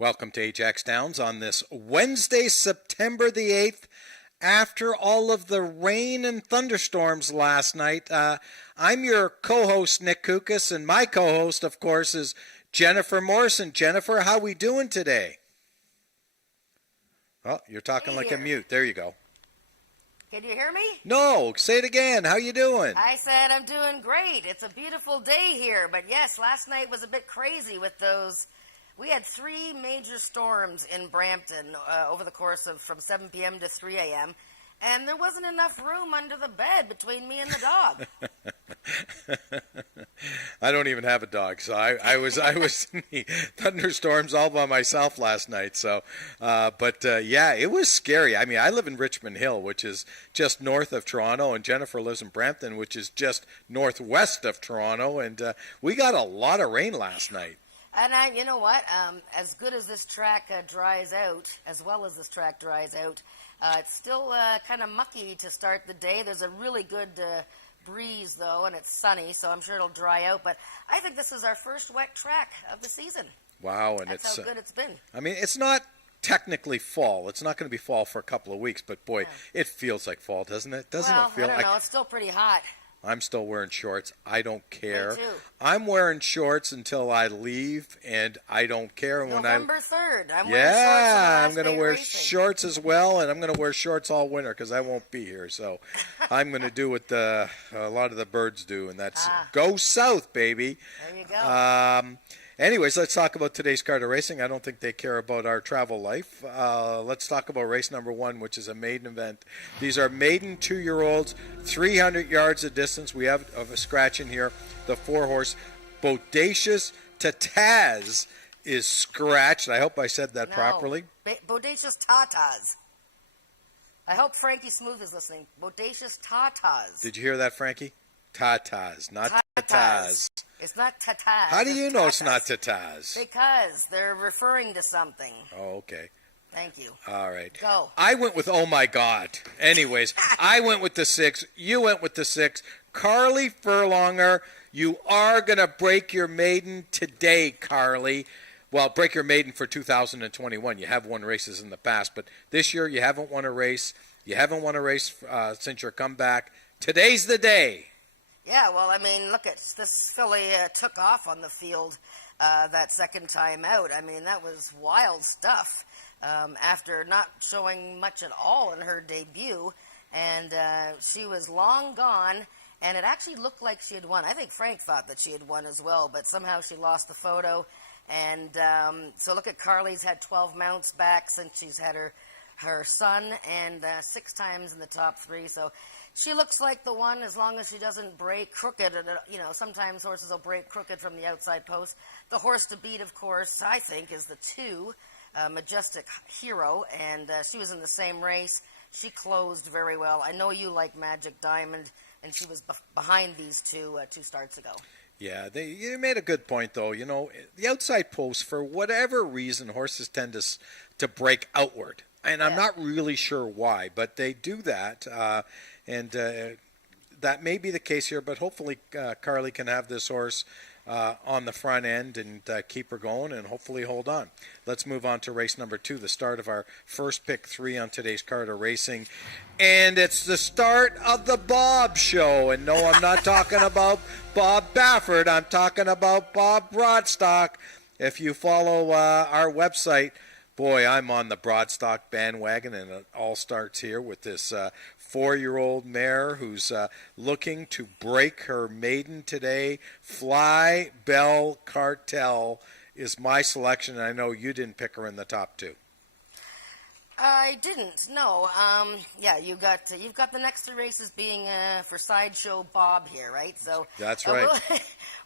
Welcome to AjaxDowns on this Wednesday, September the 8th. After all of the rain and thunderstorms last night, I'm your co-host, Nick Kukas, and my co-host, of course, is Jennifer Morrison. Jennifer, how we doing today? Oh, you're talking like a mute. There you go. Can you hear me? No, say it again. How you doing? I said I'm doing great. It's a beautiful day here. But yes, last night was a bit crazy with those. We had three major storms in Brampton over the course of from 7 p.m. to 3 a.m. And there wasn't enough room under the bed between me and the dog. I don't even have a dog, so I was in the thunderstorms all by myself last night. So, yeah, it was scary. I mean, I live in Richmond Hill, which is just north of Toronto, and Jennifer lives in Brampton, which is just northwest of Toronto, and we got a lot of rain last night. And you know what? As good as this track dries out, as well as this track dries out, it's still kind of mucky to start the day. There's a really good breeze, though, and it's sunny, so I'm sure it'll dry out. But I think this is our first wet track of the season. Wow, and that's how good it's been. I mean, it's not technically fall. It's not going to be fall for a couple of weeks, but boy, it feels like fall, doesn't it? Doesn't it feel I don't know. It's still pretty hot. I'm still wearing shorts. I don't care. Me too. I'm wearing shorts until I leave, and I don't care. November 3rd. I'm wearing shorts. Yeah, I'm going to wear racing. shorts as well, and I'm going to wear shorts all winter because I won't be here. So I'm going to do what a lot of the birds do, and that's go south, baby. There you go. Anyways, let's talk about today's card of racing. I don't think they care about our travel life. Let's talk about race number 1, which is a maiden event. These are maiden 2-year-olds, 300 yards of distance. We have a scratch in here. The 4-horse Bodacious Tataz is scratched. I hope I said that properly. Bodacious Tatas. I hope Frankie Smooth is listening. Bodacious Tatas. Did you hear that, Frankie? Tatas, not Tataz. It's not Tataz. How do you know it's not Tataz? Because they're referring to something. Oh, okay. Thank you. All right. Go. I went with oh my God. Anyways, I went with the 6. You went with the 6. Carly Furlonger, you are going to break your maiden today, Carly. Well, break your maiden for 2021. You have won races in the past, but this year you haven't won a race. You haven't won a race since your comeback. Today's the day. Yeah, well, I mean, look at this filly took off on the field that second time out. I mean, that was wild stuff after not showing much at all in her debut. And she was long gone, and it actually looked like she had won. I think Frank thought that she had won as well, but somehow she lost the photo. And so look at Carly's had 12 mounts back since she's had her son, and 6 times in the top 3. So she looks like the one as long as she doesn't break crooked. You know, sometimes horses will break crooked from the outside post. The horse to beat, of course, I think, is the 2, Majestic Hero, and she was in the same race. She closed very well. I know you like Magic Diamond, and she was behind these 2 starts ago. Yeah, you made a good point, though. You know, the outside post, for whatever reason, horses tend to break outward. And I'm not really sure why, but they do that. And that may be the case here, but hopefully Carly can have this horse on the front end and keep her going and hopefully hold on. Let's move on to race number 2, the start of our first pick 3 on today's card of racing. And it's the start of the Bob Show. And no, I'm not talking about Bob Baffert. I'm talking about Bob Broadstock. If you follow our website, boy, I'm on the Broadstock bandwagon, and it all starts here with this 4-year-old mare who's looking to break her maiden today. Fly Bell Cartel is my selection, and I know you didn't pick her in the top 2. I didn't. No. Yeah, you've got the next 3 races being for Sideshow Bob here, right? So that's right.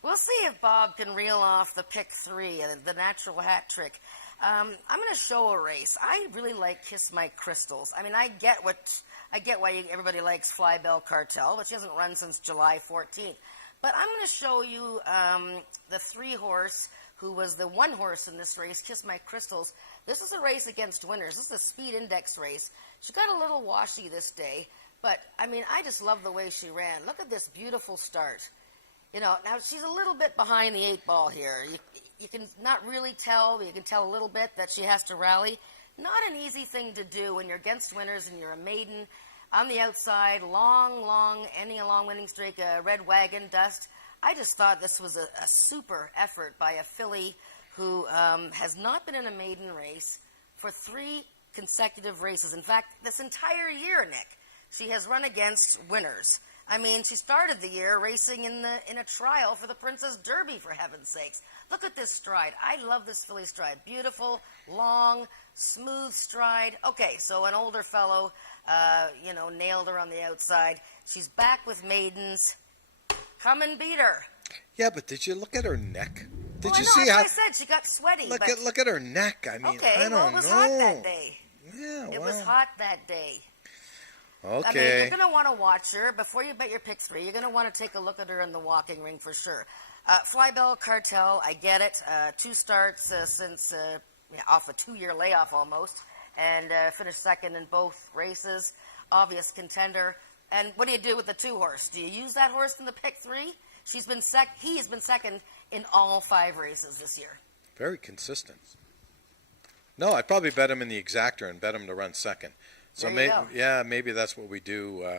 We'll see if Bob can reel off the pick 3, the natural hat trick. I'm going to show a race. I really like Kiss My Crystals. I mean, I get why everybody likes Fly Bell Cartel, but she hasn't run since July 14th. But I'm going to show you the 3-horse who was the 1-horse in this race, Kiss My Crystals. This is a race against winners. This is a speed index race. She got a little washy this day, but I mean, I just love the way she ran. Look at this beautiful start. You know, now she's a little bit behind the 8 ball here. you can not really tell, but you can tell a little bit that she has to rally. Not an easy thing to do when you're against winners and you're a maiden on the outside, ending a long winning streak, a red wagon dust. I just thought this was a super effort by a filly who has not been in a maiden race for 3 consecutive races. In fact, this entire year, Nick, she has run against winners. I mean, she started the year racing in a trial for the Princess Derby, for heaven's sakes. Look at this stride. I love this filly stride. Beautiful, long, smooth stride. Okay, so an older fellow, nailed her on the outside. She's back with maidens. Come and beat her. Yeah, but did you look at her neck? Did you know, see that's how? what I said. She got sweaty. Look at her neck. I mean, okay, I don't well, it was know. hot that day. Yeah, It was hot that day. Okay. I mean, you're going to want to watch her. Before you bet your pick 3, you're going to want to take a look at her in the walking ring for sure. Flybell Cartel, I get it. 2 starts since off a 2-year layoff almost, and finished second in both races. Obvious contender. And what do you do with the 2 horse? Do you use that horse in the pick 3? He has been second in all 5 races this year. Very consistent. No, I'd probably bet him in the exactor and bet him to run second. So maybe that's what we do.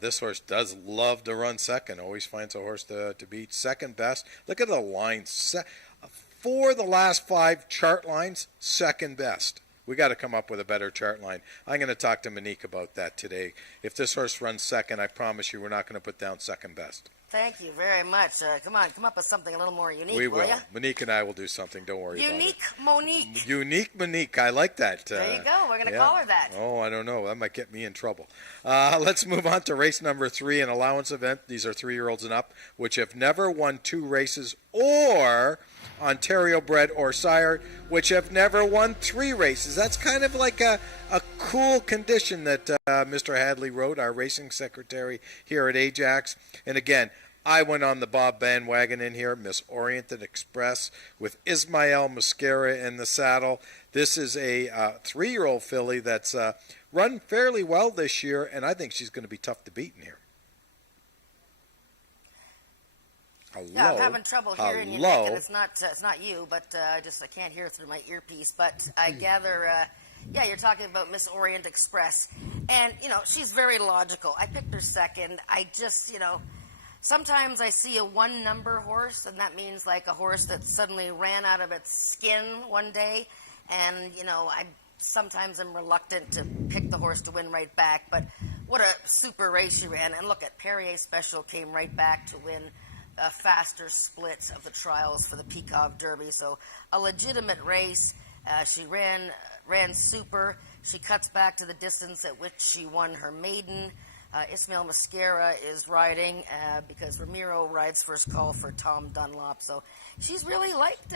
This horse does love to run second. Always finds a horse to beat. Second best. Look at the lines. For the last 5 chart lines, second best. We got to come up with a better chart line. I'm going to talk to Monique about that today. If this horse runs second, I promise you we're not going to put down second best. Thank you very much. Come up with something a little more unique, We will. ya? Monique and I will do something. Don't worry about it. Unique Monique. Unique Monique. I like that. There you go. We're going to call her that. Oh, I don't know. That might get me in trouble. Let's move on to race number 3, an allowance event. These are 3-year-olds and up, which have never won 2 races, or Ontario bred or sire, which have never won 3 races. That's kind of like a cool condition that Mr. Hadley wrote, our racing secretary here at Ajax. And again, I went on the Bob bandwagon in here, Miss Oriented Express, with Ismael Mascara in the saddle. This is a 3-year-old filly that's run fairly well this year, and I think she's going to be tough to beat in here. Hello? Yeah, I'm having trouble hearing you, Nick, and it's not you, but I can't hear through my earpiece. But I gather, you're talking about Miss Orient Express, and she's very logical. I picked her second. I just, sometimes I see a 1-number horse, and that means like a horse that suddenly ran out of its skin one day, and I sometimes am reluctant to pick the horse to win right back. But what a super race she ran, and look at Perrier Special came right back to win a faster split of the trials for the Peacock Derby. So a legitimate race. She ran super. She cuts back to the distance at which she won her maiden. Ismael Mascara is riding because Ramiro rides first call for Tom Dunlop. So she's really liked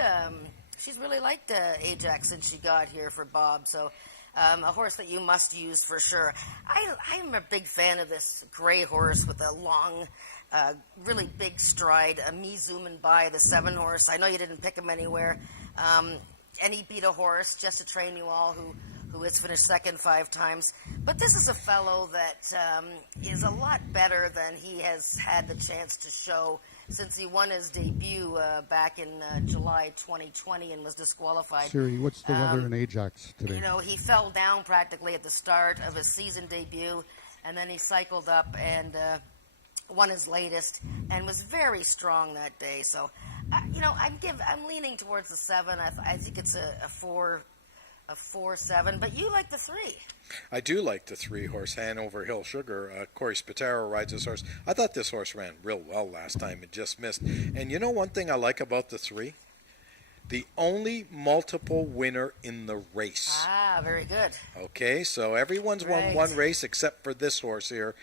Ajax since she got here for Bob. So a horse that you must use for sure. I'm a big fan of this gray horse with a long, really big stride. Me zooming by the 7 horse. I know you didn't pick him anywhere, and he beat a horse just to train you all who has finished second 5 times. But this is a fellow that is a lot better than he has had the chance to show since he won his debut back in July 2020 and was disqualified. Siri, what's the weather in Ajax today? He fell down practically at the start of his season debut, and then he cycled up and won his latest and was very strong that day. So, I'm leaning towards the 7. I think it's a 4-7, but you like the 3. I do like the 3-horse Hanover Hill Sugar. Corey Spataro rides this horse. I thought this horse ran real well last time. It just missed. And one thing I like about the 3? The only multiple winner in the race. Ah, very good. Okay, so everyone's won Right. 1 race except for this horse here.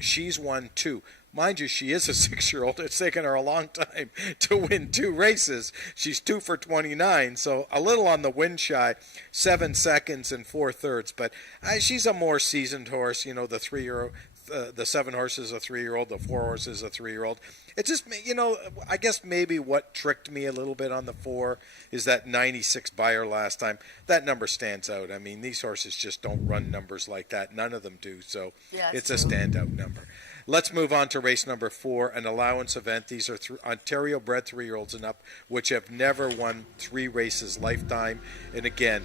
She's won 2. Mind you, she is a 6-year-old. It's taken her a long time to win 2 races. She's 2 for 29, so a little on the win shy, 7 seconds and 4 thirds. But she's a more seasoned horse. The 3-year-old, the 7 horse is a 3-year-old, the 4 horse is a 3-year-old. It just, I guess maybe what tricked me a little bit on the 4 is that 96 buyer last time. That number stands out. I mean, these horses just don't run numbers like that. None of them do. So Yeah, it's that's a true. standout number. Let's move on to race number 4, an allowance event. These are Ontario-bred 3-year-olds and up, which have never won 3 races lifetime. And again,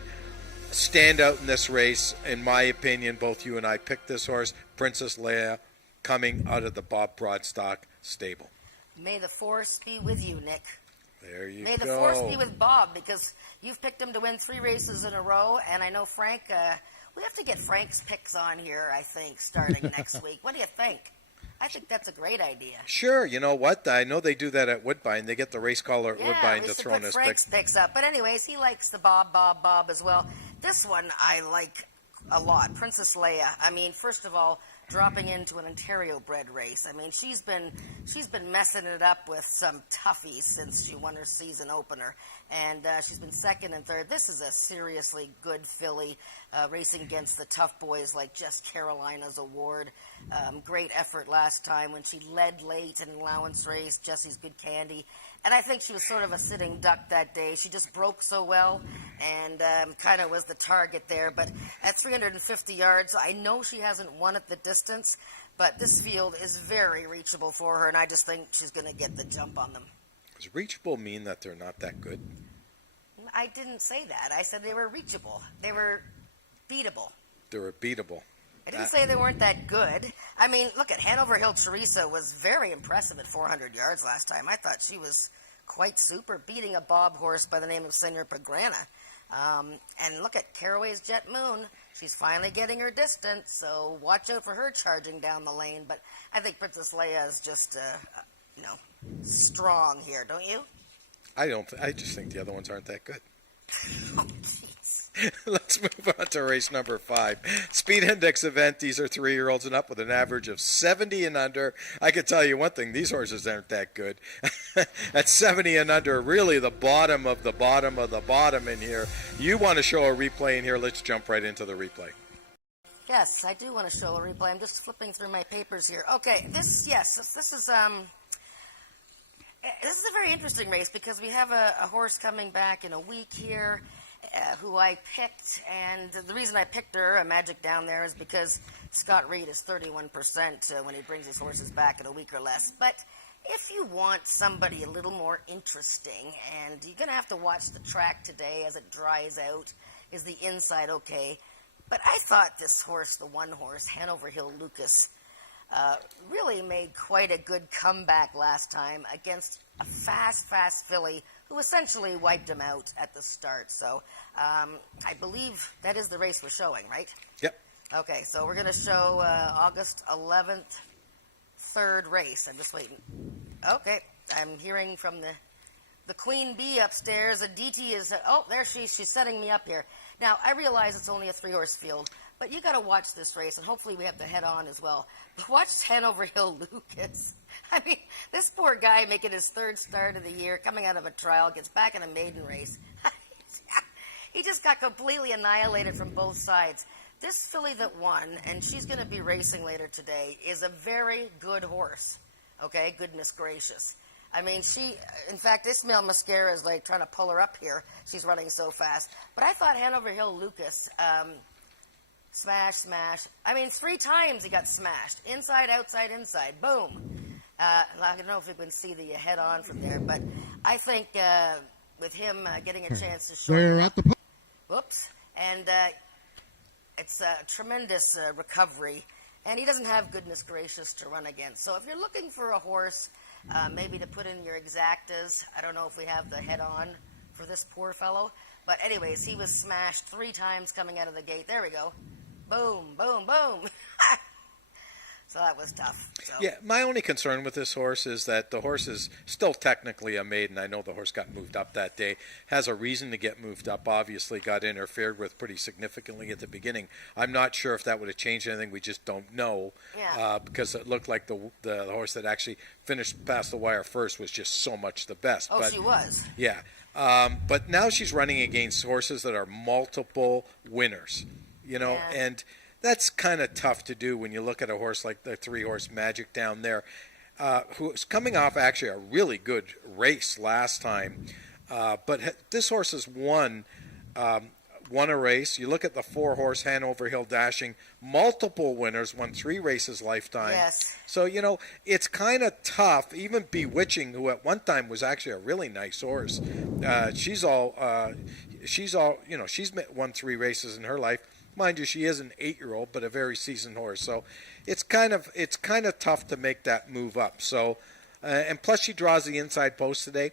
stand out in this race, in my opinion, both you and I picked this horse, Princess Leia, coming out of the Bob Broadstock stable. May the force be with you, Nick. There you go. May the force be with Bob, because you've picked him to win 3 races in a row, and I know Frank, we have to get Frank's picks on here, I think, starting next week. What do you think? I think that's a great idea. Sure, you know what? I know they do that at Woodbine. They get the race caller at Woodbine to throw in his Frank's picks up. But anyways, he likes the Bob as well. This one I like a lot. Princess Leia. I mean, first of all, dropping into an Ontario-bred race. I mean, she's been messing it up with some toughies since she won her season opener, and she's been second and third. This is a seriously good filly, racing against the tough boys like Just Carolina's Award. Great effort last time when she led late in an allowance race. Jesse's Good Candy. And I think she was sort of a sitting duck that day. She just broke so well and kind of was the target there. But at 350 yards, I know she hasn't won at the distance, but this field is very reachable for her, and I just think she's going to get the jump on them. Does reachable mean that they're not that good? I didn't say that. I said they were reachable. They were beatable. They were beatable. I didn't say they weren't that good. I mean, look at Hanover Hill Teresa was very impressive at 400 yards last time. I thought she was quite super, beating a Bob horse by the name of Senor Pagrana. And look at Caraway's Jet Moon. She's finally getting her distance, so watch out for her charging down the lane. But I think Princess Leia is just, strong here, don't you? I don't. I just think the other ones aren't that good. Oh, jeez. Let's move on to race number 5. Speed Index event. These are 3-year-olds and up with an average of 70 and under. I can tell you one thing. These horses aren't that good. At 70 and under, really the bottom of the bottom of the bottom in here. You want to show a replay in here. Let's jump right into the replay. Yes, I do want to show a replay. I'm just flipping through my papers here. Okay, this is a very interesting race because we have a horse coming back in a week here who I picked, and the reason I picked her, a Magic Down there, is because Scott Reed is 31% when he brings his horses back in a week or less. But if you want somebody a little more interesting, and you're going to have to watch the track today as it dries out, is the inside okay? But I thought this horse, the one horse, Hanover Hill Lucas, really made quite a good comeback last time against a fast filly who essentially wiped him out at the start. So I believe that is the race we're showing, right? Yep. Okay, so we're going to show August 11th, 3rd race. I'm just waiting. Okay, I'm hearing from the Queen Bee upstairs. Aditi is, there she's setting me up here. Now, I realize it's only a 3-horse field, but you got to watch this race, and hopefully we have the head on as well. But watch Hanover Hill Lucas. I mean, this poor guy making his 3rd start of the year, coming out of a trial, gets back in a maiden race. He just got completely annihilated from both sides. This filly that won, and she's going to be racing later today, is a very good horse. Okay, goodness gracious. I mean, in fact, Ismail Mascara is like trying to pull her up here. She's running so fast. But I thought Hanover Hill Lucas, smash. I mean, 3 times he got smashed. Inside, outside, inside. Boom. I don't know if you can see the head on from there, but I think with him getting a chance to shorten up. Whoops. And it's a tremendous recovery. And he doesn't have goodness gracious to run against. So if you're looking for a horse, maybe to put in your exactas, I don't know if we have the head on for this poor fellow. But anyways, he was smashed 3 times coming out of the gate. There we go. Boom. So that was tough. So. Yeah, my only concern with this horse is that the horse is still technically a maiden. I know the horse got moved up that day. Has a reason to get moved up. Obviously got interfered with pretty significantly at the beginning. I'm not sure if that would have changed anything. We just don't know. Yeah. Because it looked like the horse that actually finished past the wire first was just so much the best. Oh, she was. Yeah. But now she's running against horses that are multiple winners. And that's kind of tough to do when you look at a horse like the 3-horse Magic Down there, who's coming off actually a really good race last time. But this horse has won won a race. You look at the 4-horse Hanover Hill Dashing, multiple winners, won 3 races lifetime. Yes. So, it's kind of tough. Even Bewitching, who at one time was actually a really nice horse, she's won 3 races in her life. Mind you, she is an 8-year-old, but a very seasoned horse. So it's kind of tough to make that move up. So, and plus she draws the inside post today.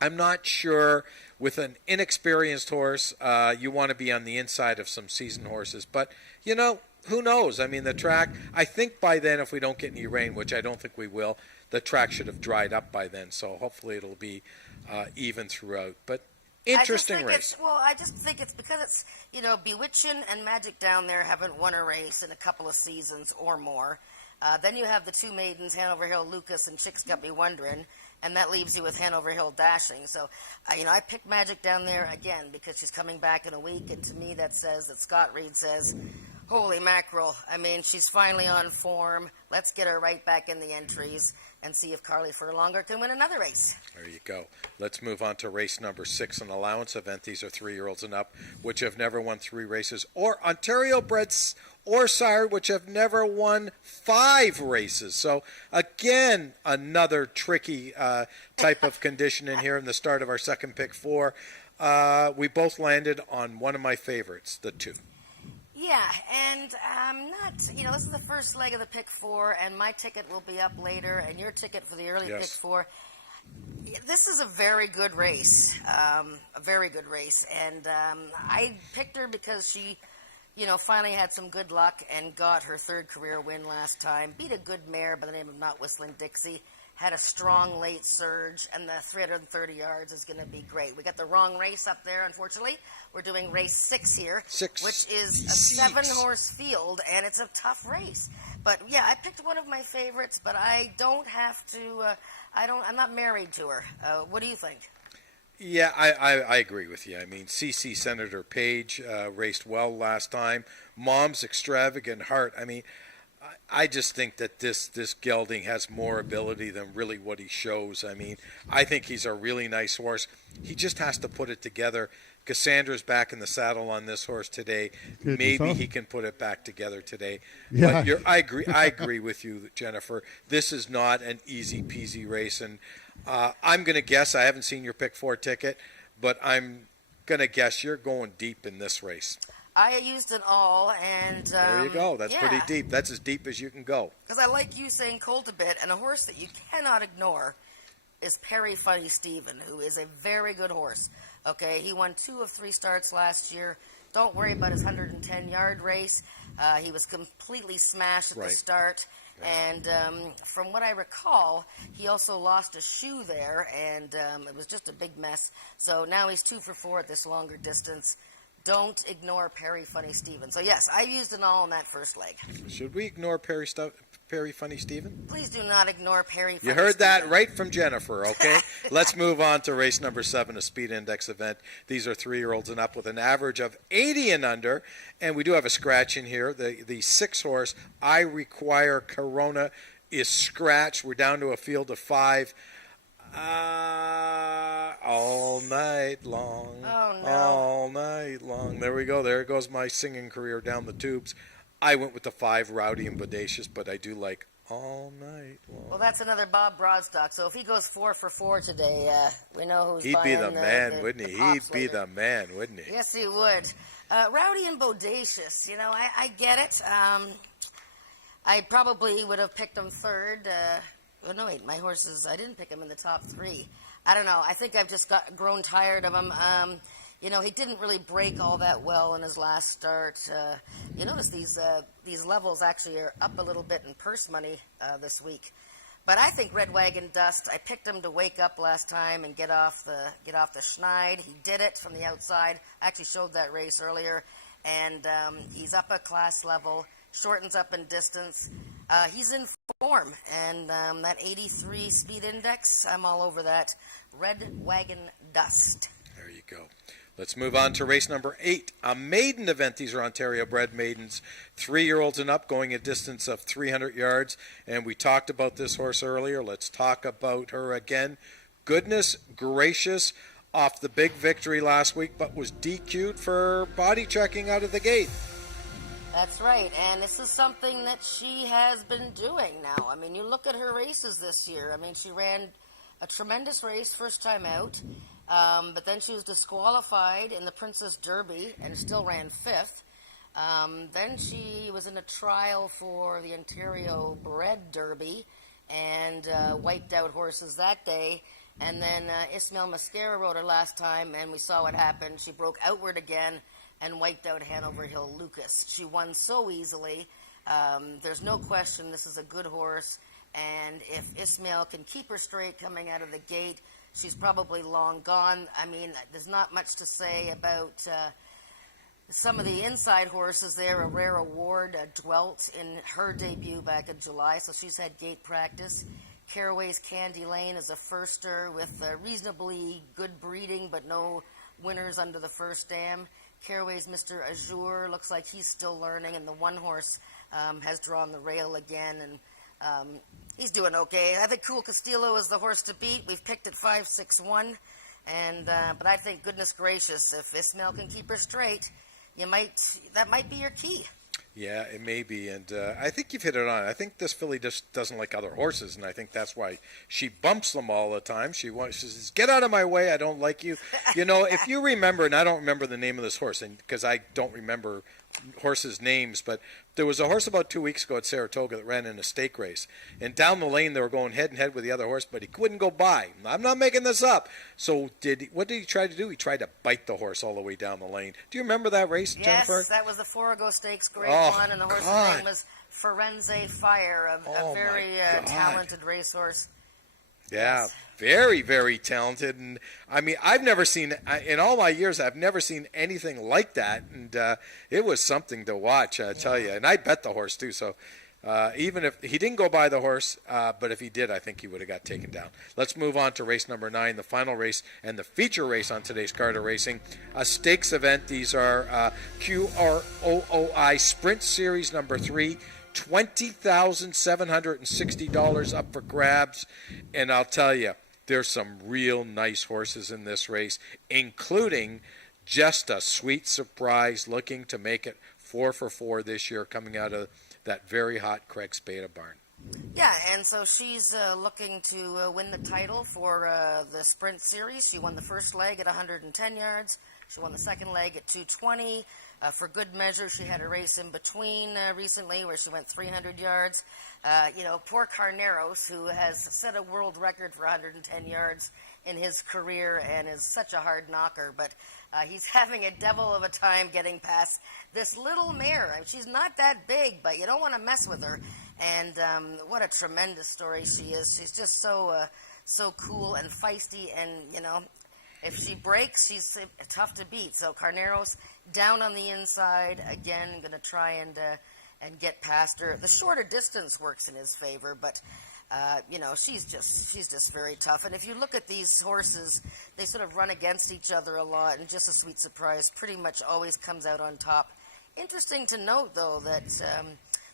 I'm not sure with an inexperienced horse, you want to be on the inside of some seasoned horses. But, who knows? I mean, the track, I think by then, if we don't get any rain, which I don't think we will, the track should have dried up by then. So hopefully it'll be even throughout. But interesting race. I just think it's because it's, Bewitchin' and Magic Down there haven't won a race in a couple of seasons or more. Then you have the 2 maidens, Hanover Hill Lucas and Chicks Got Me Wondering, and that leaves you with Hanover Hill Dashing. So, I picked Magic Down there again because she's coming back in a week, and to me that says that Scott Reed says, holy mackerel, I mean, she's finally on form. Let's get her right back in the entries and see if Carly Furlonger can win another race. There you go. Let's move on to race number 6, an allowance event. These are 3-year-olds and up, which have never won 3 races, or Ontario breds or sire, which have never won 5 races. So, again, another tricky type of condition in here in the start of our second pick 4. We both landed on one of my favorites, the 2. Yeah, and I'm not, this is the first leg of the pick 4, and my ticket will be up later, and your ticket for the early pick 4. This is a very good race, and I picked her because she, finally had some good luck and got her 3rd career win last time, beat a good mare by the name of Not Whistling Dixie, had a strong late surge, and the 330 yards is going to be great. We got the wrong race up there, unfortunately. We're doing race 6 here, which is a 7-horse field, and it's a tough race. But, yeah, I picked one of my favorites, but I don't have to, I'm not married to her. What do you think? Yeah, I agree with you. I mean, CC Senator Page raced well last time. Mom's Extravagant Heart. I mean, I just think that this gelding has more ability than really what he shows. I mean, I think he's a really nice horse. He just has to put it together. Cassandra's back in the saddle on this horse today. Maybe he can put it back together today. Yeah. But I agree with you, Jennifer. This is not an easy peasy race, and I'm going to guess. I haven't seen your pick 4 ticket, but I'm going to guess you're going deep in this race. I used it all, and there you go. That's pretty deep. That's as deep as you can go. Because I like Usain Colt a bit, and a horse that you cannot ignore is Perry Funny Stephen, who is a very good horse. Okay, he won 2 of 3 starts last year. Don't worry about his 110-yard race. He was completely smashed at the start. And from what I recall, he also lost a shoe there, and it was just a big mess. So now he's 2 for 4 at this longer distance. Don't ignore Perry Funny Stephen. So, yes, I used it all in that first leg. Should we ignore Perry Funny Stephen? Please do not ignore Perry Funny Stephen. You heard that right from Jennifer, okay? Let's move on to race number 7, a speed index event. These are 3-year-olds and up with an average of 80 and under. And we do have a scratch in here. The 6-horse, I Require Corona, is scratched. We're down to a field of 5. All night long. Oh, no. All night long. There we go. There goes my singing career down the tubes. I went with the 5, Rowdy and Bodacious, but I do like All Night Long. Well, that's another Bob Broadstock. So if he goes 4 for 4 today, we know who's He'd buying be the man, wouldn't he? He'd be the man, wouldn't he? Yes, he would. Rowdy and Bodacious, I get it. I probably would have picked him 3rd. Oh, no, wait, my horses, I didn't pick him in the top 3. I don't know. I think I've just grown tired of him. He didn't really break all that well in his last start. You notice these levels actually are up a little bit in purse money this week. But I think Red Wagon Dust, I picked him to wake up last time and get off the schneid. He did it from the outside. I actually showed that race earlier. And he's up a class level, shortens up in distance. He's in form, and that 83 speed index, I'm all over that. Red Wagon Dust. There you go. Let's move on to race number 8, a maiden event. These are Ontario bred maidens, 3-year-olds and up, going a distance of 300 yards. And we talked about this horse earlier. Let's talk about her again. Goodness gracious, off the big victory last week, but was DQ'd for body checking out of the gate. That's right, and this is something that she has been doing now. I mean, you look at her races this year. I mean, she ran a tremendous race first time out, but then she was disqualified in the Princess Derby and still ran fifth. Then she was in a trial for the Ontario Bred Derby and wiped out horses that day. And then Ismael Mascara rode her last time, and we saw what happened. She broke outward again and wiped out Hanover Hill Lucas. She won so easily. There's no question this is a good horse, and if Ismael can keep her straight coming out of the gate, she's probably long gone. I mean, there's not much to say about some of the inside horses there. A Rare Award dwelt in her debut back in July, so she's had gate practice. Caraway's Candy Lane is a firster with reasonably good breeding, but no winners under the first dam. Caraway's Mr. Azure looks like he's still learning, and the one horse has drawn the rail again, and he's doing okay. I think Cool Castillo is the horse to beat. We've picked at 5-6-1, and but I think, goodness gracious, if Ismael can keep her straight, that might be your key. Yeah, it may be, and I think you've hit it on. I think this filly just doesn't like other horses, and I think that's why she bumps them all the time. She says, "Get out of my way! I don't like you." You know, if you remember, and I don't remember the name of this horse, and because I don't remember horses' names, but there was a horse about 2 weeks ago at Saratoga that ran in a stake race, and down the lane they were going head and head with the other horse, but he couldn't go by. I'm not making this up. So what did he try to do? He tried to bite the horse all the way down the lane. Do you remember that race, Jennifer? Yes, that was the Forago Stakes Grade 1, and the horse's name was Firenze Fire, a very talented racehorse. Yeah, yes. Very, very talented. And I mean, I've never seen, in all my years, I've never seen anything like that. And it was something to watch, I tell you. And I bet the horse, too. So even if he didn't go by the horse, but if he did, I think he would have got taken down. Let's move on to race number 9, the final race and the feature race on today's card of racing. A stakes event. These are QROOI Sprint Series number 3. $20,760 up for grabs, and I'll tell you, there's some real nice horses in this race, including just a sweet surprise looking to make it 4 for 4 this year, coming out of that very hot Craig Spada barn. Yeah, and so she's looking to win the title for the Sprint Series. She won the first leg at 110 yards. She won the second leg at 220. For good measure, she had a race in between recently where she went 300 yards. Poor Carneros, who has set a world record for 110 yards in his career and is such a hard knocker, but he's having a devil of a time getting past this little mare. I mean, she's not that big, but you don't want to mess with her. And what a tremendous story she is. She's just so cool and feisty, and, if she breaks, she's tough to beat. So Carneros down on the inside again, going to try and get past her. The shorter distance works in his favor, but she's just very tough. And if you look at these horses, they sort of run against each other a lot, and just a sweet surprise pretty much always comes out on top. Interesting to note, though, that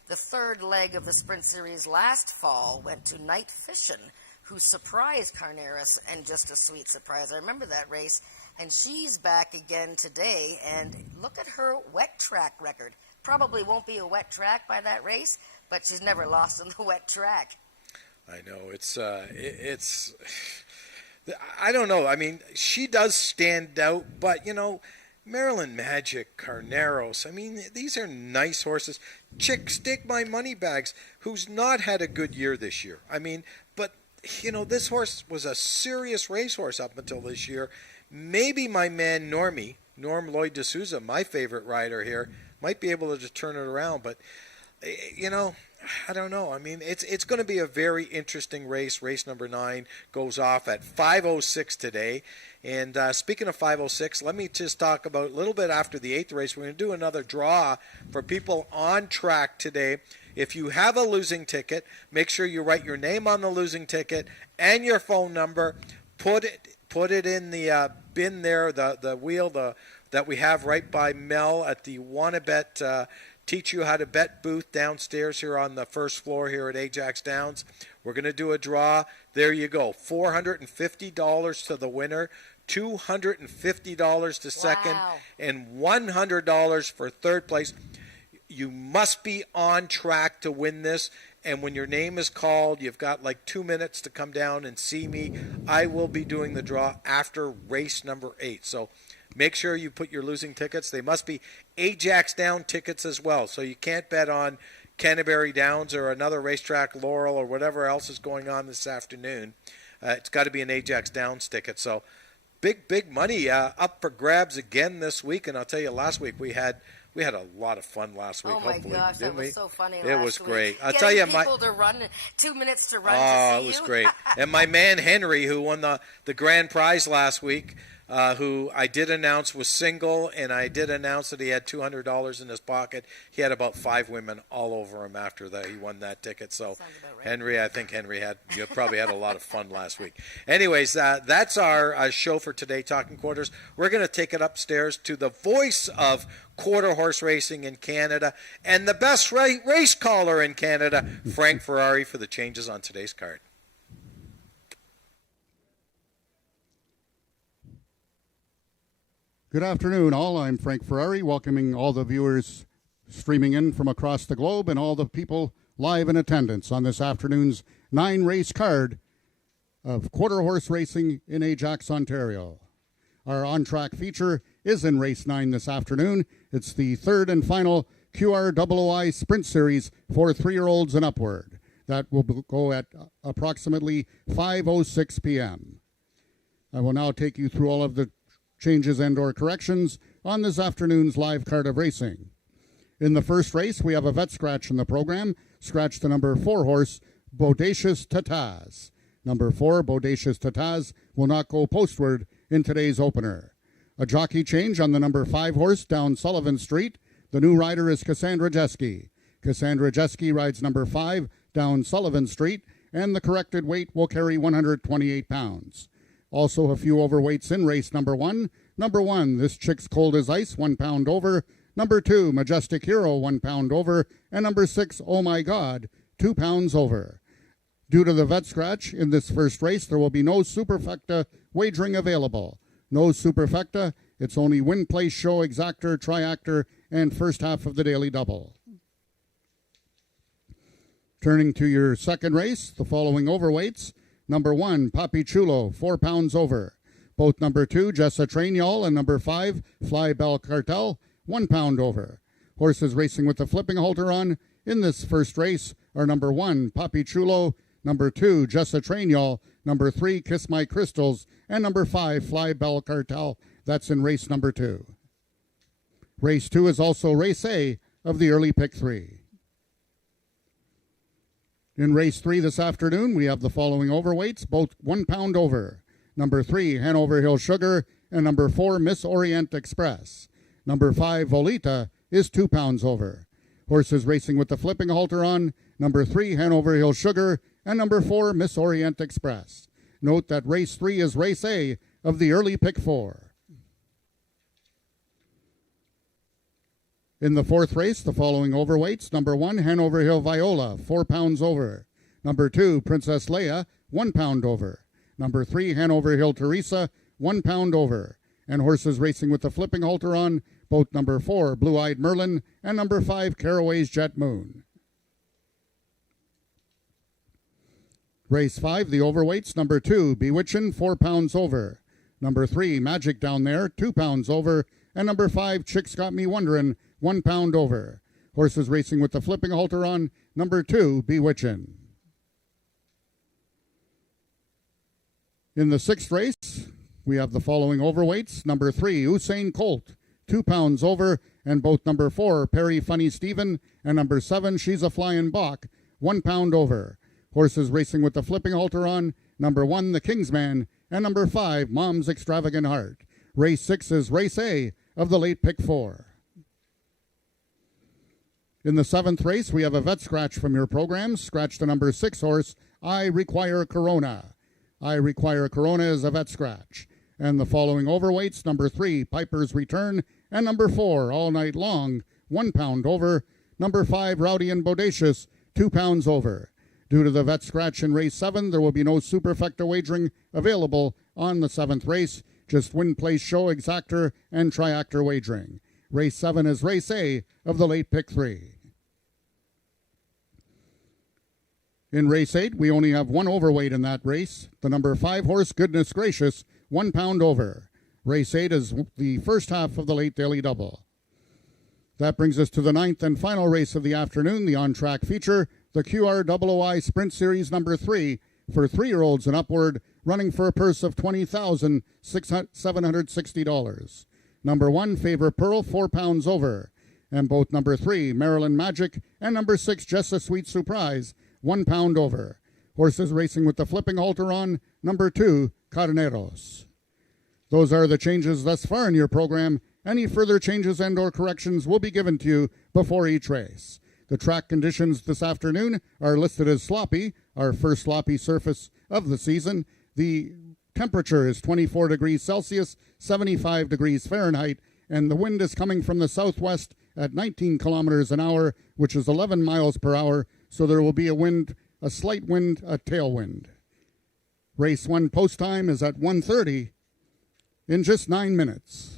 the third leg of the Sprint Series last fall went to Night Fishin', who surprised Carneros, and just a sweet surprise. I remember that race, and she's back again today, and look at her wet track record. Probably won't be a wet track by that race, but she's never lost on the wet track. I know, it's I don't know. I mean, she does stand out, but, Maryland Magic, Carneros, I mean, these are nice horses. Chick Stick My Money Bags, who's not had a good year this year. I mean, but this horse was a serious racehorse up until this year. Maybe my man Norm Lloyd D'Souza, my favorite rider here, might be able to turn it around. But, I don't know. I mean, it's going to be a very interesting race. Race number 9 goes off at 5:06 today. And speaking of 5:06, let me just talk about a little bit after the 8th race. We're going to do another draw for people on track today. If you have a losing ticket, make sure you write your name on the losing ticket and your phone number. Put it in the bin there, the wheel that we have right by Mel at the Wanna Bet Teach You How to Bet booth downstairs here on the first floor here at AjaxDowns. We're going to do a draw. There you go. $450 to the winner. $250 to second, Wow. and $100 for third place. You must be on track to win this. And when your name is called, you've got like 2 minutes to come down and see me. I will be doing the draw after race number 8. So make sure you put your losing tickets. They must be AjaxDowns tickets as well. So you can't bet on Canterbury Downs or another racetrack, Laurel, or whatever else is going on this afternoon. It's got to be an AjaxDowns ticket. So big money up for grabs again this week. And I'll tell you, last week we had a lot of fun last week. Oh my hopefully, gosh, that didn't we? was so funny. It was great. I'll Getting tell you, people to run 2 minutes to run to see it was you. great. And my man Henry, who won the grand prize last week, who I did announce was single, and I did announce that he had $200 in his pocket. He had about 5 women all over him after that he won that ticket. So Sounds about right. Henry, I think Henry you probably had a lot of fun last week. Anyways, that's our show for today, Talking Quarters. We're going to take it upstairs to the voice of quarter horse racing in Canada and the best race caller in Canada, Frank Ferrari, for the changes on today's card. Good afternoon, all. I'm Frank Ferrari, welcoming all the viewers streaming in from across the globe and all the people live in attendance on this afternoon's 9-race card of quarter horse racing in Ajax, Ontario. Our on-track feature is in race 9 this afternoon. It's the third and final QROOI Sprint Series for 3-year-olds and upward. That will go at approximately 5:06 p.m. I will now take you through all of the changes and/or corrections on this afternoon's live card of racing. In the first race, we have a vet scratch in the program. Scratch the number 4 horse, Bodacious Tataz. Number 4, Bodacious Tataz, will not go postward in today's opener. A jockey change on the number 5 horse down Sullivan Street. The new rider is Cassandra Jeske. Cassandra Jeske rides number 5 down Sullivan Street, and the corrected weight will carry 128 pounds. Also a few overweights in race number 1. Number 1, This Chick's Cold as Ice, 1 pound over. Number 2, Majestic Hero, 1 pound over. And number 6, Oh My God, 2 pounds over. Due to the vet scratch in this first race, there will be no superfecta wagering available. No superfecta, it's only win, place, show, exactor, triactor, and first half of the daily double. Turning to your second race, the following overweights. Number 1, Papi Chulo, 4 pounds over. Both number 2, Jessa Trainall, and number 5, Fly Bell Cartel, 1 pound over. Horses racing with the flipping halter on in this first race are number 1, Papi Chulo, number 2, Jessa Trainall, number 3, Kiss My Crystals, and number 5, Fly Bell Cartel. That's in race number 2. Race 2 is also race A of the early pick 3. In race 3 this afternoon, we have the following overweights, both 1 pound over. Number 3, Hanover Hill Sugar, and number 4, Miss Orient Express. Number 5, Volita, is 2 pounds over. Horses racing with the flipping halter on, number 3, Hanover Hill Sugar, and number 4, Miss Orient Express. Note that race 3 is race A of the early pick 4. In the fourth race, the following overweights. Number 1, Hanover Hill Viola, 4 pounds over. Number 2, Princess Leia, 1 pound over. Number 3, Hanover Hill Teresa, 1 pound over. And horses racing with the flipping halter on, both number 4, Blue-Eyed Merlin, and number 5, Caraway's Jet Moon. Race 5, the overweights. Number 2, Bewitchin', 4 pounds over. Number 3, Magic Down There, 2 pounds over. And number 5, Chicks Got Me Wonderin', 1 pound over. Horses racing with the flipping halter on, number 2, Bewitchin'. In the sixth race, we have the following overweights. Number 3, Usain Colt, 2 pounds over, and both number 4, Perry Funny Steven, and number 7, She's a Flyin' Bach, 1 pound over. Horses racing with the flipping halter on, number 1, The Kingsman, and number 5, Mom's Extravagant Heart. Race 6 is race A of the late pick 4. In the seventh race, we have a vet scratch from your program. Scratch the number 6 horse, I Require Corona. I Require Corona is a vet scratch. And the following overweights, number 3, Piper's Return, and number 4, All Night Long, 1 pound over. Number 5, Rowdy and Bodacious, 2 pounds over. Due to the vet scratch in race 7, there will be no superfecta wagering available on the 7th race. Just win, place, show, exactor, and triactor wagering. Race 7 is Race A of the late pick 3. In Race 8, we only have one overweight in that race. The number 5 horse, Goodness Gracious, 1 pound over. Race 8 is the first half of the late daily double. That brings us to the 9th and final race of the afternoon, the on-track feature, the QROOI Sprint Series number 3 for 3-year-olds and upward, running for a purse of $20,760. Number 1, Favor Pearl, 4 pounds over. And both number 3, Maryland Magic, and number 6, Just a Sweet Surprise, 1 pound over. Horses racing with the flipping halter on, number 2, Carneros. Those are the changes thus far in your program. Any further changes and or corrections will be given to you before each race. The track conditions this afternoon are listed as sloppy, our first sloppy surface of the season. The temperature is 24 degrees Celsius, 75 degrees Fahrenheit, and the wind is coming from the southwest at 19 kilometers an hour, which is 11 miles per hour, so there will be a slight wind, a tailwind. Race 1 post time is at 1:30 in just 9 minutes.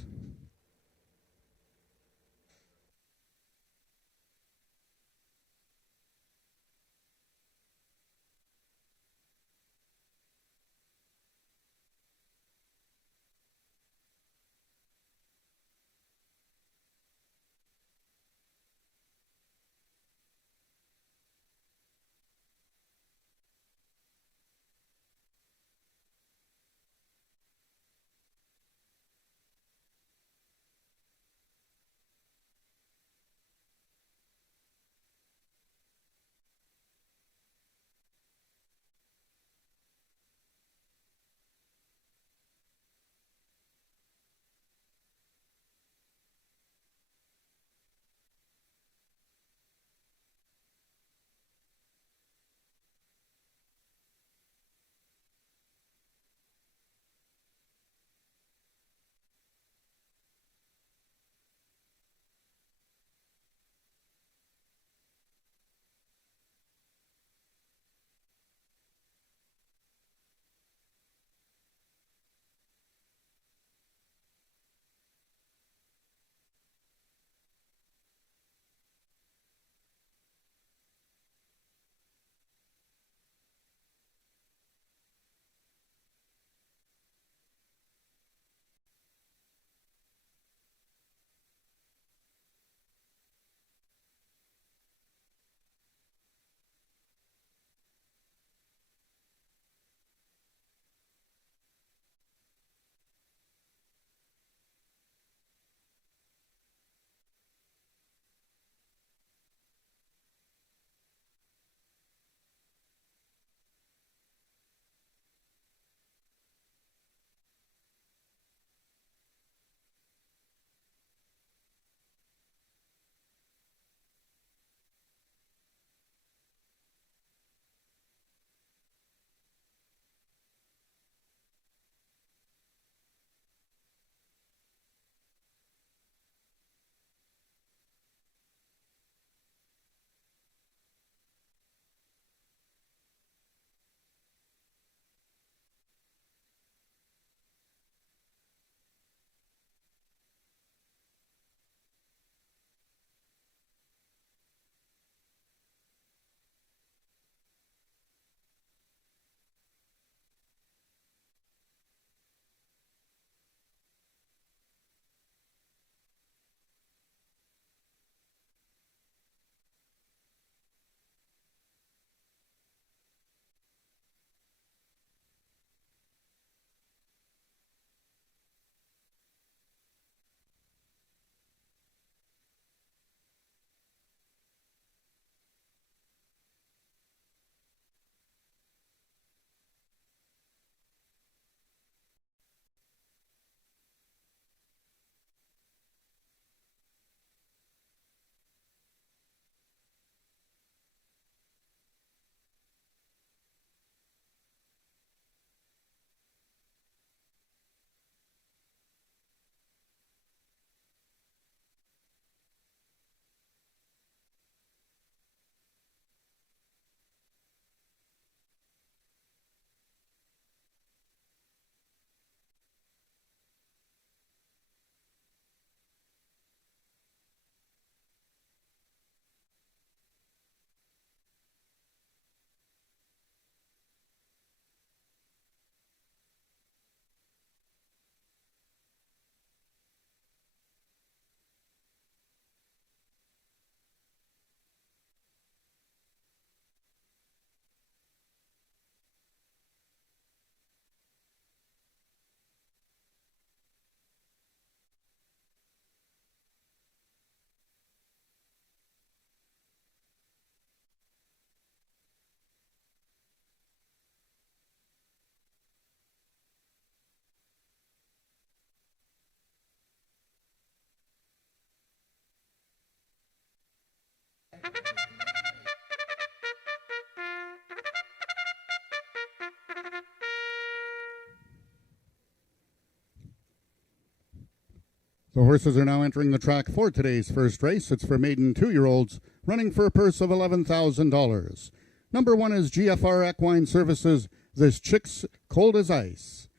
The horses are now entering the track for today's first race. It's for maiden 2-year-olds, running for a purse of $11,000. Number 1 is GFR Equine Services, This Chick's Cold as Ice,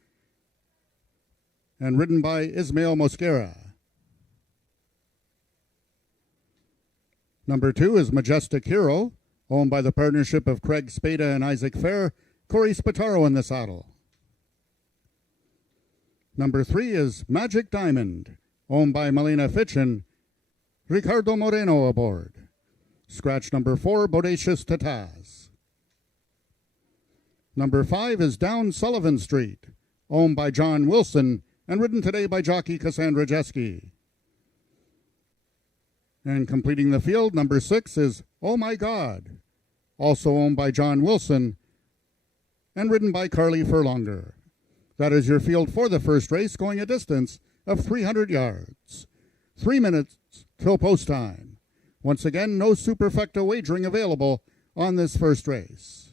and ridden by Ismael Mosquera. Number 2 is Majestic Hero, owned by the partnership of Craig Spada and Isaac Fair, Corey Spataro in the saddle. Number 3 is Magic Diamond, owned by Melina Fitchin, Ricardo Moreno aboard. Scratch number 4, Bodacious Tataz. Number 5 is Down Sullivan Street, owned by John Wilson and ridden today by jockey Cassandra Jeske. And completing the field, number 6 is Oh My God, also owned by John Wilson and ridden by Carly Furlonger. That is your field for the first race, going a distance of 300 yards. 3 minutes till post time. Once again, no superfecta wagering available on this first race.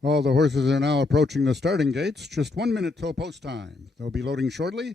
All the horses are now approaching the starting gates. Just 1 minute till post time. They'll be loading shortly.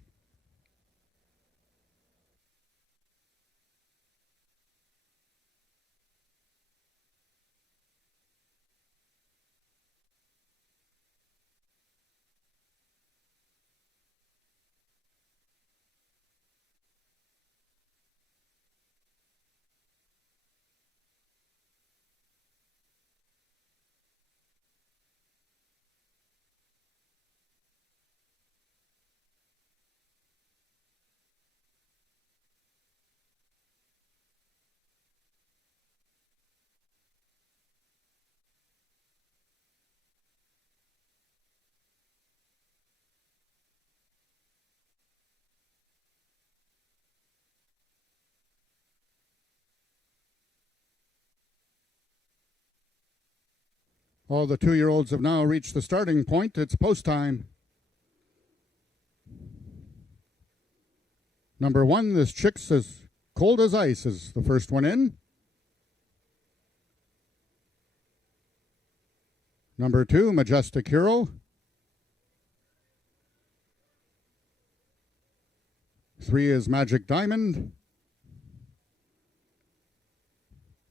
All the 2-year-olds have now reached the starting point. It's post time. Number 1, This Chick's as Cold as Ice is the first one in. Number 2, Majestic Hero. 3 is Magic Diamond.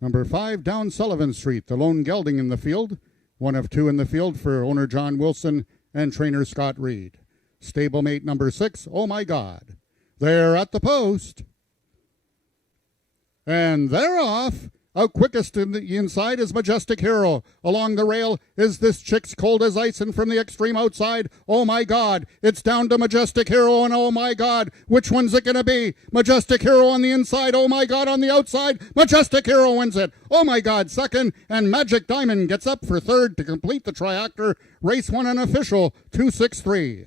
Number 5, down Sullivan Street, the lone gelding in the field. 1 of 2 in the field for owner John Wilson and trainer Scott Reed. Stablemate number 6, Oh My God. They're at the post. And they're off. Out quickest in the inside is Majestic Hero. Along the rail is This Chick's Cold as Ice, and from the extreme outside, Oh My God, it's down to Majestic Hero, and Oh My God, which one's it going to be? Majestic Hero on the inside, Oh My God on the outside. Majestic Hero wins it. Oh My God second, and Magic Diamond gets up for third to complete the triactor. Race 1 unofficial, 263.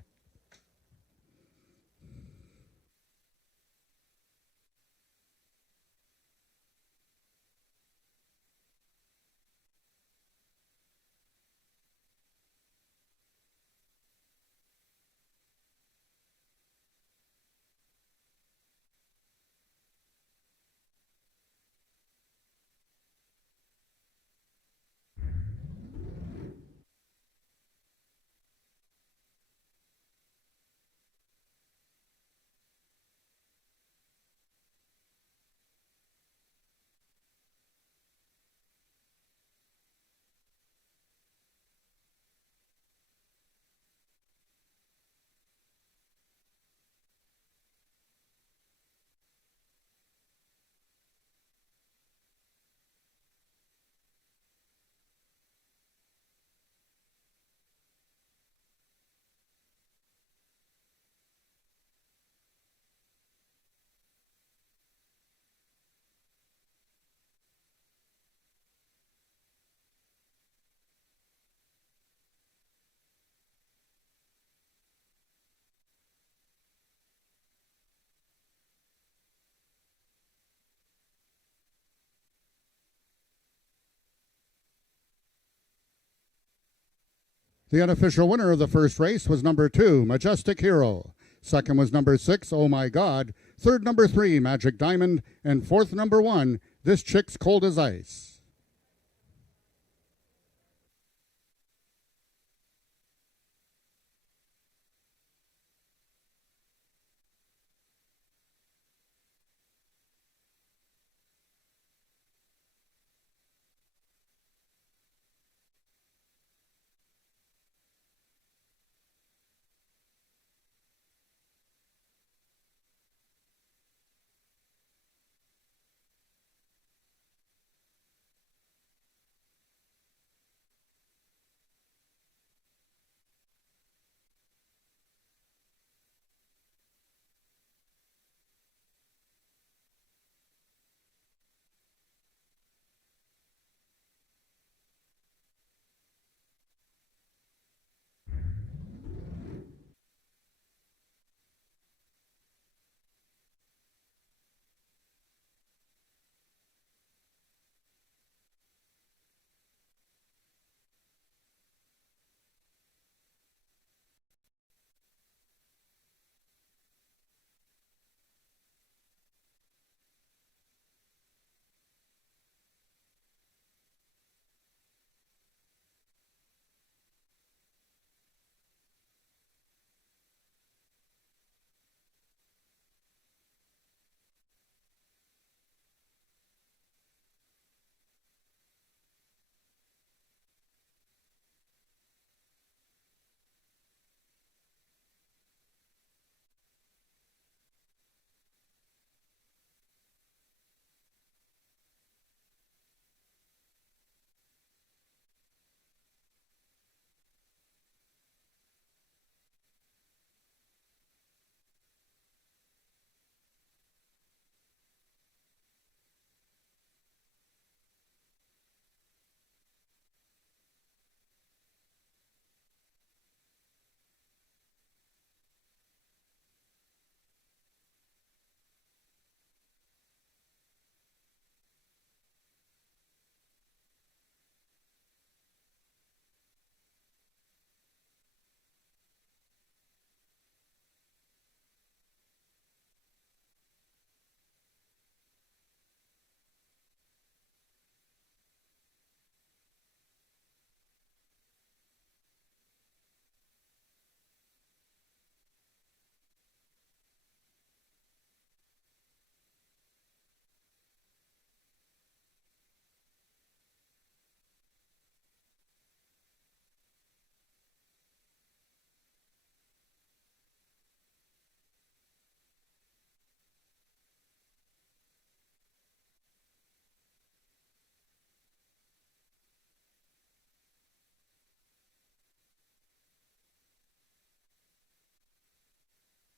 The unofficial winner of the first race was number 2, Majestic Hero. Second was number 6, Oh My God. Third, number 3, Magic Diamond. And fourth, number 1, This Chick's Cold as Ice.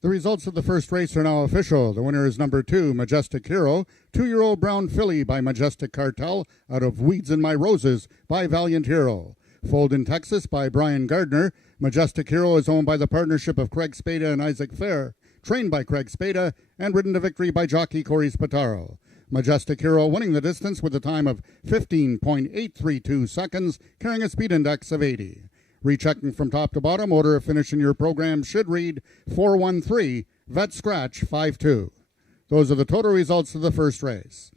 The results of the first race are now official. The winner is number 2, Majestic Hero, 2-year-old brown filly by Majestic Cartel out of Weeds in My Roses by Valiant Hero. Foaled in Texas by Brian Gardner, Majestic Hero is owned by the partnership of Craig Spada and Isaac Fair, trained by Craig Spada, and ridden to victory by jockey Corey Spataro. Majestic Hero winning the distance with a time of 15.832 seconds, carrying a speed index of 80. Rechecking from top to bottom, order of finish in your program should read 413, Vet Scratch 52. Those are the total results of the first race.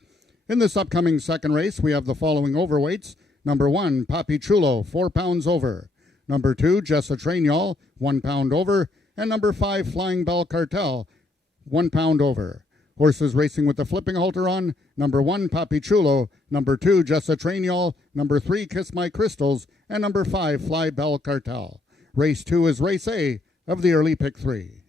In this upcoming second race, we have the following overweights. Number 1, Papi Chulo, 4 pounds over. Number 2, Jessa Trainall, 1 pound over. And number 5, Flying Bell Cartel, 1 pound over. Horses racing with the flipping halter on: number 1, Papi Chulo, number 2, Jessa Trainall, number 3, Kiss My Crystals, and number 5, Fly Bell Cartel. Race 2 is race A of the early pick 3.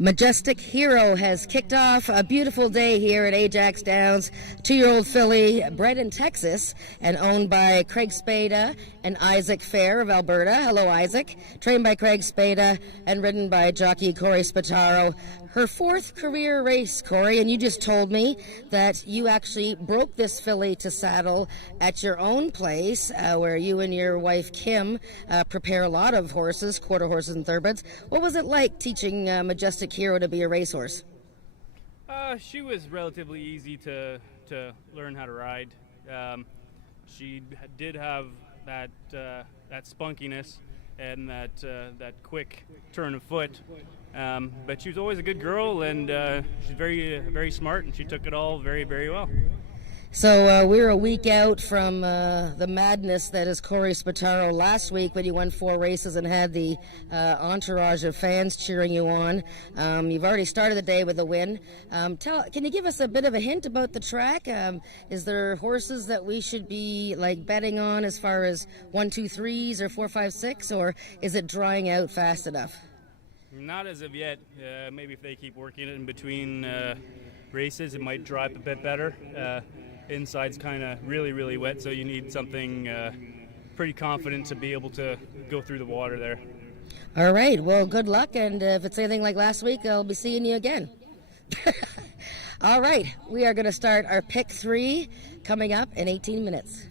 Majestic Hero has kicked off a beautiful day here at AjaxDowns. 2-year-old filly, bred in Texas and owned by Craig Spada and Isaac Fair of Alberta. Hello, Isaac. Trained by Craig Spada and ridden by jockey Corey Spataro. Her 4th career race, Corey, and you just told me that you actually broke this filly to saddle at your own place, where you and your wife Kim prepare a lot of horses, quarter horses and thoroughbreds. What was it like teaching Majestic Hero to be a racehorse? She was relatively easy to learn how to ride. She did have that spunkiness and that quick turn of foot. But she was always a good girl, and she's very smart, and she took it all very, very well. So we're a week out from the madness that is Corey Spataro last week when you won 4 races and had the entourage of fans cheering you on. You've already started the day with a win. Can you give us a bit of a hint about the track? Is there horses that we should be betting on as far as 1, 2, 3s or 4, 5, 6, or is it drying out fast enough? Not as of yet. Maybe if they keep working it in between races, it might dry up a bit better. Inside's kind of really, really wet, so you need something pretty confident to be able to go through the water there. All right. Well, good luck, and if it's anything like last week, I'll be seeing you again. All right. We are going to start our pick 3 coming up in 18 minutes.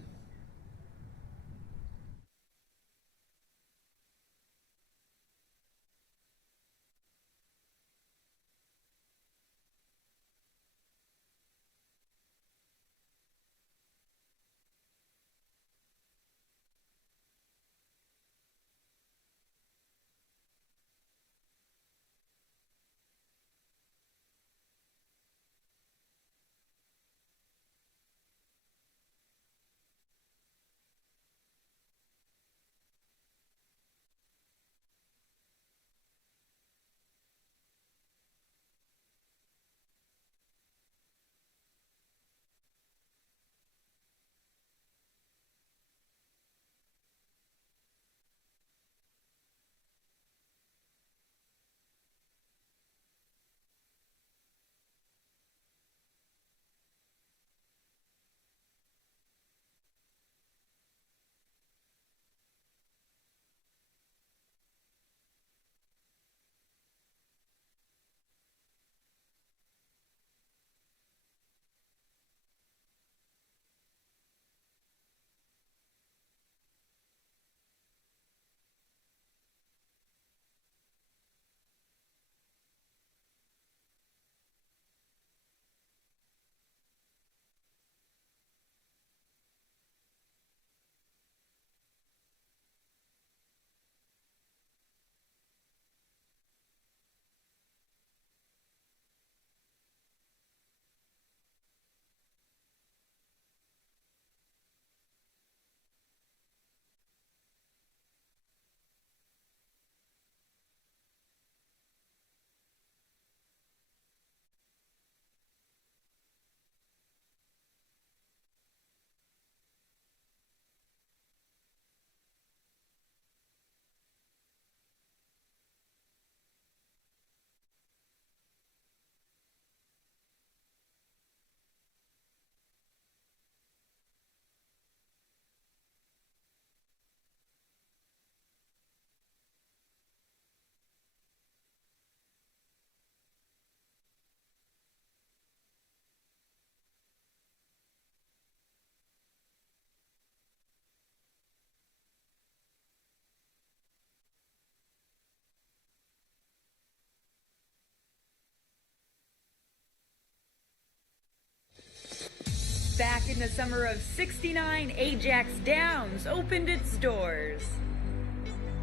Back in the summer of '69, AjaxDowns opened its doors.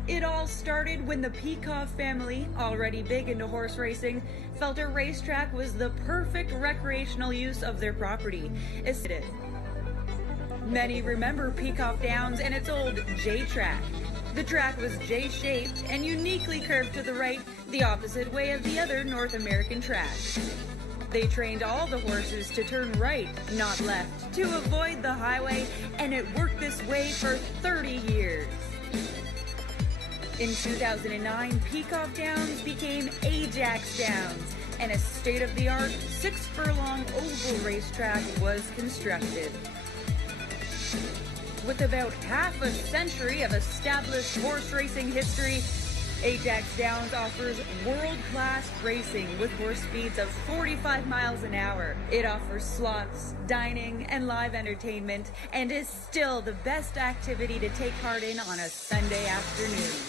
It all started when the Peikoff family, already big into horse racing, felt a racetrack was the perfect recreational use of their property. Many remember Peikoff Downs and its old J-track. The track was J-shaped and uniquely curved to the right, the opposite way of the other North American tracks. They trained all the horses to turn right, not left, to avoid the highway, and it worked this way for 30 years. In 2009, Peikoff Downs became AjaxDowns, and a state-of-the-art 6-furlong oval racetrack was constructed. With about half a century of established horse racing history, AjaxDowns offers world-class racing with horse speeds of 45 miles an hour. It offers slots, dining, and live entertainment, and is still the best activity to take part in on a Sunday afternoon.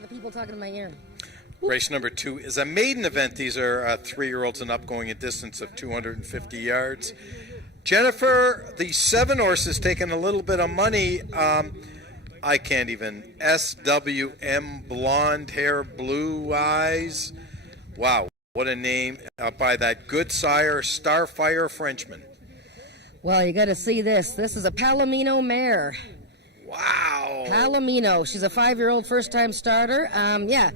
The people talking in my ear. Race number 2 is a maiden event. These are 3-year-olds and up, going a distance of 250 yards. Jennifer, the 7 horses taking a little bit of money. I can't even. SWM, blonde hair, blue eyes. Wow, what a name by that good sire, Starfire Frenchman. Well, you got to see this. This is a Palomino mare. Wow. Palomino. She's a 5-year-old first-time starter. Yeah,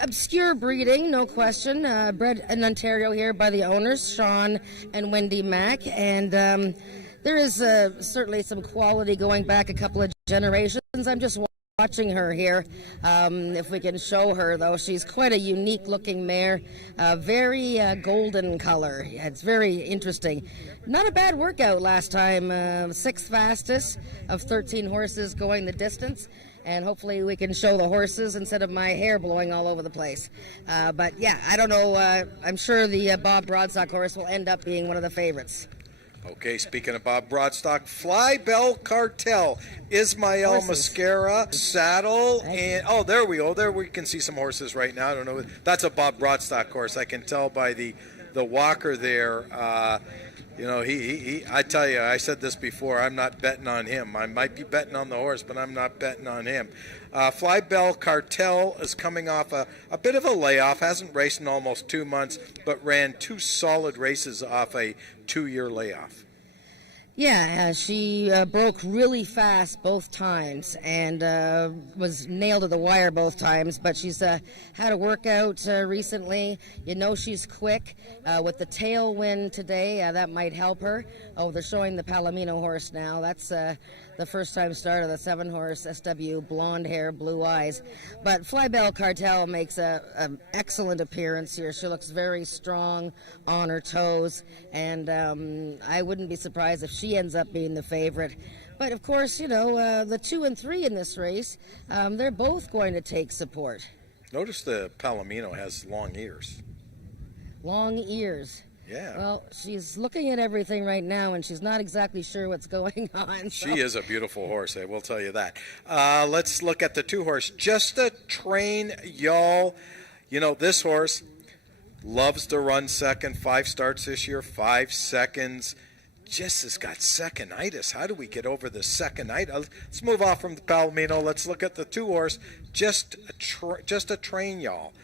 obscure breeding, no question. Bred in Ontario here by the owners, Sean and Wendy Mack. And there is certainly some quality going back a couple of generations. I'm just watching her here. If we can show her, though, she's quite a unique-looking mare. Very golden color. Yeah, it's very interesting. Not a bad workout last time. 6th fastest of 13 horses going the distance. And hopefully we can show the horses instead of my hair blowing all over the place. But, yeah, I don't know. I'm sure the Bob Broadsock horse will end up being one of the favorites. Okay, speaking of Bob Broadstock, Flybell Cartel, Ismael Horses. Mascara, Saddle, Thank and you. there we go. There we can see some horses right now. I don't know. That's a Bob Broadstock horse. I can tell by the walker there. He I tell you, I said this before. I'm not betting on him. I might be betting on the horse, but I'm not betting on him. Flybell Cartel is coming off a bit of a layoff. Hasn't raced in almost 2 months, but ran 2 solid races off a 2-year layoff. Yeah, she broke really fast both times and was nailed to the wire both times. But she's had a workout recently. You know she's quick. With the tailwind today, that might help her. Oh, they're showing the Palomino horse now. That's the first time start of the 7-horse SW, blonde hair, blue eyes. But Flybell Cartel makes an excellent appearance here. She looks very strong on her toes, and I wouldn't be surprised if she ends up being the favorite. But of course, the 2 and 3 in this race, they're both going to take support. Notice the Palomino has long ears. Long ears. Yeah. Well, she's looking at everything right now, and she's not exactly sure what's going on. She is a beautiful horse, I will tell you that. Let's look at the 2-horse. Just a Train Y'all. This horse loves to run second. 5 starts this year, 5 seconds. Just has got second-itis. How do we get over the second-itis? Let's move off from the Palomino. Let's look at the 2-horse. Just a Train Y'all.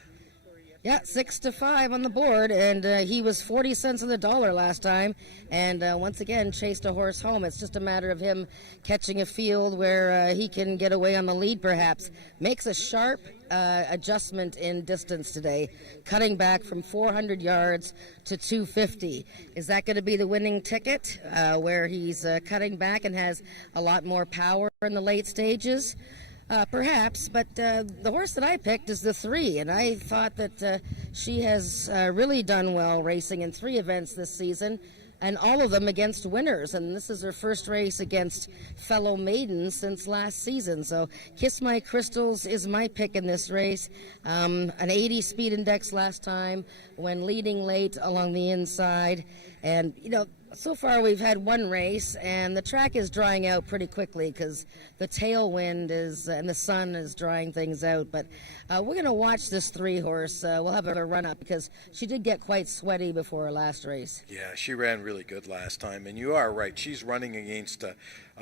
Yeah, 6-5 on the board, and he was 40 cents on the dollar last time, and once again chased a horse home. It's just a matter of him catching a field where he can get away on the lead, perhaps. Makes a sharp adjustment in distance today, cutting back from 400 yards to 250. Is that going to be the winning ticket, where he's cutting back and has a lot more power in the late stages? Perhaps, but the horse that I picked is the 3, and I thought that she has really done well racing in 3 events this season, and all of them against winners, and this is her first race against fellow maidens since last season. So Kiss My Crystals is my pick in this race. An 80 speed index last time when leading late along the inside, and so far we've had 1 race, and the track is drying out pretty quickly because the tailwind and the sun is drying things out. But we're going to watch this 3-horse. We'll have a run up because she did get quite sweaty before her last race. Yeah, she ran really good last time, and you are right. She's running against a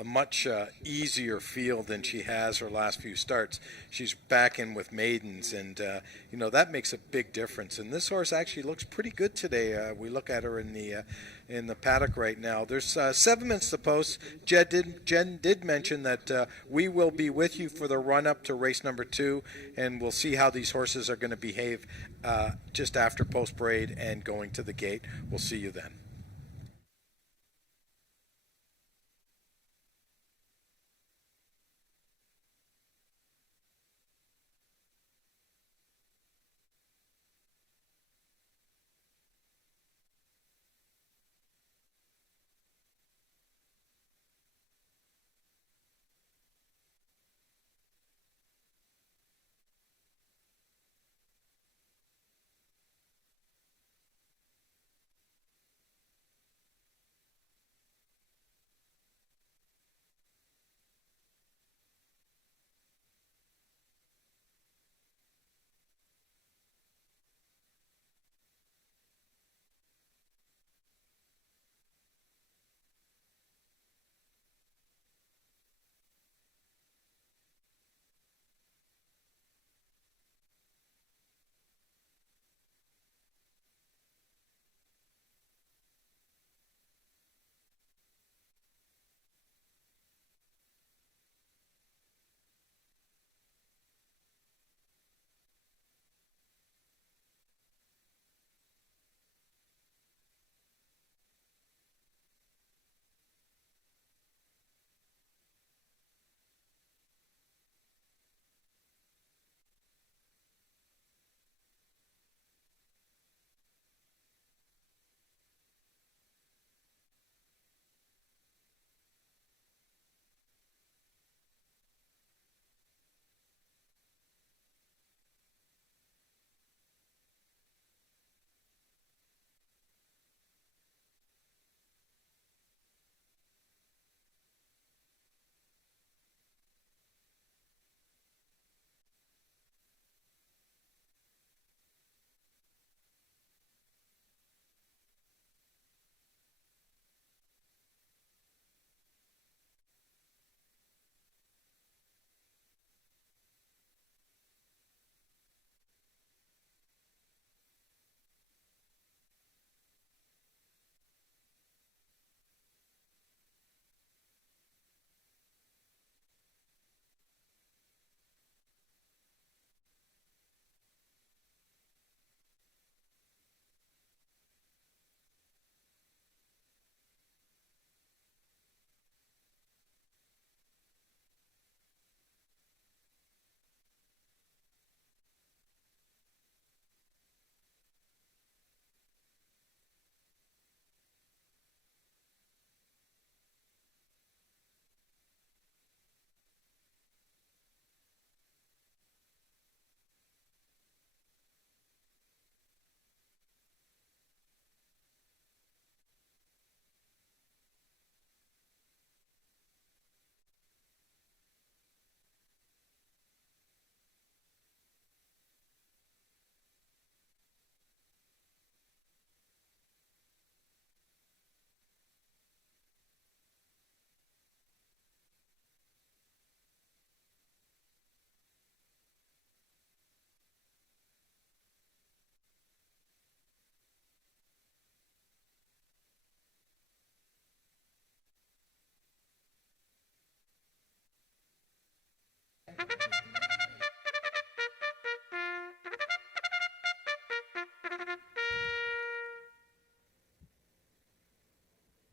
much easier field than she has her last few starts. She's back in with maidens, and that makes a big difference. And this horse actually looks pretty good today. We look at her in the paddock right now. There's 7 minutes to post. Jen did mention that we will be with you for the run up to race number 2, and we'll see how these horses are going to behave just after post parade and going to the gate. We'll see you then.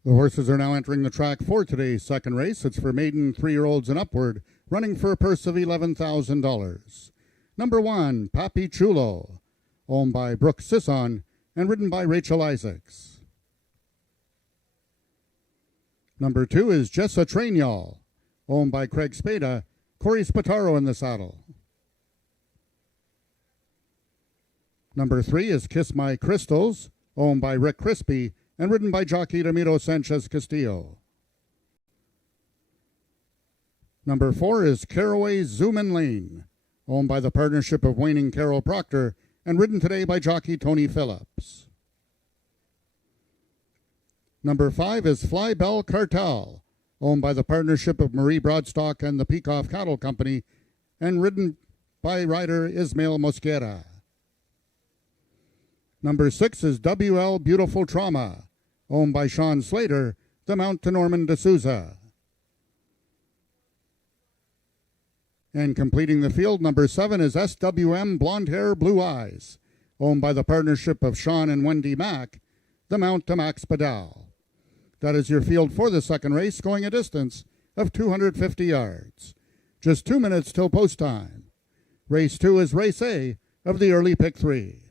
The horses are now entering the track for today's second race. It's for maiden 3-year-olds and upward, running for a purse of $11,000. Number 1, Papi Chulo, owned by Brooke Sisson and ridden by Rachel Isaacs. Number 2 is Jessa Trainall, owned by Craig Spada, Corey Spataro in the saddle. Number 3 is Kiss My Crystals, owned by Rick Crispy and ridden by jockey Ramiro Sanchez Castillo. Number 4 is Caraway Zoomin' Lane, owned by the partnership of Waning Carroll Proctor and ridden today by jockey Tony Phillips. Number 5 is Fly Bell Cartel, owned by the partnership of Marie Broadstock and the Peacock Cattle Company and ridden by rider Ismael Mosquera. Number 6 is WL Beautiful Trauma, owned by Sean Slater, the mount to Norman D'Souza. And completing the field, number 7 is SWM Blonde Hair Blue Eyes, owned by the partnership of Sean and Wendy Mack, the mount to Max Badal. That is your field for the second race, going a distance of 250 yards. Just 2 minutes till post time. Race 2 is race A of the early pick 3.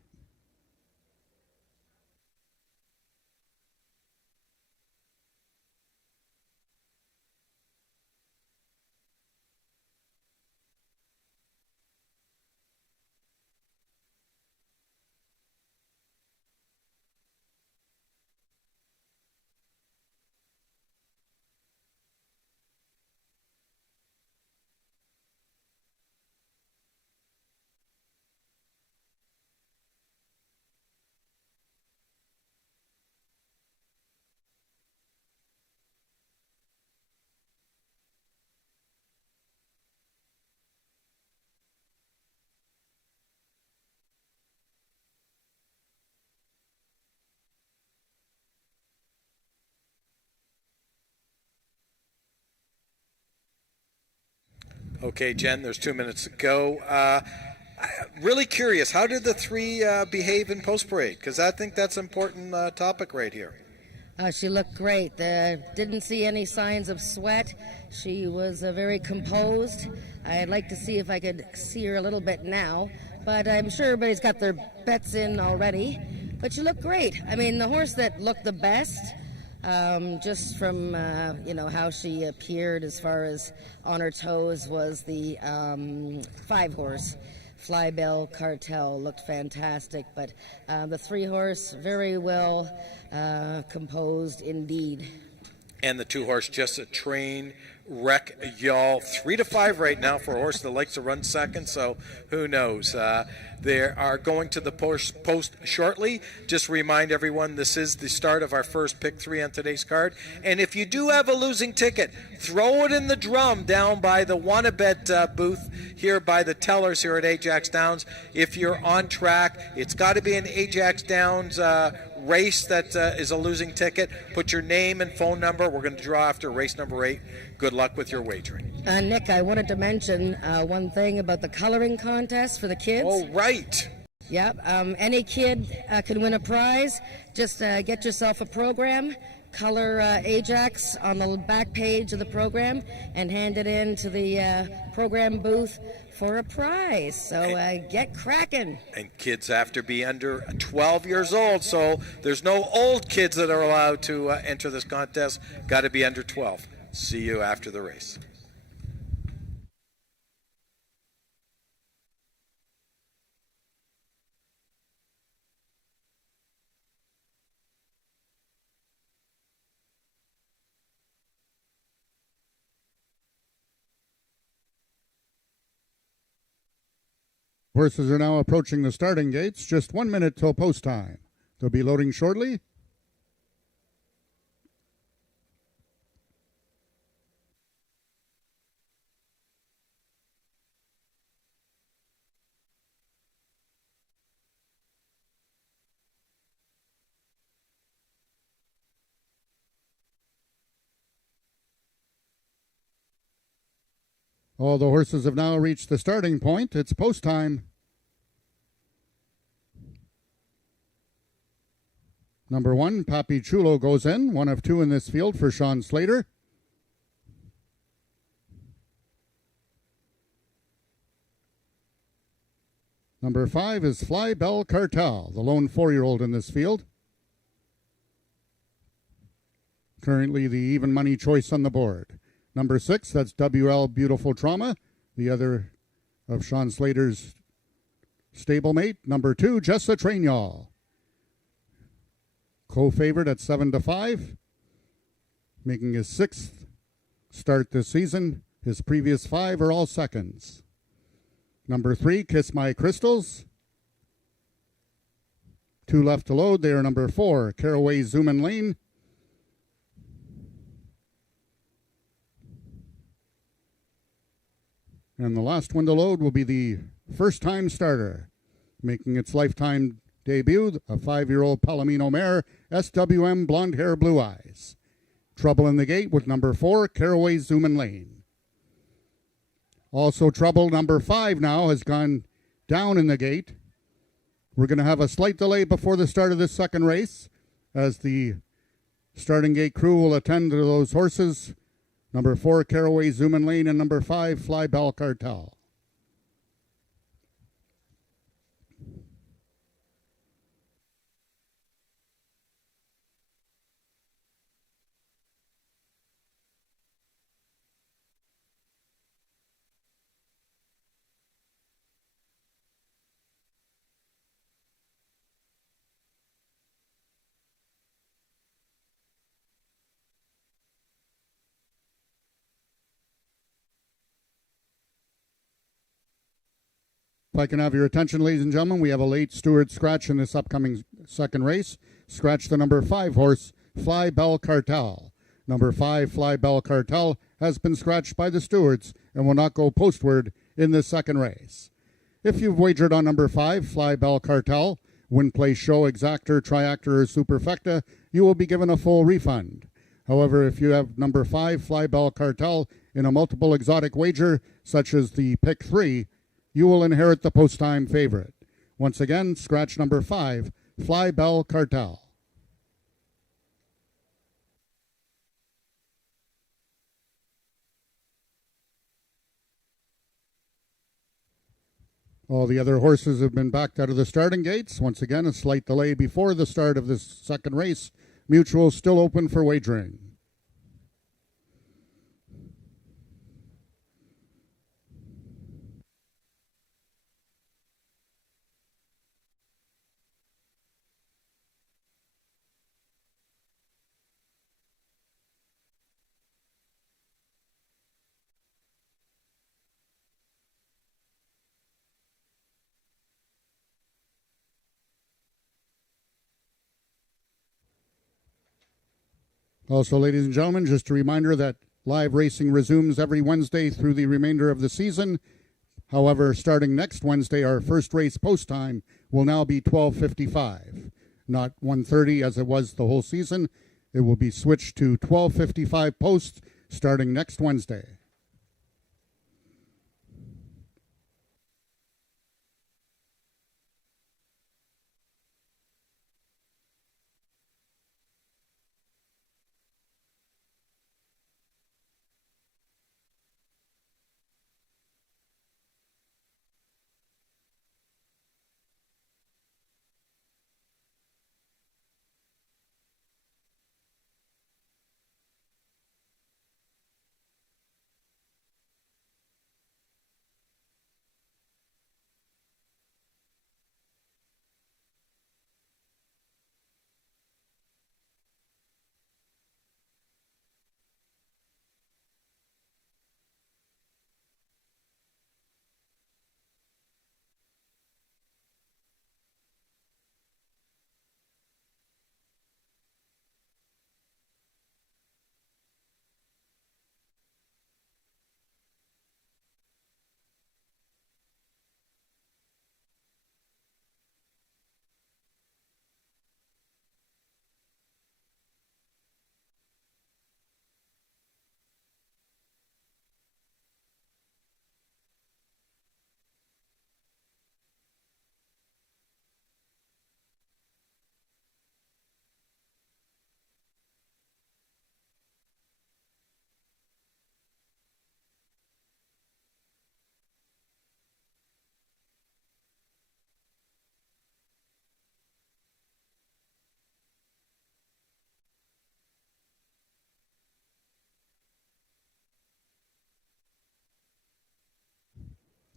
Okay, Jen, there's 2 minutes to go. Really curious, how did the three behave in post-parade? Because I think that's an important topic right here. She looked great. Didn't see any signs of sweat. She was very composed. I'd like to see if I could see her a little bit now, but I'm sure everybody's got their bets in already. But she looked great. I mean, the horse that looked the best, just from how she appeared as far as on her toes, was the 5-horse. Fly Bell Cartel looked fantastic, but the 3-horse very well composed indeed. And the 2-horse, just a train wreck, y'all. 3-5 right now for a horse that likes to run second, so who knows? They are going to the post shortly. Just remind everyone, this is the start of our first pick 3 on today's card. And if you do have a losing ticket, throw it in the drum down by the Wannabet booth here by the tellers here at Ajax Downs. If you're on track, it's got to be an Ajax Downs race that is a losing ticket. Put your name and phone number. We're going to draw after race number 8. Good luck with your wagering. Nick, I wanted to mention one thing about the coloring contest for the kids. Oh, right. Yep. Any kid can win a prize. Just get yourself a program, color Ajax on the back page of the program, and hand it in to the program booth for a prize. So get cracking. And kids have to be under 12 years old, so there's no old kids that are allowed to enter this contest. Got to be under 12. See you after the race. Horses are now approaching the starting gates. Just 1 minute till post time. They'll be loading shortly. All the horses have now reached the starting point. It's post time. Number 1, Papi Chulo goes in, one of 2 in this field for Sean Slater. Number 5 is Fly Bell Cartel, the lone 4-year-old in this field. Currently the even money choice on the board. Number 6, that's WL Beautiful Trauma, the other of Sean Slater's stablemate. Number 2, Just a Train Y'all. Co-favorite at 7-5, making his 6th start this season. His previous 5 are all seconds. Number 3, Kiss My Crystals. 2 left to load. They are number 4, Caraway Zoomin' Lane. And the last one to load will be the first-time starter, making its lifetime debut, a 5-year-old Palomino mare, SWM Blonde Hair Blue Eyes. Trouble in the gate with number 4, Caraway Zoomin' Lane. Also trouble, number 5 now has gone down in the gate. We're going to have a slight delay before the start of this second race as the starting gate crew will attend to those horses. Number 4, Caraway Zoomin' Lane, and number 5, Fly Bell Cartel. If I can have your attention, ladies and gentlemen, we have a late steward scratch in this upcoming second race. Scratch the number 5 horse, Fly Bell Cartel. Number 5, Fly Bell Cartel, has been scratched by the stewards and will not go postward in this second race. If you've wagered on number 5, Fly Bell Cartel, win, play, show, exactor, triactor, or superfecta, you will be given a full refund. However, if you have number 5, Fly Bell Cartel, in a multiple exotic wager, such as the pick 3, you will inherit the post-time favorite. Once again, scratch number 5, Fly Bell Cartel. All the other horses have been backed out of the starting gates. Once again, a slight delay before the start of this second race. Mutual still open for wagering. Also, ladies and gentlemen, just a reminder that live racing resumes every Wednesday through the remainder of the season. However, starting next Wednesday, our first race post time will now be 12:55, not 1:30 as it was the whole season. It will be switched to 12:55 post starting next Wednesday.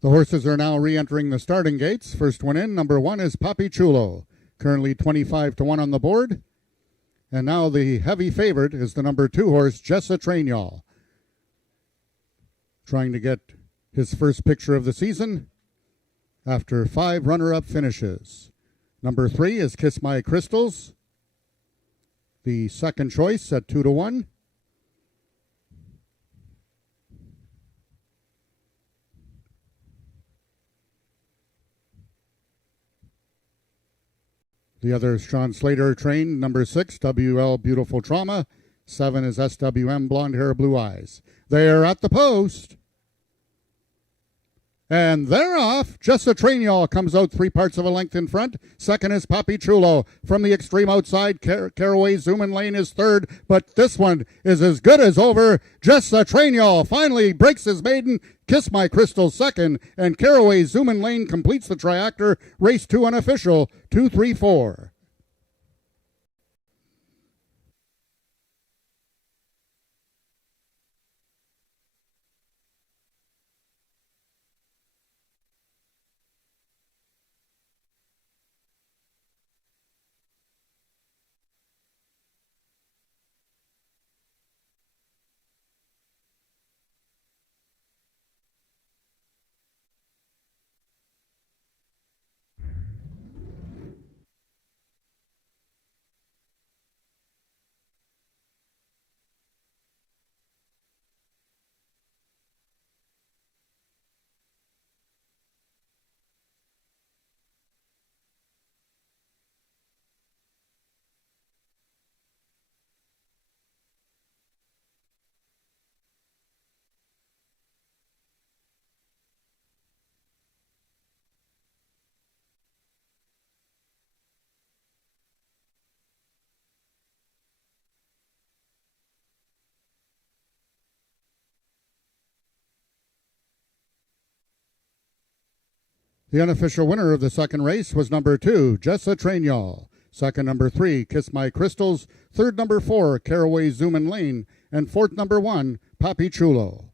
The horses are now re-entering the starting gates. First one in, number 1 is Papi Chulo, currently 25-1 on the board. And now the heavy favorite is the number 2 horse, Jessa Trainall, trying to get his first picture of the season after 5 runner-up finishes. Number 3 is Kiss My Crystals, the second choice at 2-1. The other is Sean Slater trained, number 6, WL Beautiful Trauma. 7 is SWM Blonde Hair, Blue Eyes. They're at the post. And they're off. Jessa Trainall comes out 3 parts of a length in front. Second is Papi Chulo. From the extreme outside, Caraway Zoomin' Lane is third, but this one is as good as over. Jessa Trainall finally breaks his maiden. Kiss My Crystal second, and Caraway Zoomin' Lane completes the triactor. Race 2 unofficial, 2-3-4. The unofficial winner of the second race was number 2, Jessa Trainall. Second, number 3, Kiss My Crystals. Third, number 4, Caraway Zoomin' Lane. And fourth, number 1, Papi Chulo.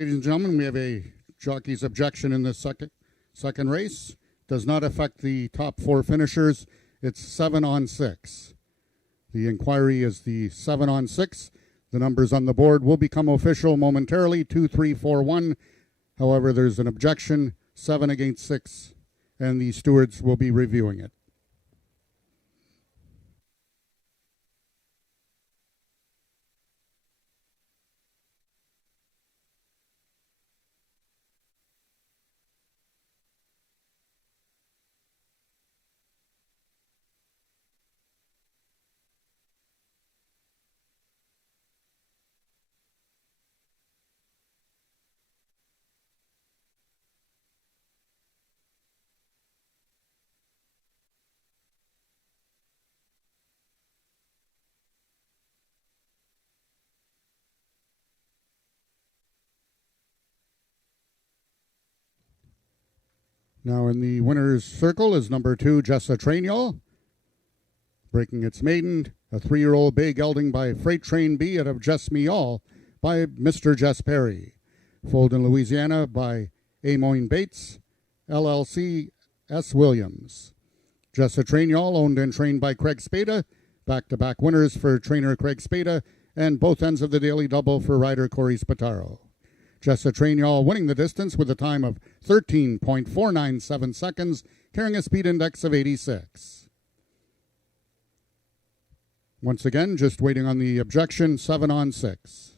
Ladies and gentlemen, we have a jockey's objection in the second race. Does not affect the top 4 finishers. It's 7-on-6. The inquiry is the 7-on-6. The numbers on the board will become official momentarily, 2-3-4-1. However, there's an objection, 7 against 6, and the stewards will be reviewing it. Now in the winner's circle is number 2, Jessa Trainiol, breaking its maiden, a 3-year-old bay gelding by Freight Train B out of Jess Me All by Mr. Jess Perry. Foaled in Louisiana by Amoyne Bates, LLC S. Williams. Jessa Trainiol, owned and trained by Craig Spada, back-to-back winners for trainer Craig Spada, and both ends of the daily double for rider Corey Spataro. Jessa Trainiol winning the distance with a time of 13.497 seconds, carrying a speed index of 86. Once again, just waiting on the objection, 7 on 6.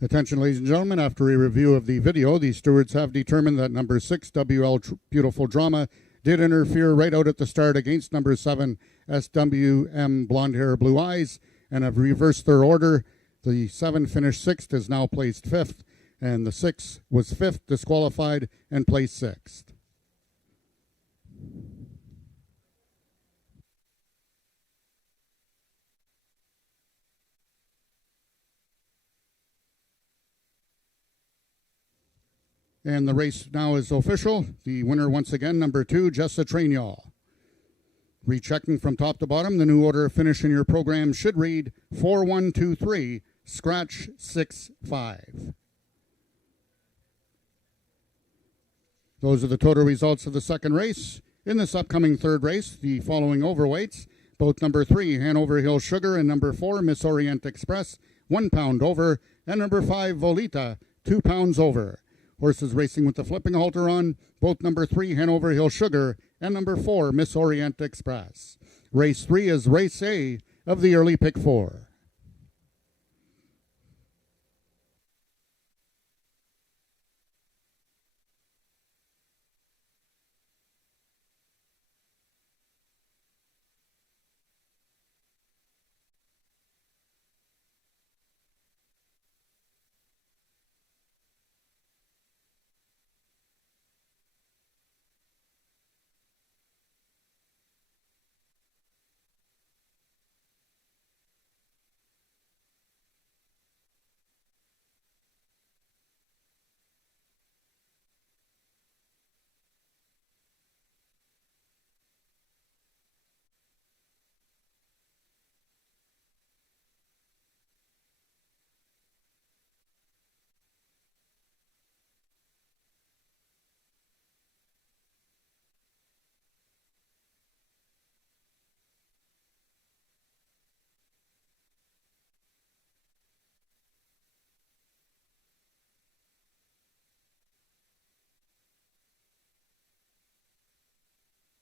Attention, ladies and gentlemen, after a review of the video, the stewards have determined that number 6, WL Beautiful Drama, did interfere right out at the start against number 7, SWM Blonde Hair Blue Eyes, and have reversed their order. The 7 finished 6th, is now placed 5th, and the 6 was 5th, disqualified, and placed 6th. And the race now is official. The winner once again, number 2, Jessa Trainiol. Rechecking from top to bottom, the new order of finish in your program should read 4123, scratch 65. Those are the total results of the second race. In this upcoming third race, the following overweights, both number 3, Hanover Hill Sugar, and number 4, Miss Orient Express, 1 pound over, and number 5, Volita, 2 pounds over. Horses racing with the flipping halter on, both number 3, Hanover Hill Sugar, and number 4, Miss Orient Express. Race 3 is Race A of the early pick 4.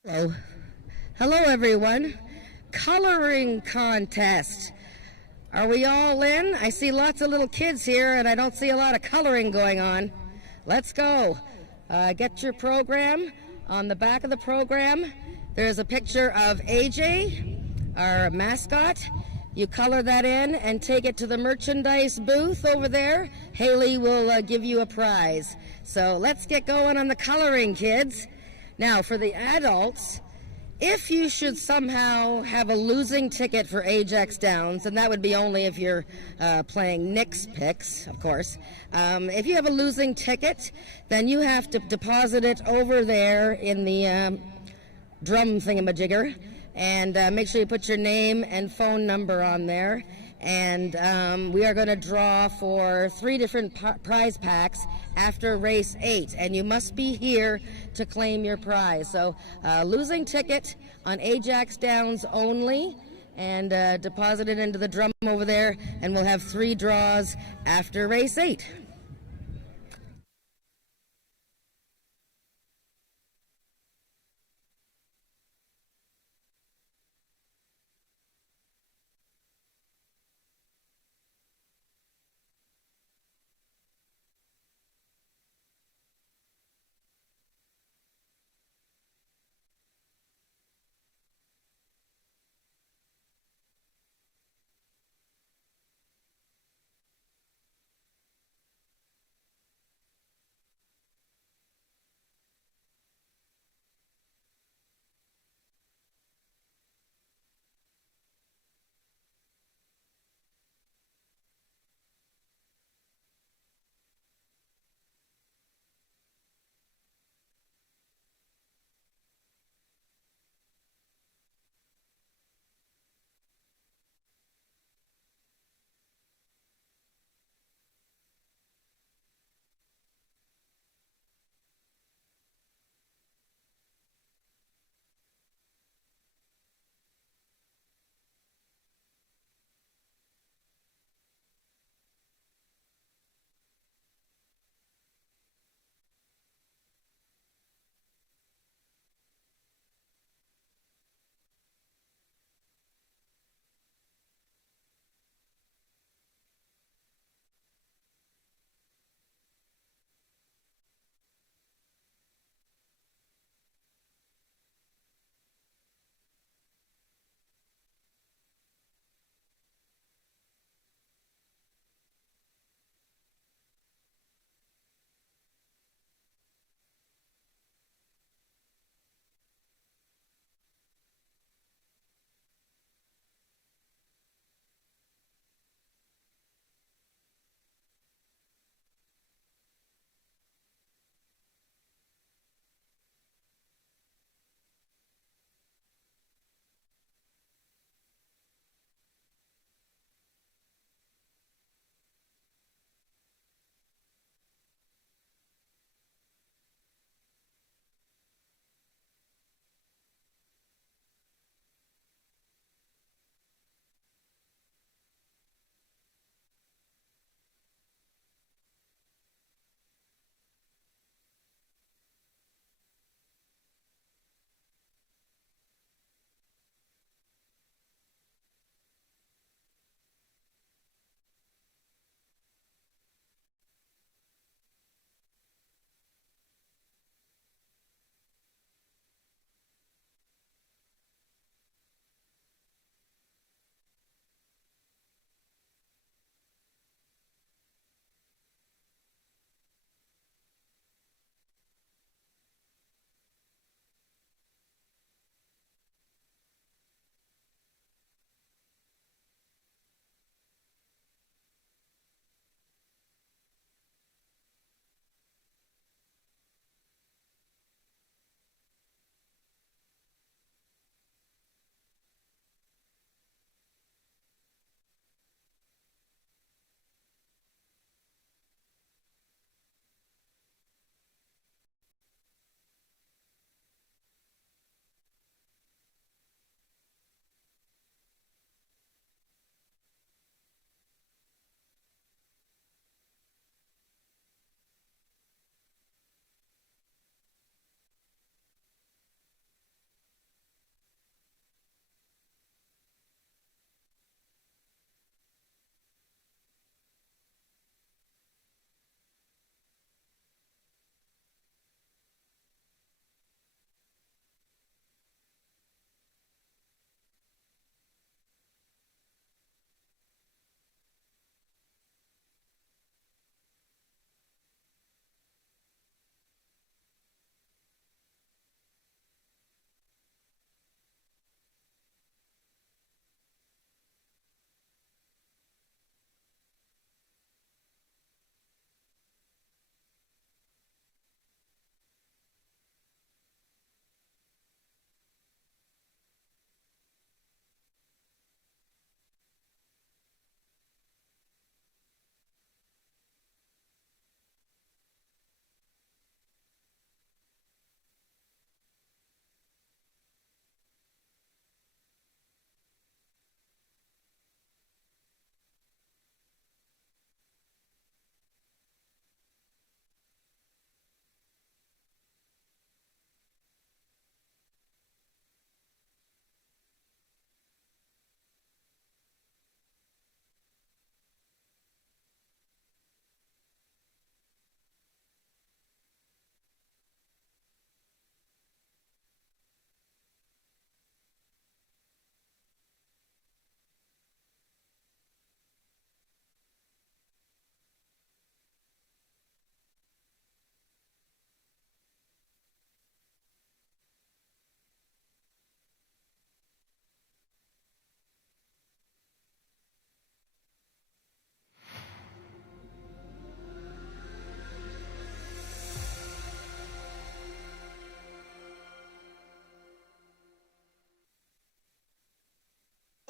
Hello. Hello, everyone. Coloring contest. Are we all in? I see lots of little kids here, and I don't see a lot of coloring going on. Let's go. Get your program. On the back of the program, there's a picture of AJ, our mascot. You color that in and take it to the merchandise booth over there. Haley will give you a prize. So let's get going on the coloring, kids. Now, for the adults, if you should somehow have a losing ticket for Ajax Downs, and that would be only if you're playing Nick's picks, of course. If you have a losing ticket, then you have to deposit it over there in the drum thingamajigger, and make sure you put your name and phone number on there. And we are going to draw for 3 different prize packs after race 8, and you must be here to claim your prize. So losing ticket on Ajax Downs only, and deposit it into the drum over there, and we'll have 3 draws after race 8.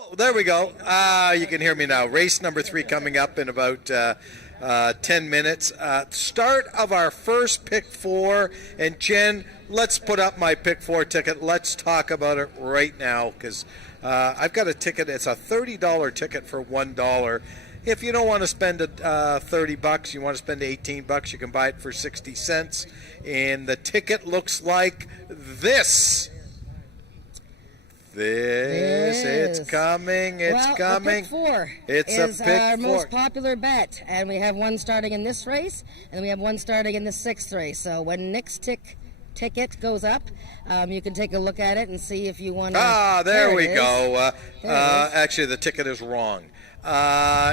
Oh, there we go. You can hear me now. Race number 3 coming up in about 10 minutes. Start of our first pick 4. And Jen, let's put up my pick 4 ticket. Let's talk about it right now because I've got a ticket. It's a $30 ticket for $1. If you don't want to spend $30, you want to spend $18, you can buy it for 60 cents. And the ticket looks like this. It's coming. It's coming. The pick 4 It's is a pick our 4. most popular bet, and we have one starting in this race, and we have one starting in the 6th race. So when Nick's ticket goes up, you can take a look at it and see if you want to. There we go. Actually, the ticket is wrong.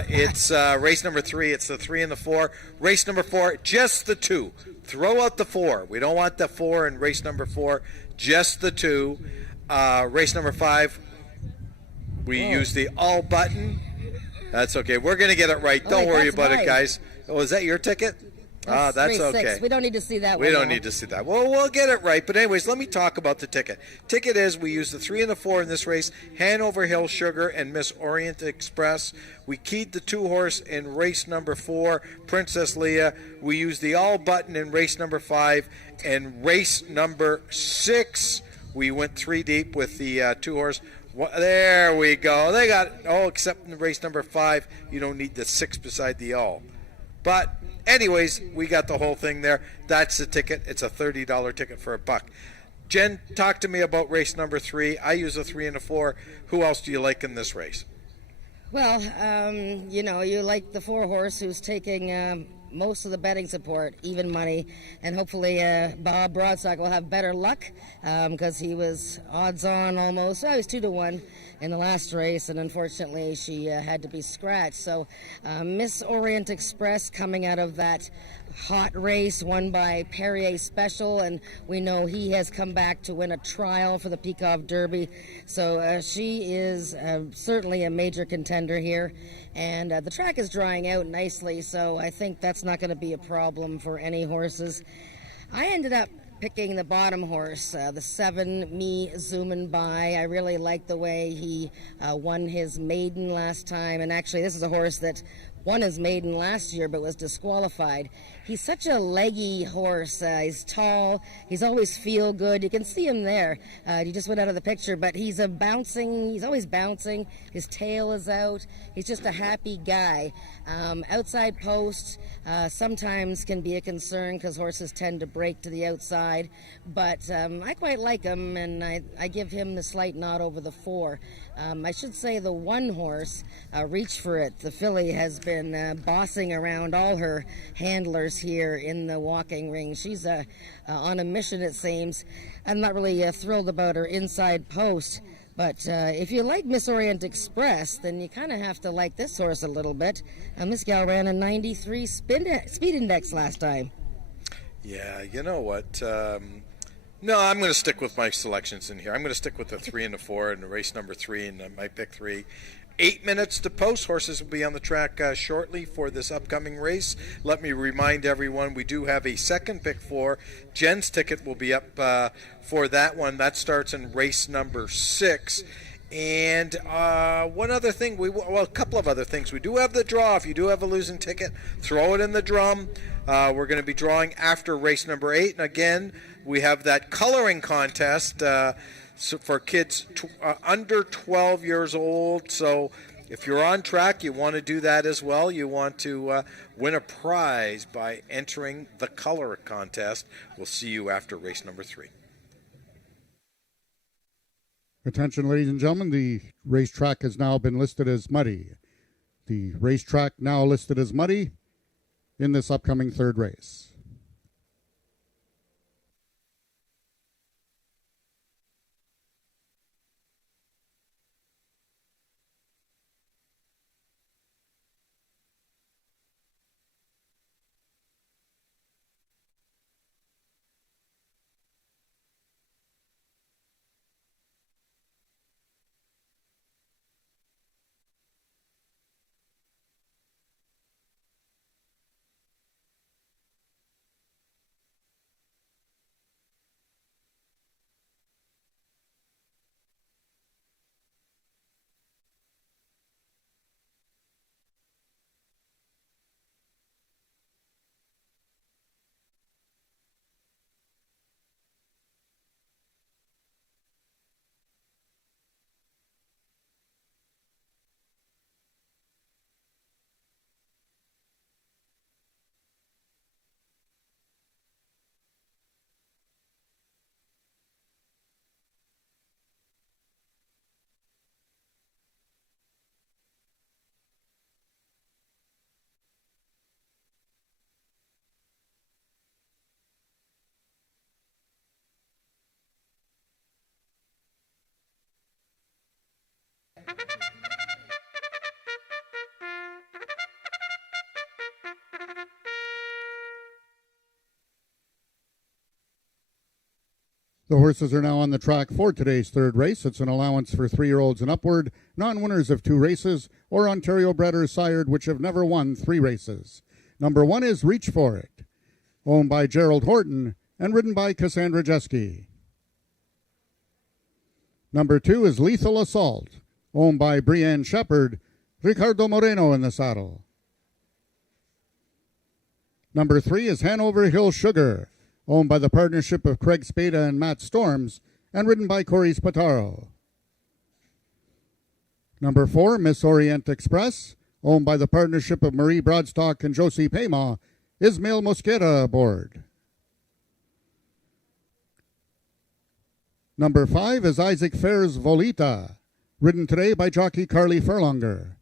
It's race number 3. It's the 3 and the 4. Race number 4, just the 2. Throw out the 4. We don't want the 4 in race number 4. Just the 2. Race number 5, we use the all button. That's okay. We're going to get it right. Don't worry about it, guys. Oh, is that your ticket? That's okay. 6. We don't need to see that one. We don't need to see that. Well, we'll get it right. But anyways, let me talk about the ticket. Ticket is we use the 3 and the 4 in this race, Hanover Hill Sugar and Miss Orient Express. We keyed the 2 horse in race number 4, Princess Leia. We use the all button in race number 5. And race number 6, we went 3 deep with the 2 horse. There we go. They got, except in race number 5, you don't need the 6 beside the all. But anyways, we got the whole thing there. That's the ticket. It's a $30 ticket for $1. Jen, talk to me about race number 3. I use a 3 and a 4. Who else do you like in this race? Well, you like the 4 horse who's taking most of the betting support, even money, and hopefully Bob Broadstock will have better luck because he was odds on almost. He was 2-1 in the last race, and unfortunately she had to be scratched. So Miss Orient Express coming out of that hot race won by Perrier Special, and we know he has come back to win a trial for the Peacock Derby. So she is certainly a major contender here. And the track is drying out nicely, so I think that's not going to be a problem for any horses. I ended up picking the bottom horse, the 7, Me Zoomin' By. I really like the way he won his maiden last time. And actually, this is a horse that won his maiden last year but was disqualified. He's such a leggy horse. He's tall. He's always feel good. You can see him there. He just went out of the picture, but he's always bouncing. His tail is out. He's just a happy guy. Outside post sometimes can be a concern because horses tend to break to the outside, but I quite like him, and I give him the slight nod over the 4. I should say the 1 horse, Reach For It. The filly has been bossing around all her handlers here in the walking ring. She's on a mission, it seems. I'm not really thrilled about her inside post, but if you like Miss Orient Express, then you kind of have to like this horse a little bit. This gal ran a 93 speed index last time. Yeah, you know what? No, I'm going to stick with my selections in here. I'm going to stick with the 3 and the 4 and the race number 3 and my pick 3. 8 minutes to post. Horses will be on the track shortly for this upcoming race. Let me remind everyone we do have a second pick 4. Jen's ticket will be up for that one. That starts in race number 6. And one other thing, a couple of other things. We do have the draw. If you do have a losing ticket, throw it in the drum. We're going to be drawing after race number 8. And again, we have that coloring contest for kids under 12 years old. So if you're on track, you want to do that as well. You want to win a prize by entering the color contest. We'll see you after race number 3. Attention, ladies and gentlemen, the racetrack has now been listed as muddy. The racetrack now listed as muddy in this upcoming 3rd race. The horses are now on the track for today's third race. It's an allowance for 3-year-olds and upward, non-winners of 2 races, or Ontario bred or sired which have never won 3 races. Number 1 is Reach For It, owned by Gerald Horton and ridden by Cassandra Jeske. Number 2 is Lethal Assault, owned by Brienne Shepherd, Ricardo Moreno in the saddle. Number 3 is Hanover Hill Sugar, owned by the partnership of Craig Spada and Matt Storms, and ridden by Corey Spataro. Number 4, Miss Orient Express, owned by the partnership of Marie Broadstock and Josie Payma, Ismail Mosqueda aboard. Number 5 is Isaac Fair's Volita, ridden today by jockey Carly Furlonger.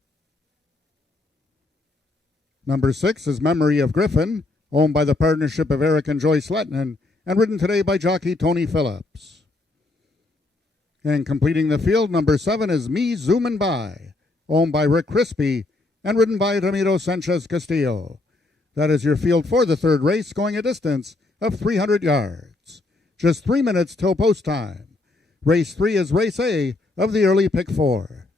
Number 6 is Memory of Griffin, owned by the partnership of Eric and Joyce Lettinen, and ridden today by jockey Tony Phillips. And completing the field, number 7 is Me Zoomin' By, owned by Rick Crispy, and ridden by Ramiro Sanchez Castillo. That is your field for the third race, going a distance of 300 yards. Just 3 minutes till post time. Race 3 is race A of the early pick 4.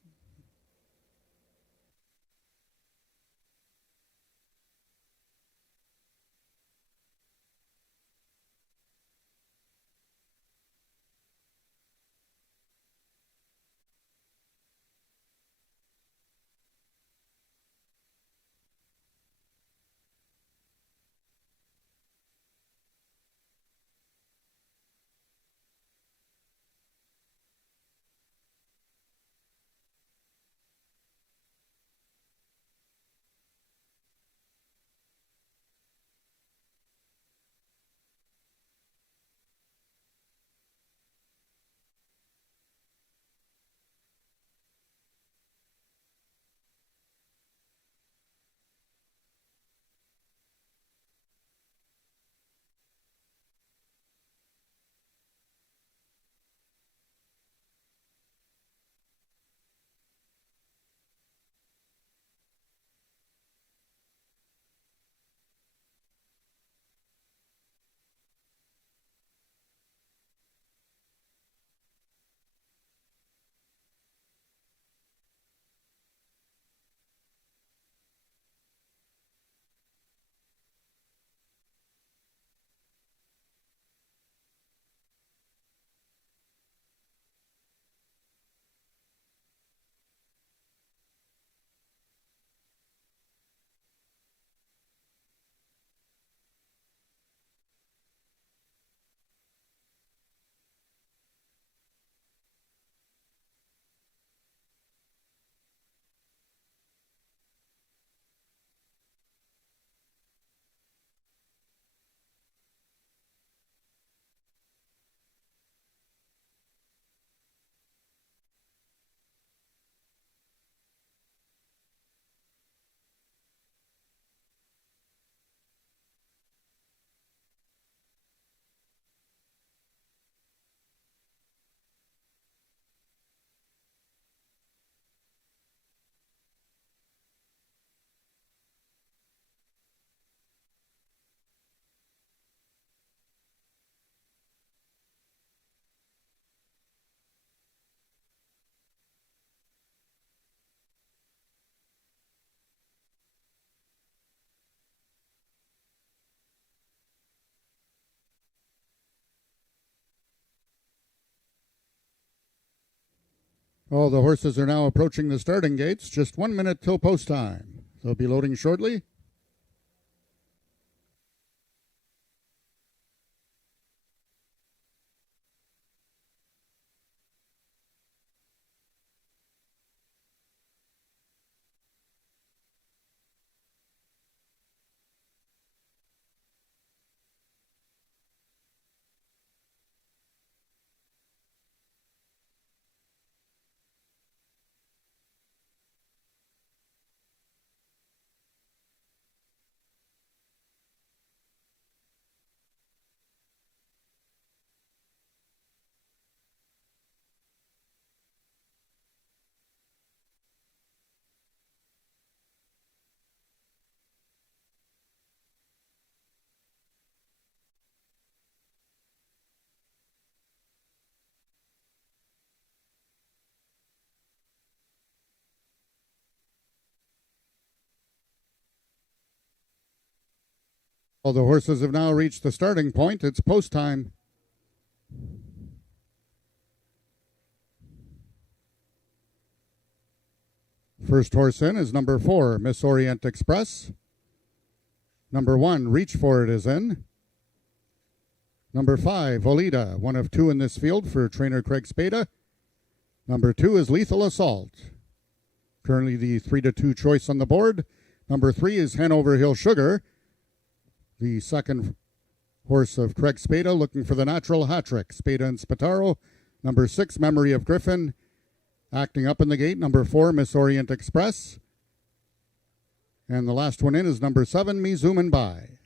All the horses are now approaching the starting gates. Just 1 minute till post time. They'll be loading shortly. All the horses have now reached the starting point. It's post time. First horse in is number 4, Miss Orient Express. Number 1, Reach For It, is in. Number 5, Volita, one of 2 in this field for trainer Craig Spada. Number 2 is Lethal Assault. Currently the 3-2 choice on the board. Number 3 is Hanover Hill Sugar, the second horse of Craig Spada, looking for the natural hat-trick. Spada and Spataro. Number 6, Memory of Griffin. Acting up in the gate, number 4, Miss Orient Express. And the last one in is number 7, Me Zoomin' By.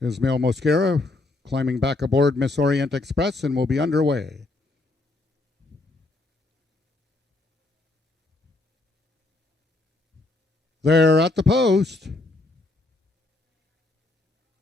Ismail Mosquera climbing back aboard Miss Orient Express and will be underway. They're at the post.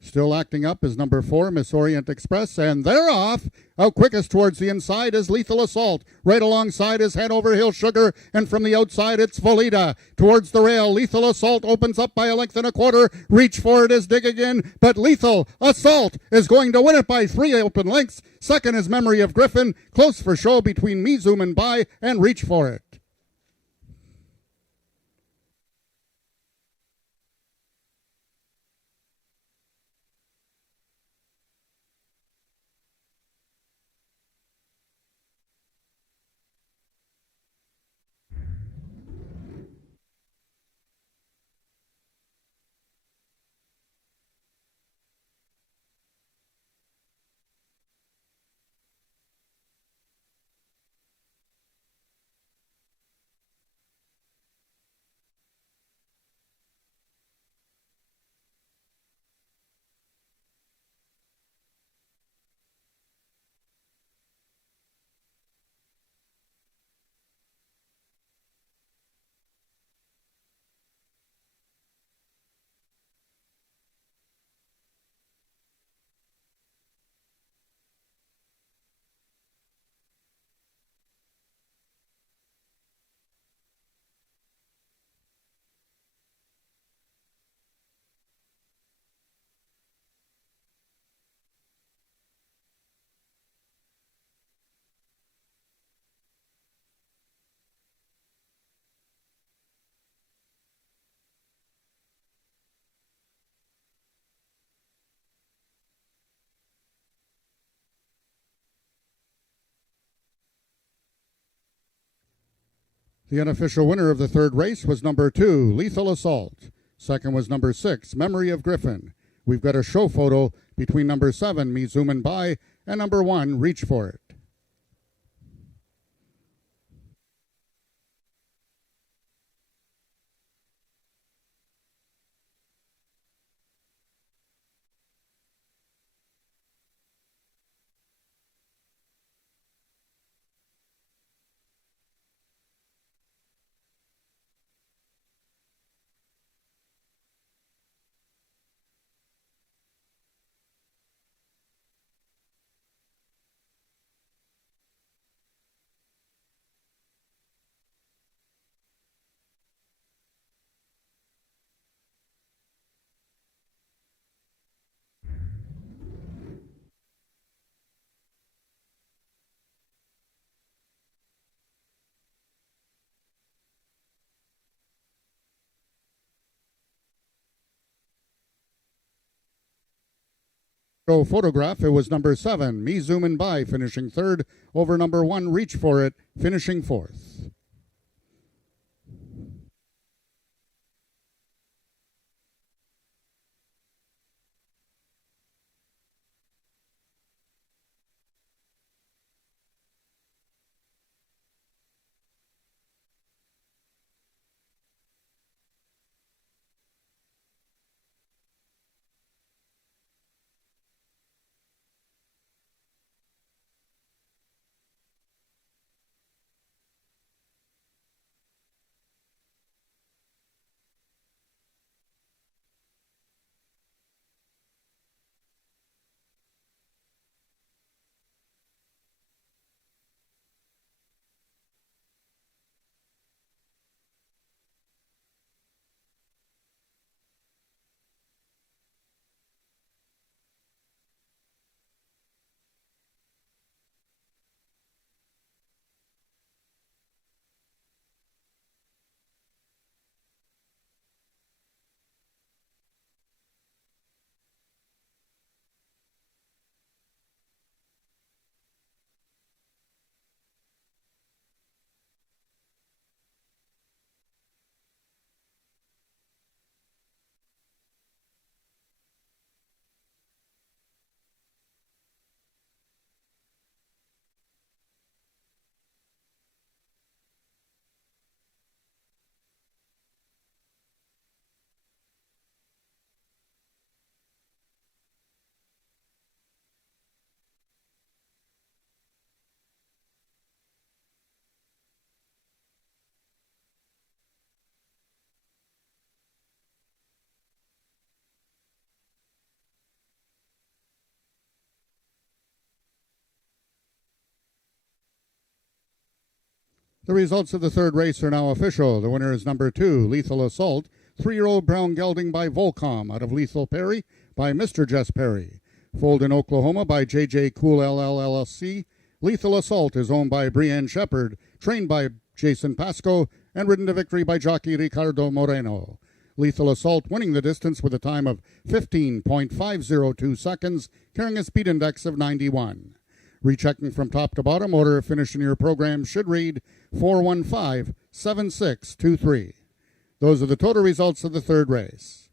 Still acting up is number 4, Miss Orient Express, and they're off. Out quickest towards the inside is Lethal Assault. Right alongside is Hanover Hill Sugar, and from the outside it's Volita. Towards the rail, Lethal Assault opens up by a length and a quarter. Reach For It is Dig again, but Lethal Assault is going to win it by 3 open lengths. Second is Memory of Griffin. Close for show between Me Zoomin' By and Reach For It. The unofficial winner of the third race was number 2, Lethal Assault. Second was number 6, Memory of Griffin. We've got a show photo between number 7, Me Zoomin' By, and number 1, Reach For It. Photograph, it was number 7, Me Zoomin' By, finishing third over number 1, Reach For It, finishing fourth. The results of the third race are now official. The winner is number 2, Lethal Assault, 3-year-old brown gelding by Volcom out of Lethal Perry by Mr. Jess Perry. Foaled in Oklahoma by JJ Cool LLC. Lethal Assault is owned by Brienne Shepard, trained by Jason Pasco, and ridden to victory by jockey Ricardo Moreno. Lethal Assault winning the distance with a time of 15.502 seconds, carrying a speed index of 91. Rechecking from top to bottom, order of finish in your program should read 415-7623. Those are the total results of the third race.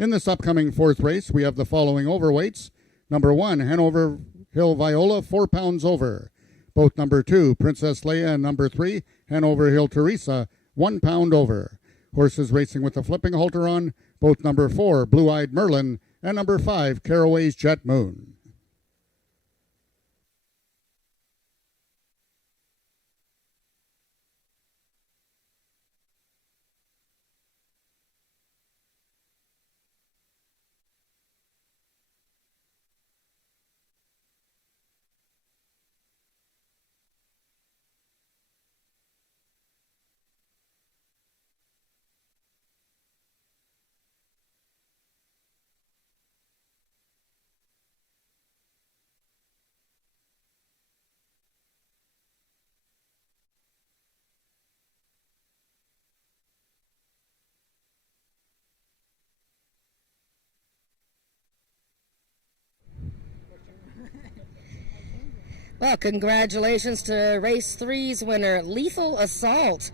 In this upcoming fourth race, we have the following overweights. Number 1, Hanover Hill Viola, 4 pounds over. Both number 2, Princess Leia, and number 3, Hanover Hill Teresa, 1 pound over. Horses racing with the flipping halter on, both number 4, Blue-Eyed Merlin, and number 5, Caraway's Jet Moon. Well, congratulations to race 3's winner, Lethal Assault.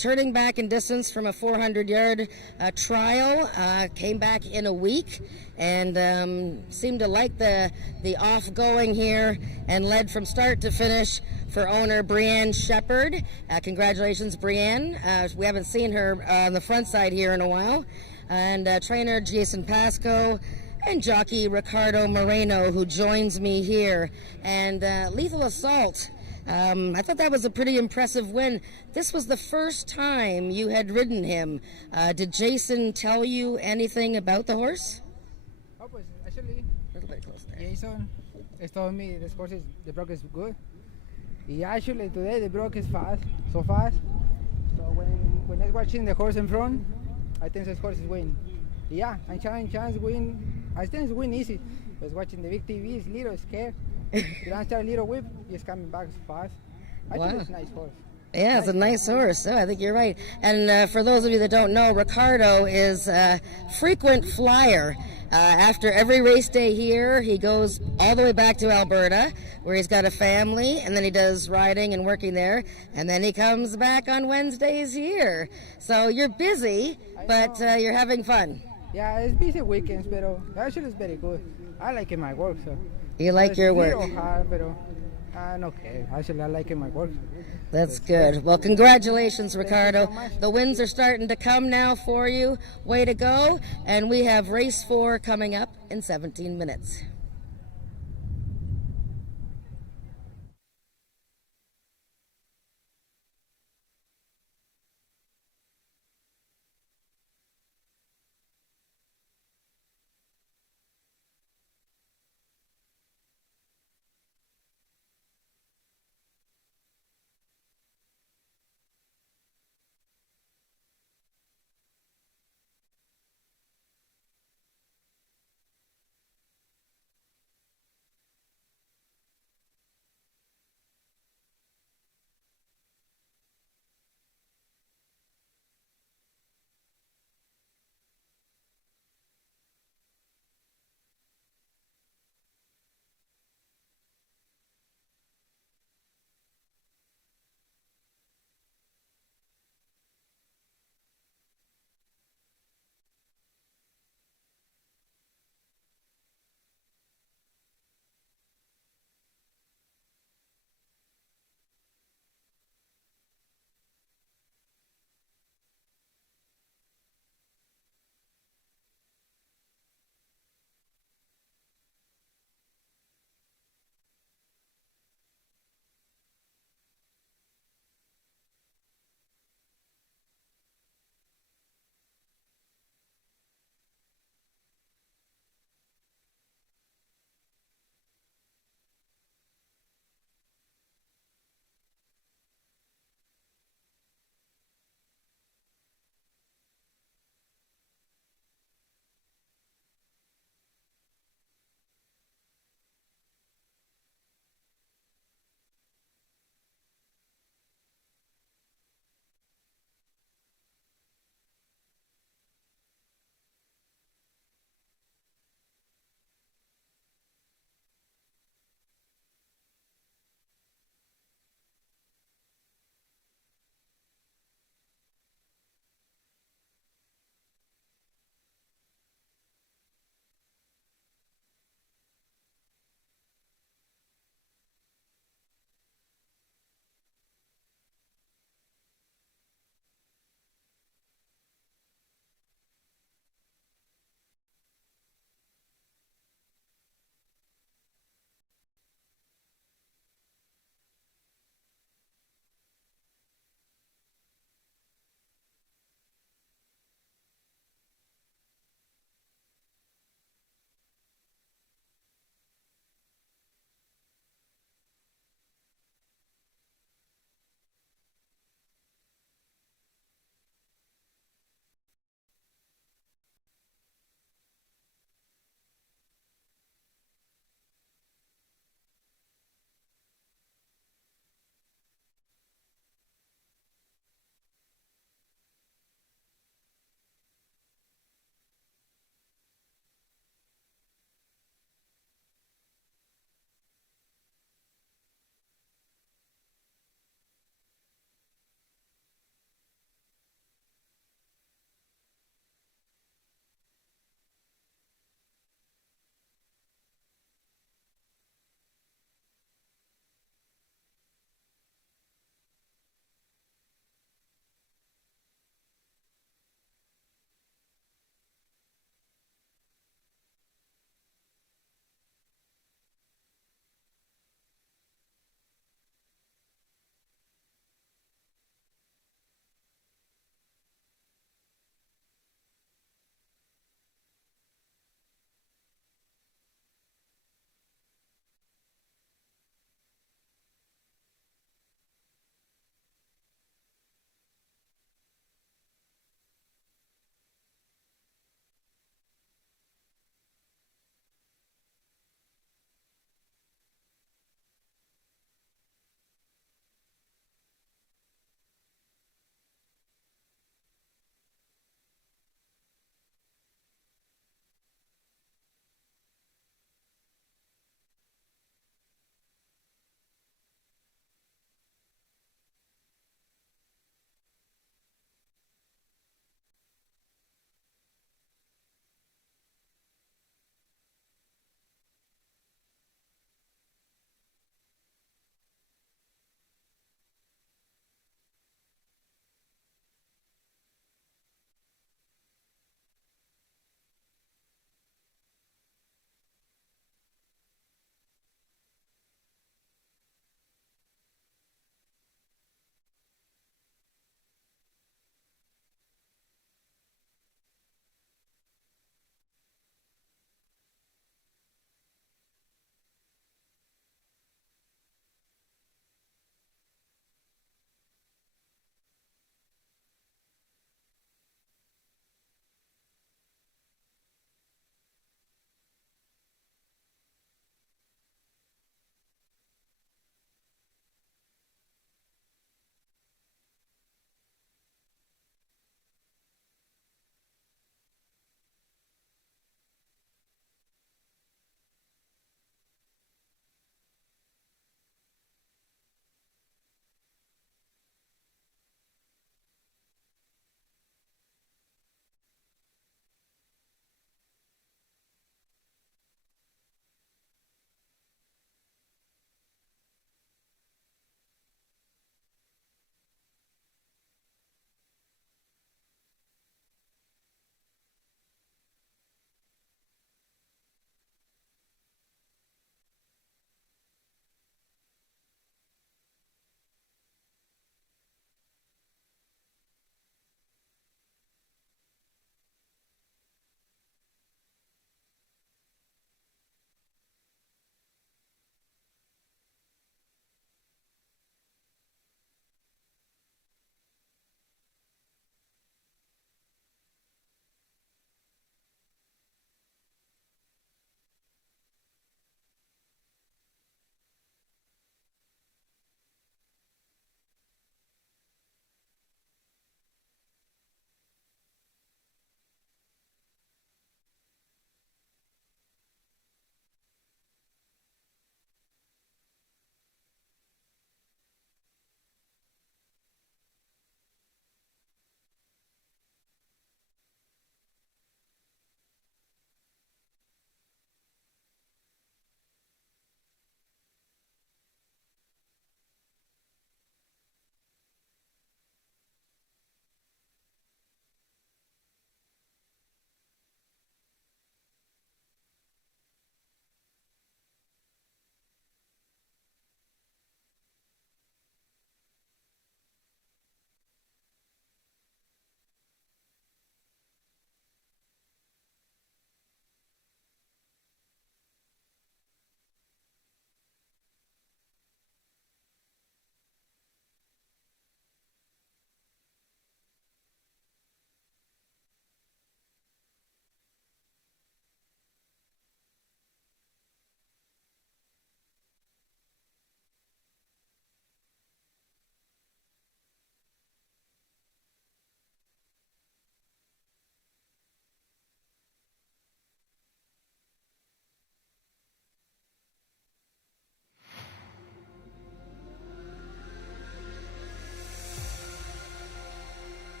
Turning back in distance from a 400-yard trial, came back in a week and seemed to like the off-going here and led from start to finish for owner Brienne Shepard. Congratulations, Brienne. We haven't seen her on the front side here in a while. And trainer Jason Pasco and jockey Ricardo Moreno, who joins me here. And Lethal Assault, I thought that was a pretty impressive win. This was the first time you had ridden him. Did Jason tell you anything about the horse? Oh, pues actually, A little bit close there. Jason told me this horse the broke is good. Yeah, actually today the broke is fast, so fast. So when I was watching the horse in front, I think this horse is win. Yeah, and chance win. I think it's win easy. I was watching the big TV, it's little scared. Then start a little whip, he's coming back fast. I think it's a nice horse. Yeah, it's a nice horse. Oh, I think you're right. And for those of you that don't know, Ricardo is a frequent flyer. After every race day here, he goes all the way back to Alberta, where he's got a family, and then he does riding and working there, and then he comes back on Wednesdays here. So you're busy, but you're having fun. Yeah, it's busy weekends, but actually it's very good. I like my work, so. You like your work. It's a little hard, but okay. Actually, I like my work. That's good. Well, congratulations, Ricardo. The wins are starting to come now for you. Way to go. And we have race 4 coming up in 17 minutes.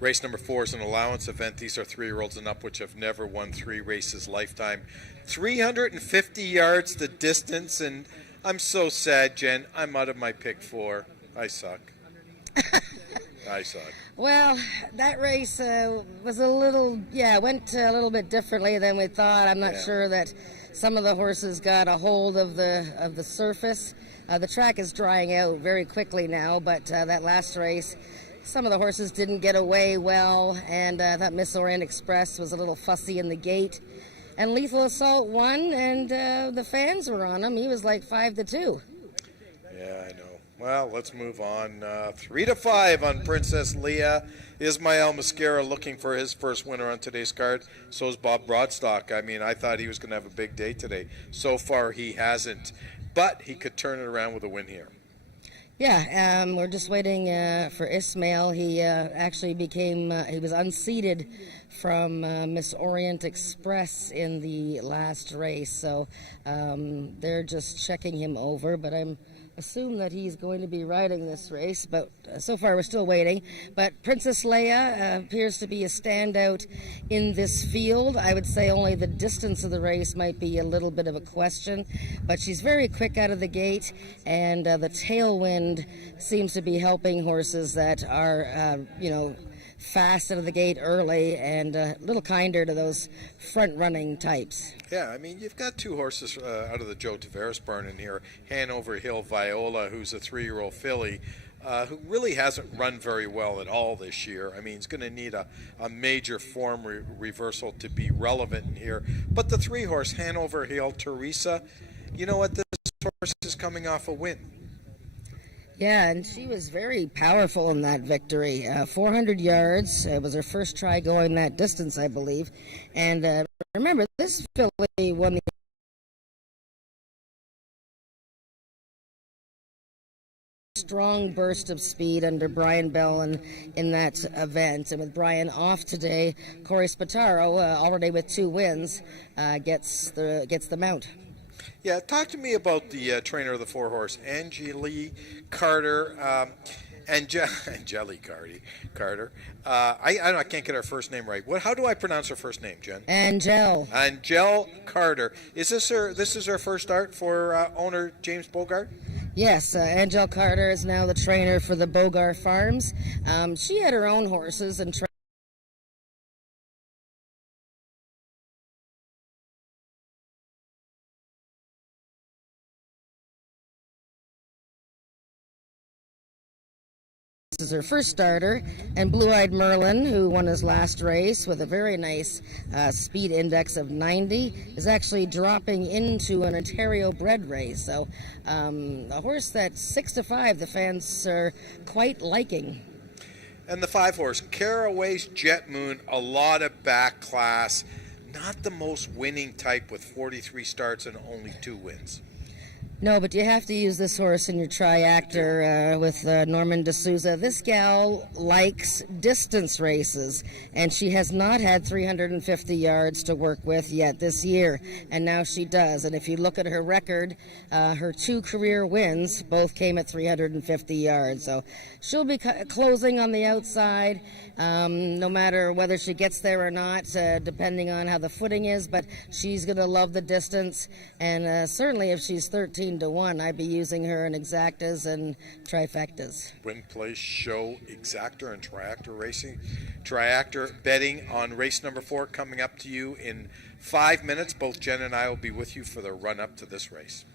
Race number 4 is an allowance event. These are 3-year-olds and up which have never won 3 races lifetime. 350 yards the distance, and I'm so sad, Jen. I'm out of my pick 4. I suck. I suck. Well, that race was went a little bit differently than we thought. I'm not sure that some of the horses got a hold of the surface. The track is drying out very quickly now, but that last race, some of the horses didn't get away well, and that Miss Orient Express was a little fussy in the gate. And Lethal Assault won, and the fans were on him. He was like 5-2. Yeah, I know. Well, let's move on. 3-5 on Princess Leia. Ismael Mascara looking for his first winner on today's card. So is Bob Broadstock. I mean, I thought he was going to have a big day today. So far, he hasn't. But he could turn it around with a win here. Yeah, we're just waiting for Ismail. He actually he was unseated from Miss Orient Express in the last race. So they're just checking him over, but I'm assume that he's going to be riding this race, but so far we're still waiting. But Princess Leia appears to be a standout in this field. I would say only the distance of the race might be a little bit of a question, but she's very quick out of the gate, and the tailwind seems to be helping horses that are, fast out of the gate early and a little kinder to those front-running types. Yeah, I mean, you've got 2 horses out of the Joe Tavares barn in here. Hanover Hill Viola, who's a 3-year-old filly, who really hasn't run very well at all this year. I mean, he's going to need a major form reversal to be relevant in here. But the 3-horse, Hanover Hill Teresa, you know what? This horse is coming off a win. Yeah, and she was very powerful in that victory. 400 yards. It was her first try going that distance, I believe. And remember, this filly won the strong burst of speed under Brian Bell in that event. And with Brian off today, Corey Spataro, already with 2 wins, gets the mount. Yeah, talk to me about the trainer of the 4-horse, Angeli Carter. Angeli Carter. I can't get her first name right. How do I pronounce her first name, Jen? Angel Carter. This is her first start for owner James Bogart? Yes, Angel Carter is now the trainer for the Bogart Farms. She had her own horses and this is her first starter, and Blue Eyed Merlin, who won his last race with a very nice speed index of 90, is actually dropping into an Ontario bred race. So a horse that's 6-5, the fans are quite liking. And the 5-horse, Caraway's Jet Moon, a lot of back class, not the most winning type with 43 starts and only 2 wins. No, but you have to use this horse in your triactor with Norman D'Souza. This gal likes distance races, and she has not had 350 yards to work with yet this year, and now she does. And if you look at her record, her 2 career wins both came at 350 yards. So she'll be closing on the outside, no matter whether she gets there or not, depending on how the footing is, but she's going to love the distance, and certainly if she's 13-1, I'd be using her in exactas and trifectas. Win, place, show, exactor, and triactor racing. Triactor betting on race number 4 coming up to you in 5 minutes. Both Jen and I will be with you for the run-up to this race.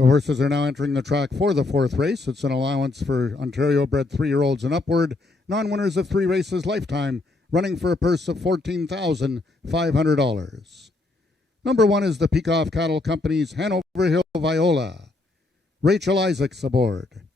The horses are now entering the track for the fourth race. It's an allowance for Ontario-bred 3-year-olds and upward, non-winners of 3 races lifetime, running for a purse of $14,500. Number 1 is the Peacock Cattle Company's Hanover Hill Viola. Rachel Isaacs aboard.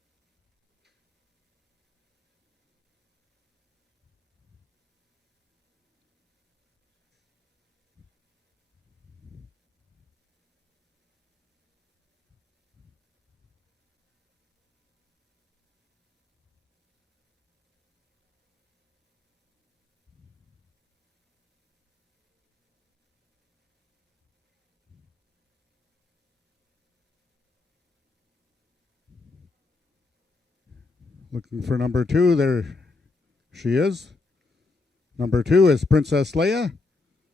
Looking for number 2. There she is. Number 2 is Princess Leia,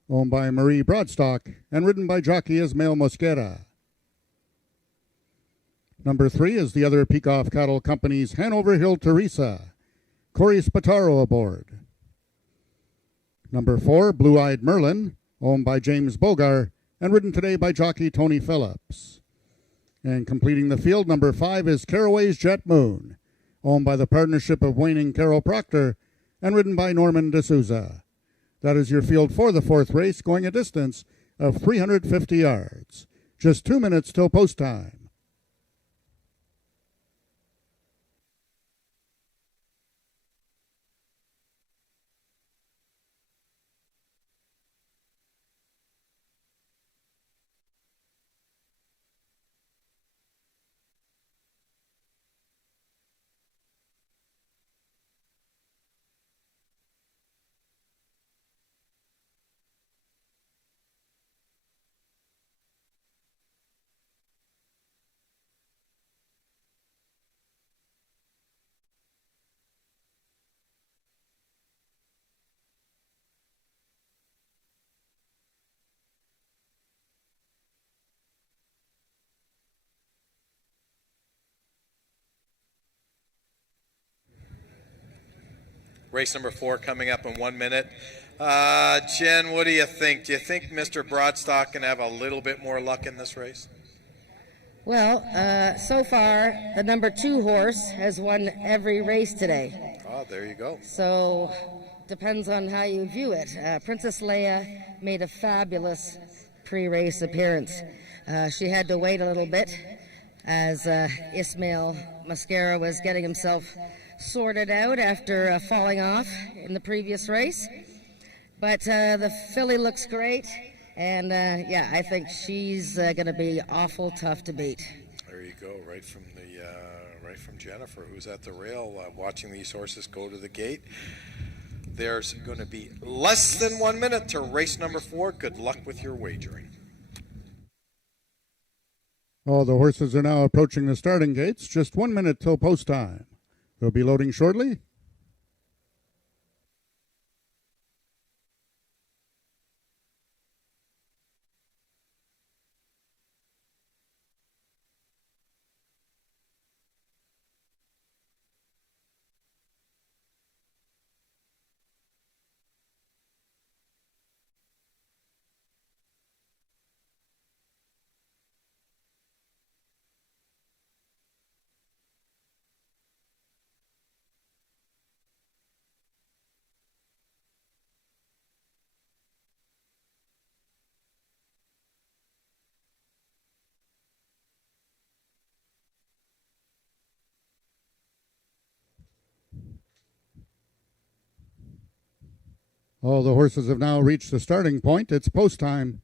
owned by Marie Broadstock and ridden by jockey Ismael Mosquera. Number 3 is the other Peacock Cattle Company's Hanover Hill Teresa, Corey Spataro aboard. Number 4, Blue Eyed Merlin, owned by James Bogar and ridden today by jockey Tony Phillips. And completing the field, number 5 is Caraway's Jet Moon, owned by the partnership of Wayne and Carol Proctor and ridden by Norman D'Souza. That is your field for the fourth race, going a distance of 350 yards. Just 2 minutes till post time. Race number 4 coming up in 1 minute. Jen, what do you think? Do you think Mr. Broadstock can have a little bit more luck in this race? Well, so far, the number 2 horse has won every race today. Oh, there you go. So, depends on how you view it. Princess Leia made a fabulous pre-race appearance. She had to wait a little bit as Ismael Mosquera was getting himself sorted out after falling off in the previous race. But the filly looks great, and yeah, I think she's going to be awful tough to beat. There you go, right from Jennifer, who's at the rail watching these horses go to the gate. There's going to be less than 1 minute to race number 4. Good luck with your wagering. All the horses are now approaching the starting gates. Just 1 minute till post time. They'll be loading shortly. All the horses have now reached the starting point. It's post time.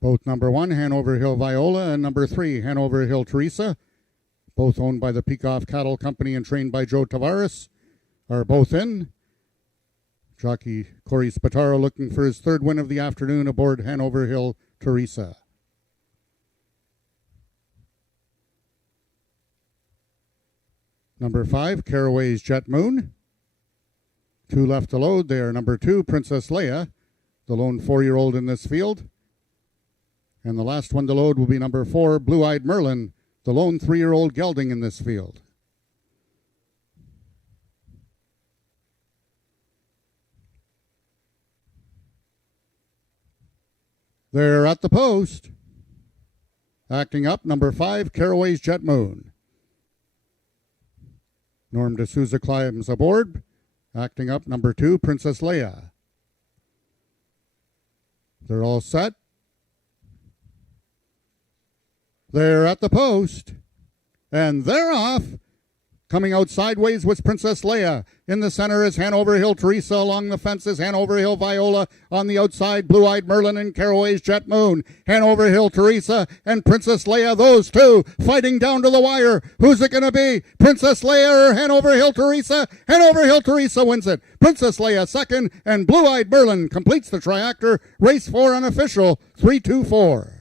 Both number 1, Hanover Hill Viola, and number 3, Hanover Hill Teresa, both owned by the Peacock Cattle Company and trained by Joe Tavares, are both in. Jockey Corey Spataro looking for his 3rd win of the afternoon aboard Hanover Hill Teresa. Number 5, Caraway's Jet Moon. 2 left to load. They are number 2, Princess Leia, the lone 4-year-old in this field. And the last one to load will be number 4, Blue Eyed Merlin, the lone 3-year-old gelding in this field. They're at the post. Acting up, number 5, Caraway's Jet Moon. Norm D'Souza climbs aboard. Acting up, number 2, Princess Leia. They're all set. They're at the post. And they're off. Coming out sideways was Princess Leia. In the center is Hanover Hill Teresa. Along the fence is Hanover Hill Viola. On the outside, Blue-Eyed Merlin and Caraway's Jet Moon. Hanover Hill Teresa and Princess Leia, those two fighting down to the wire. Who's it going to be? Princess Leia or Hanover Hill Teresa? Hanover Hill Teresa wins it. Princess Leia second, and Blue-Eyed Merlin completes the triactor. Race 4 unofficial, 3-2-4.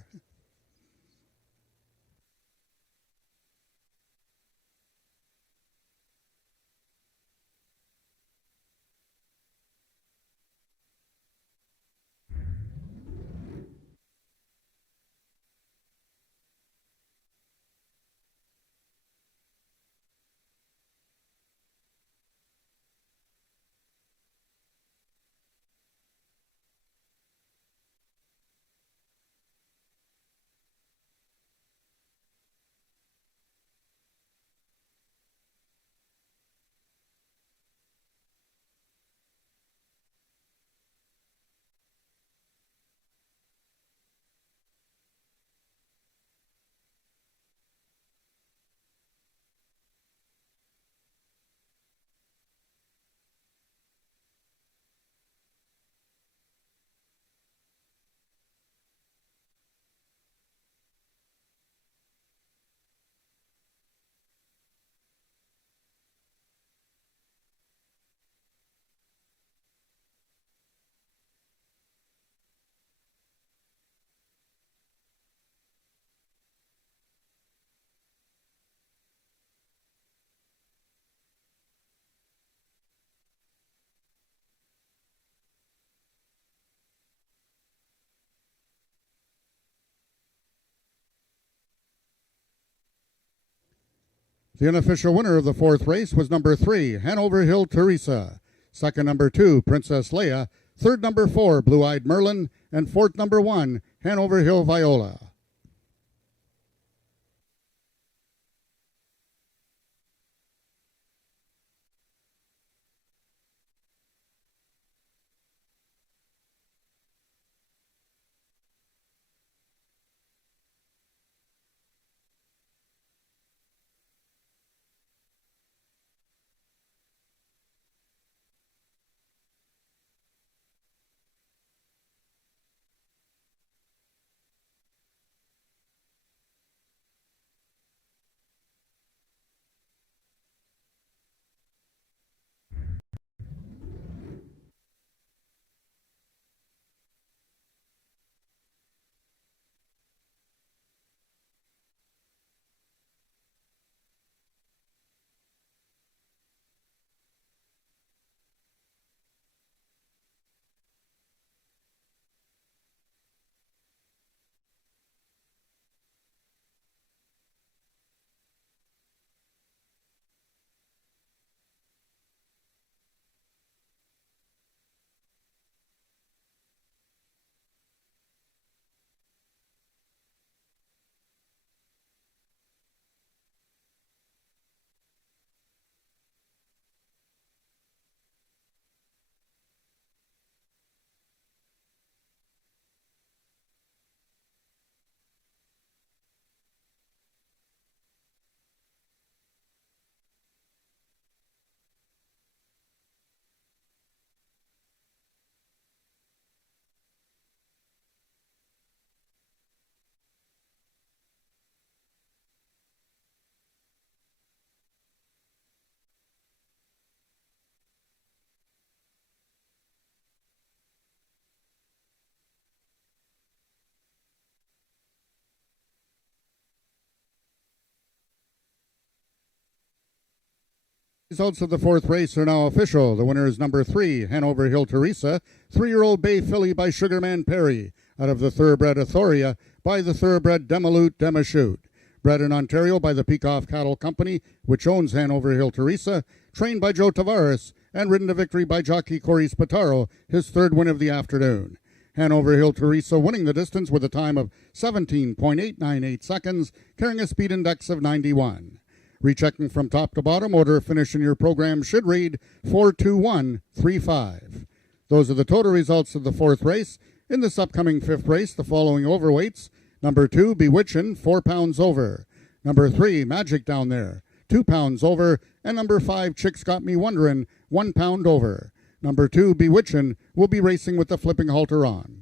The unofficial winner of the 4th race was number 3, Hanover Hill Teresa. Second, number 2, Princess Leia. Third, number 4, Blue-Eyed Merlin. And fourth, number 1, Hanover Hill Viola. Results of the 4th race are now official. The winner is number 3, Hanover Hill Teresa, 3-year-old bay filly by Sugarman Perry, out of the thoroughbred Athoria by the thoroughbred Demalute Demashute. Bred in Ontario by the Peacock Cattle Company, which owns Hanover Hill Teresa, trained by Joe Tavares, and ridden to victory by jockey Corey Spataro, his 3rd win of the afternoon. Hanover Hill Teresa winning the distance with a time of 17.898 seconds, carrying a speed index of 91. Rechecking from top to bottom, order of finish in your program should read 42135. Those are the total results of the fourth race. In this upcoming fifth race, the following overweights: number 2, Bewitchin', 4 pounds over. Number 3, Magic Down There, 2 pounds over. And number 5, Chicks Got Me Wonderin', 1 pound over. Number 2, Bewitchin', will be racing with the flipping halter on.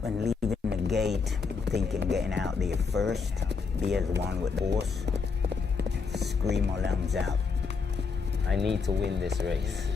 When leaving the gate, thinking getting out there first, be as one with horse, scream our lungs out. I need to win this race.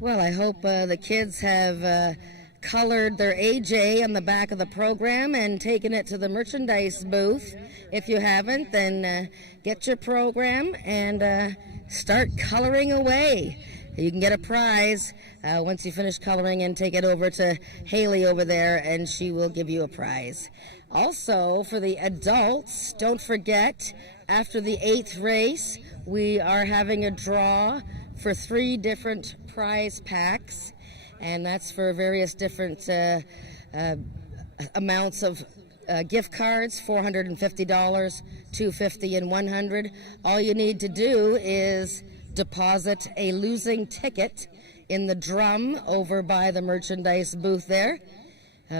Well, I hope the kids have colored their AJ on the back of the program and taken it to the merchandise booth. If you haven't, then get your program and start coloring away. You can get a prize once you finish coloring, and take it over to Haley over there, and she will give you a prize. Also, for the adults, don't forget, after the 8th race, we are having a draw for 3 different prize packs, and that's for various different amounts of gift cards: $450, $250, and $100. All you need to do is deposit a losing ticket in the drum over by the merchandise booth there.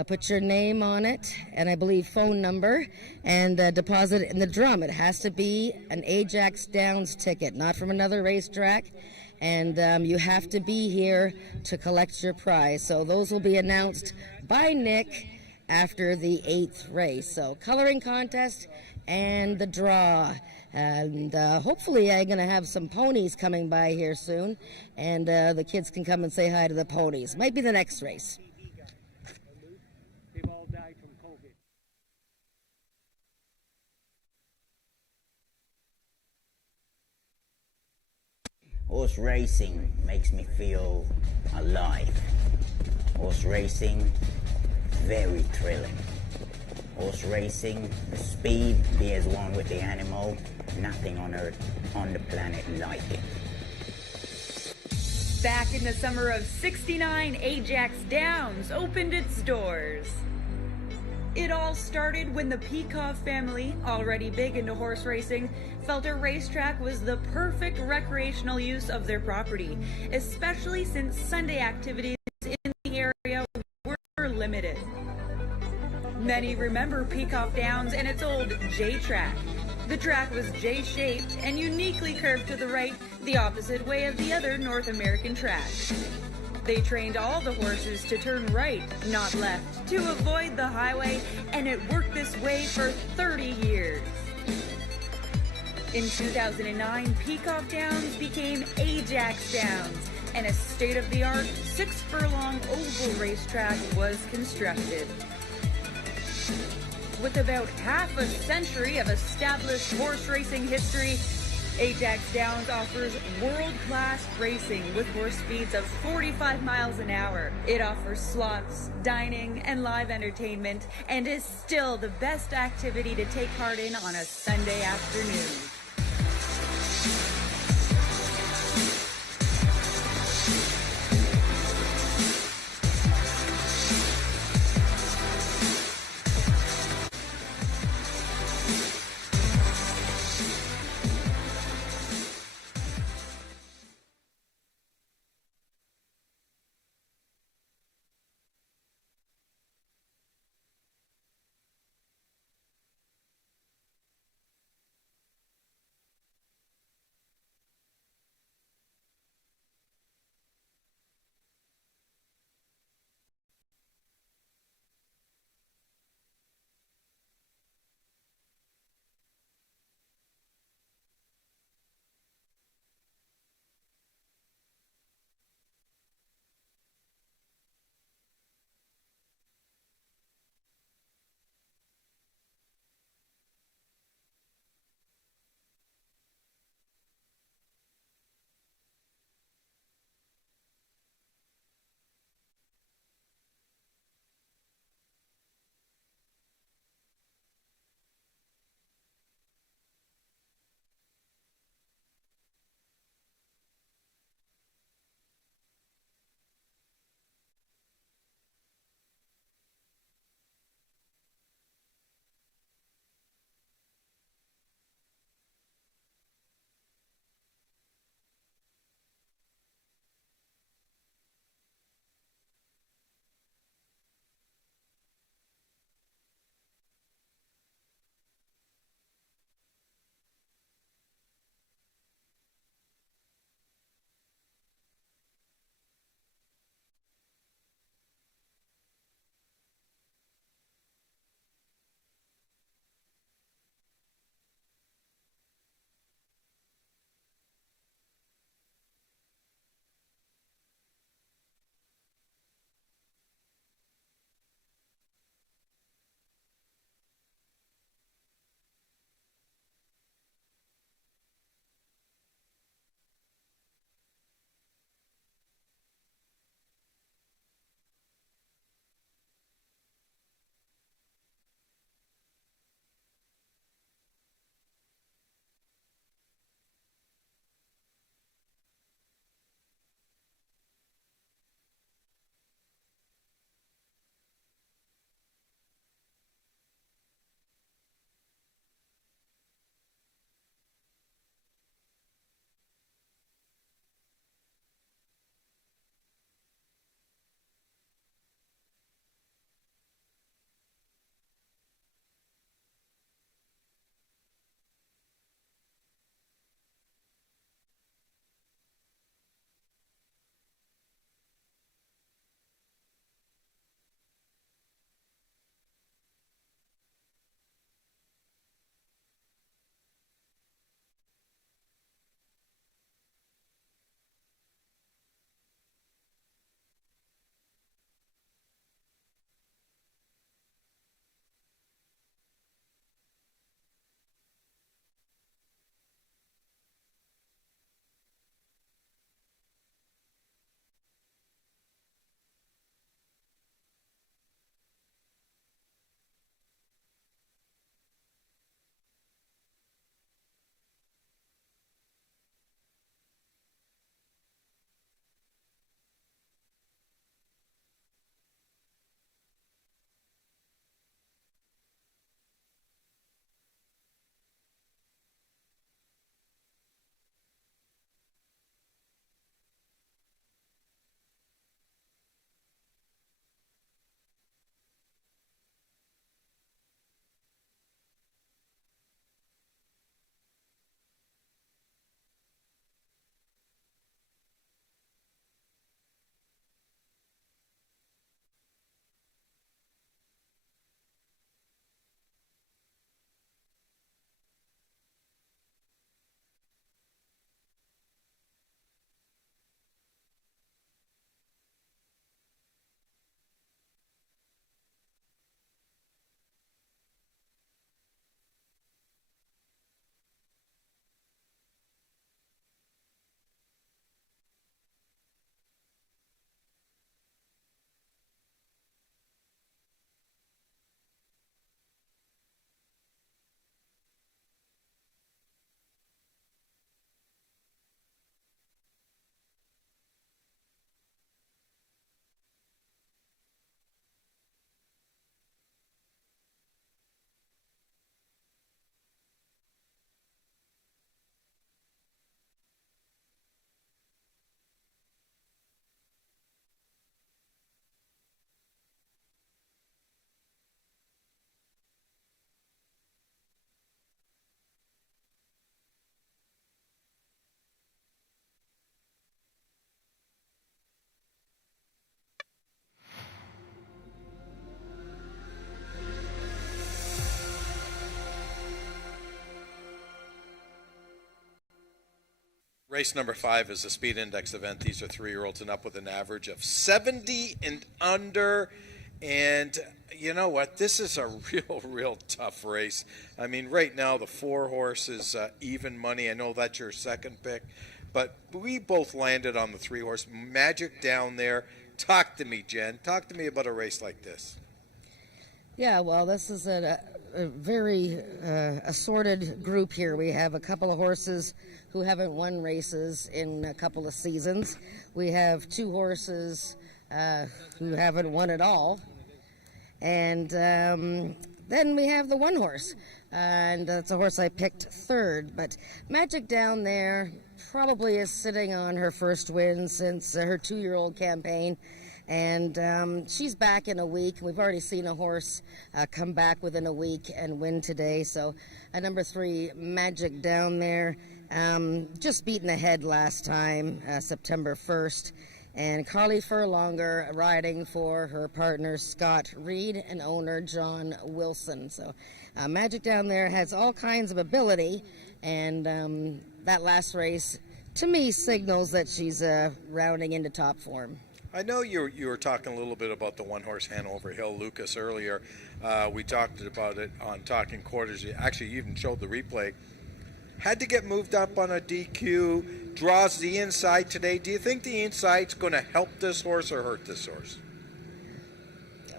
Put your name on it, and I believe phone number, and deposit it in the drum. It has to be an AjaxDowns ticket, not from another racetrack, and you have to be here to collect your prize. So those will be announced by Nick after the 8th race. So coloring contest and the draw. And hopefully I'm going to have some ponies coming by here soon, and the kids can come and say hi to the ponies. Might be the next race. They've all died from COVID. Horse racing makes me feel alive. Horse racing, very thrilling. Horse racing, the speed, be as one with the animal, nothing on earth, on the planet like it. Back in the summer of '69, AjaxDowns opened its doors. It all started when the Peacock family, already big into horse racing, felt a racetrack was the perfect recreational use of their property, especially since Sunday activities in the area were limited. Many remember Peacock Downs and its old J-track. The track was J-shaped and uniquely curved to the right, the opposite way of the other North American tracks. They trained all the horses to turn right, not left, to avoid the highway, and it worked this way for 30 years. In 2009, Peacock Downs became AjaxDowns, and a state-of-the-art 6-furlong oval racetrack was constructed. With about half a century of established horse racing history, AjaxDowns offers world-class racing with horse speeds of 45 miles an hour. It offers slots, dining, and live entertainment, and is still the best activity to take part in on a Sunday afternoon. Race number 5 is a speed index event. These are 3-year-olds and up with an average of 70 and under. And you know what? This is a real tough race. I mean, right now the 4-horse is even money. I know that's your second pick, but we both landed on the 3-horse. Magic Down there. Talk to me, Jen. Talk to me about a race like this. Yeah, well, this is a very assorted group here. We have a couple of horses who haven't won races in a couple of seasons. We have 2 horses who haven't won at all. And then we have the 1 horse. And that's a horse I picked third. But Magic Down there probably is sitting on her first win since her 2-year-old campaign. And she's back in a week. We've already seen a horse come back within a week and win today. So number 3, Magic Down there, just beaten ahead last time, September 1st. And Carly Furlonger riding for her partner Scott Reed and owner John Wilson. So Magic Down there has all kinds of ability. And that last race, to me, signals that she's rounding into top form. I know you were talking a little bit about the 1-horse Hanover Hill Lucas earlier. We talked about it on Talking Quarters. Actually, you even showed the replay. Had to get moved up on a DQ. Draws the inside today. Do you think the inside's going to help this horse or hurt this horse?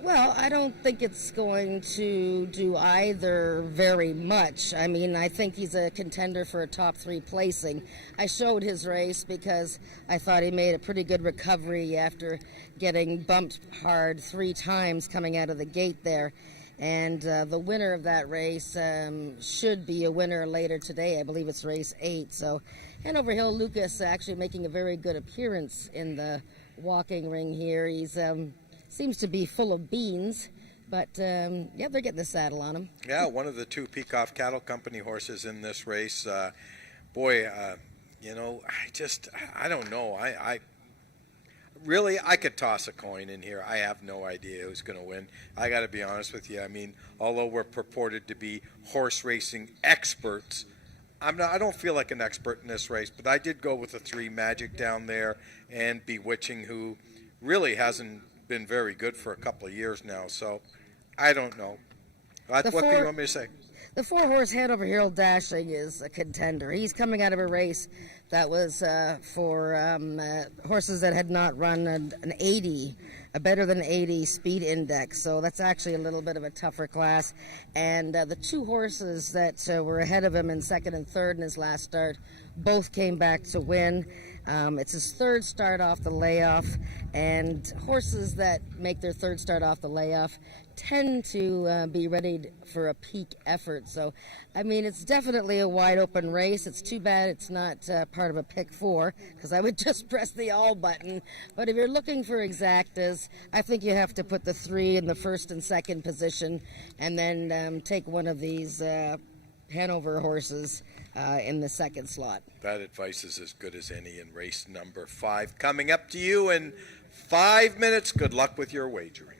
Well, I don't think it's going to do either very much. I mean, I think he's a contender for a top 3 placing. I showed his race because I thought he made a pretty good recovery after getting bumped hard 3 times coming out of the gate there. And the winner of that race should be a winner later today. I believe it's race 8. So Hanover Hill Lucas actually making a very good appearance in the walking ring here. He's seems to be full of beans, but yeah, they're getting the saddle on him. Yeah, one of the 2 Peacock Cattle Company horses in this race. You know, I don't know. I really, I could toss a coin in here. I have no idea who's going to win. I got to be honest with you. I mean, although we're purported to be horse racing experts, I don't feel like an expert in this race, but I did go with the 3 Magic Down there and Bewitching, who really hasn't been very good for a couple of years now. So I don't know. What can you want me to say? The 4-horse Hanover Hill Dashing is a contender. He's coming out of a race that was for horses that had not run an 80, a better than 80 speed index. So that's actually a little bit of a tougher class. And the 2 horses that were ahead of him in second and third in his last start both came back to win. It's his 3rd start off the layoff, and horses that make their 3rd start off the layoff tend to be ready for a peak effort. So, I mean, it's definitely a wide open race. It's too bad it's not part of a pick 4, because I would just press the all button. But if you're looking for exactas, I think you have to put the 3 in the 1st and 2nd position, and then take one of these Hanover horses in the 2nd slot. That advice is as good as any in race number 5. Coming up to you in 5 minutes. Good luck with your wagering.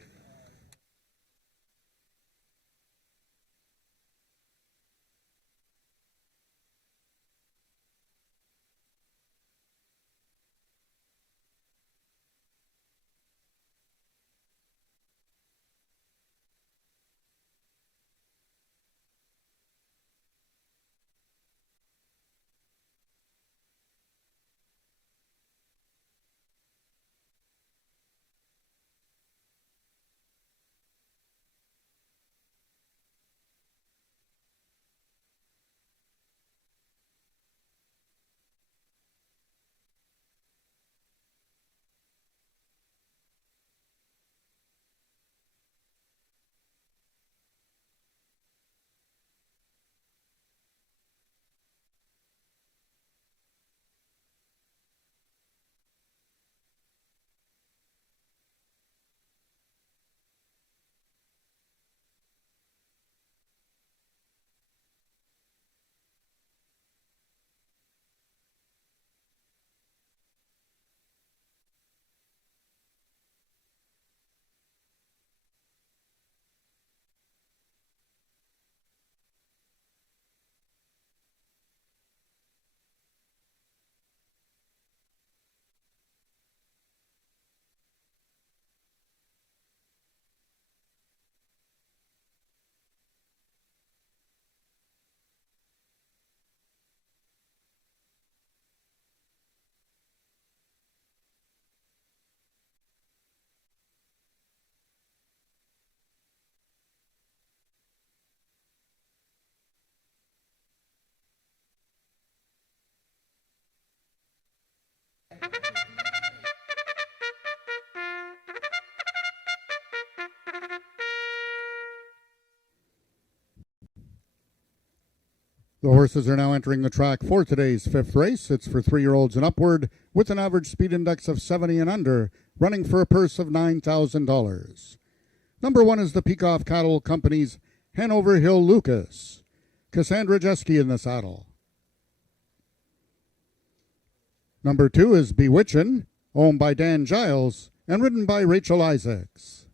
The horses are now entering the track for today's fifth race. It's for 3-year-olds and upward with an average speed index of 70 and under, running for a purse of $9,000. Number 1 is the Peacock Cattle Company's Hanover Hill Lucas. Cassandra Jeske in the saddle. Number 2 is Bewitchin', owned by Dan Giles and ridden by Rachel Isaacs.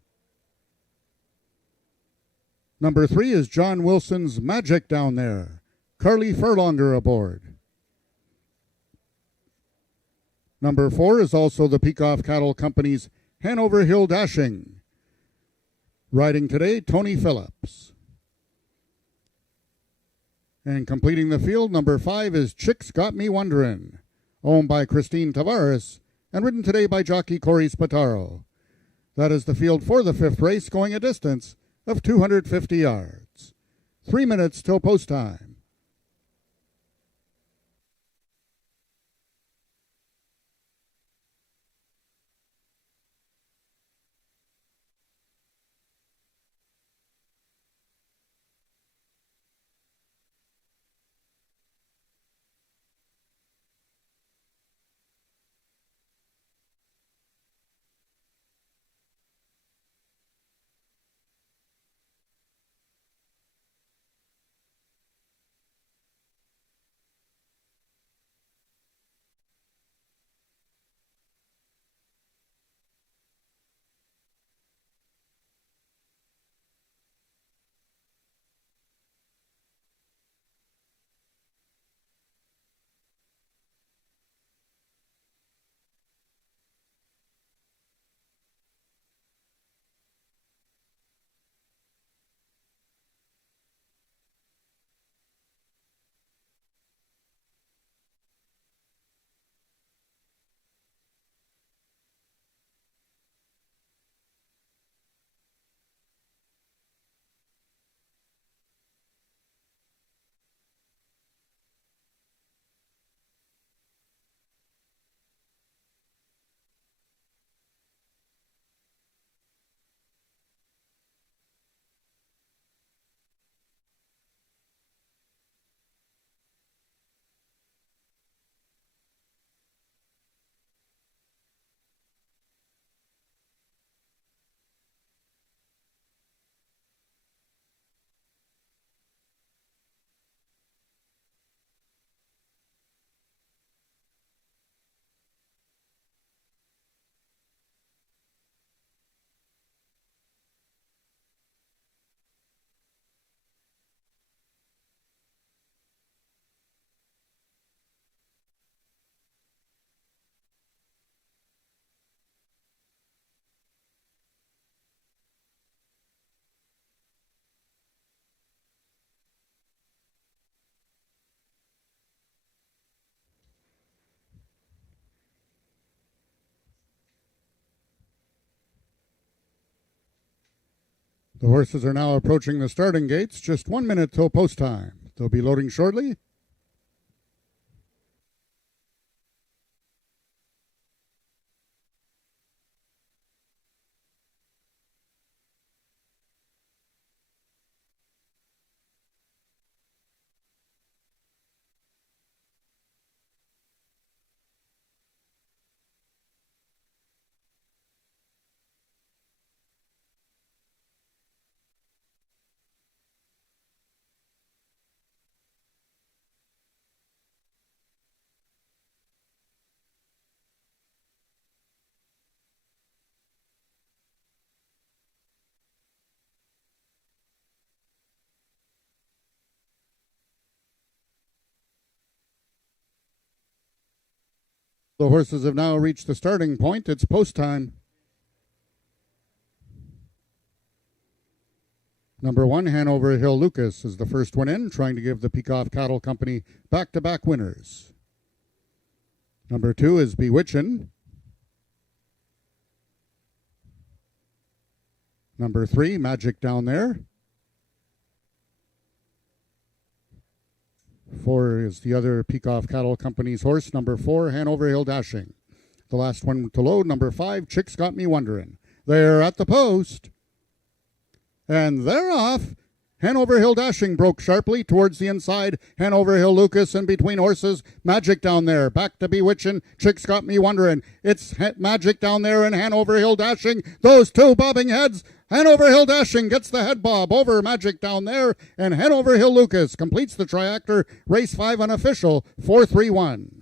Number 3 is John Wilson's Magic Down There. Carly Furlonger aboard. Number 4 is also the Peacock Cattle Company's Hanover Hill Dashing. Riding today, Tony Phillips. And completing the field, number 5 is Chicks Got Me Wonderin', owned by Christine Tavares and ridden today by jockey Corey Spataro. That is the field for the fifth race, going a distance of 250 yards. 3 minutes till post time. The horses are now approaching the starting gates. Just 1 minute till post time. They'll be loading shortly. The horses have now reached the starting point. It's post time. Number 1, Hanover Hill Lucas, is the first one in, trying to give the Peacock Cattle Company back-to-back winners. Number 2 is Bewitchin'. Number 3, Magic Down There. 4 is the other Peacock Cattle Company's horse. Number 4, Hanover Hill Dashing. The last one to load, number 5, Chicks Got Me Wonderin'. They're at the post. And they're off. Hanover Hill Dashing broke sharply towards the inside. Hanover Hill Lucas in between horses. Magic down there. Back to Bewitchin'. Chicks got me wondering. It's Magic down there and Hanover Hill Dashing. Those two bobbing heads. Hanover Hill Dashing gets the head bob over Magic down there, and Hanover Hill Lucas completes the triactor. Race 5 unofficial, 4-3-1.